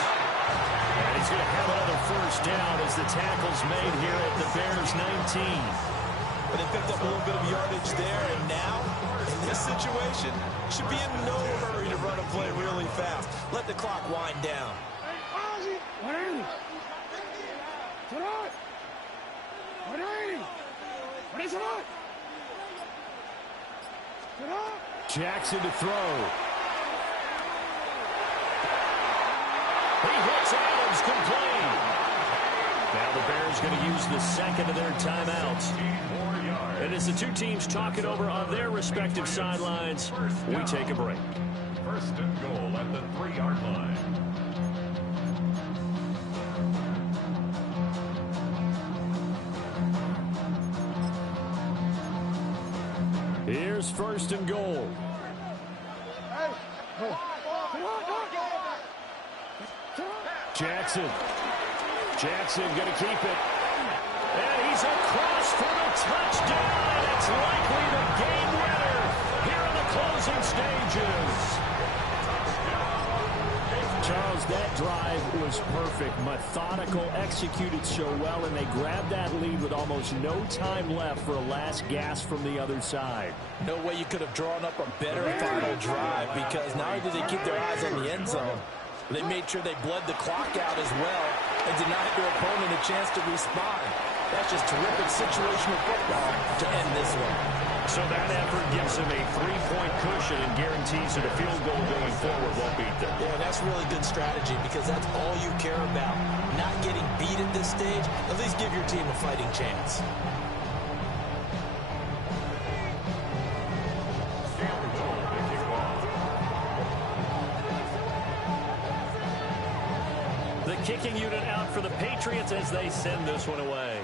And he's going to have another 1st down as the tackle's made here at the Bears 19. But they picked up a little bit of yardage there, and now, in this situation, should be in no hurry to run a play really fast. Let the clock wind down. Jackson to throw. He hits Adams complete. Now the Bears going to use the 2nd of their timeouts. And as the two teams talk it over on their respective sidelines, we take a break. 1st and goal at the 3-yard line. Here's 1st and goal. Jackson going to keep it. And he's across for the touchdown, and it's likely the game winner here in the closing stages. Charles, that drive was perfect. Methodical, executed so well, and they grabbed that lead with almost no time left for a last gasp from the other side. No way you could have drawn up a better final drive, because not only did they keep their eyes on the end zone, they made sure they bled the clock out as well and denied their opponent a chance to respond. That's just terrific situational football to end this one. So that effort gives them a 3-point cushion and guarantees that a field goal going forward won't beat them. Yeah, that's really good strategy because that's all you care about. Not getting beat at this stage, at least give your team a fighting chance. The kicking unit out for the Patriots as they send this one away.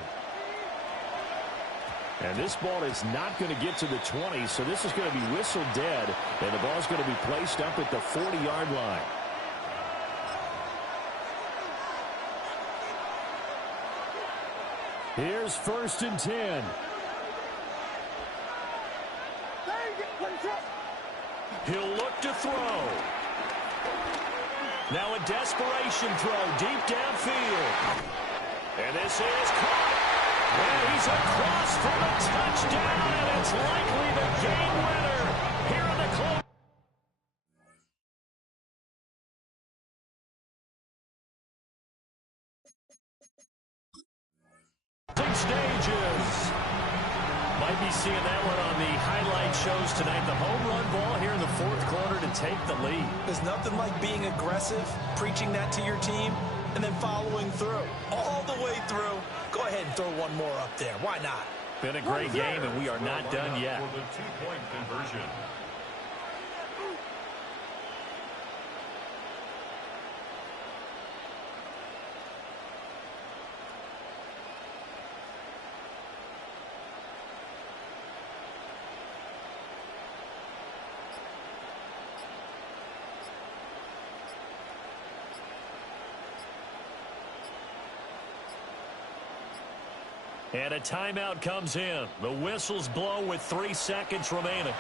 And this ball is not going to get to the 20, so this is going to be whistled dead, and the ball is going to be placed up at the 40-yard line. Here's 1st and 10. He'll look to throw. Now a desperation throw deep downfield. And this is caught. And he's across for the touchdown, and it's likely the game winner here in the closing stages. Might be seeing that one on the highlight shows tonight. The home run ball here in the 4th quarter to take the lead. There's nothing like being aggressive, preaching that to your team, and then following through. All the way through. Go ahead and throw one more up there. Why not? Been a great game, and we are not done yet. For the 2-point conversion. And a timeout comes in. The whistles blow with 3 seconds remaining.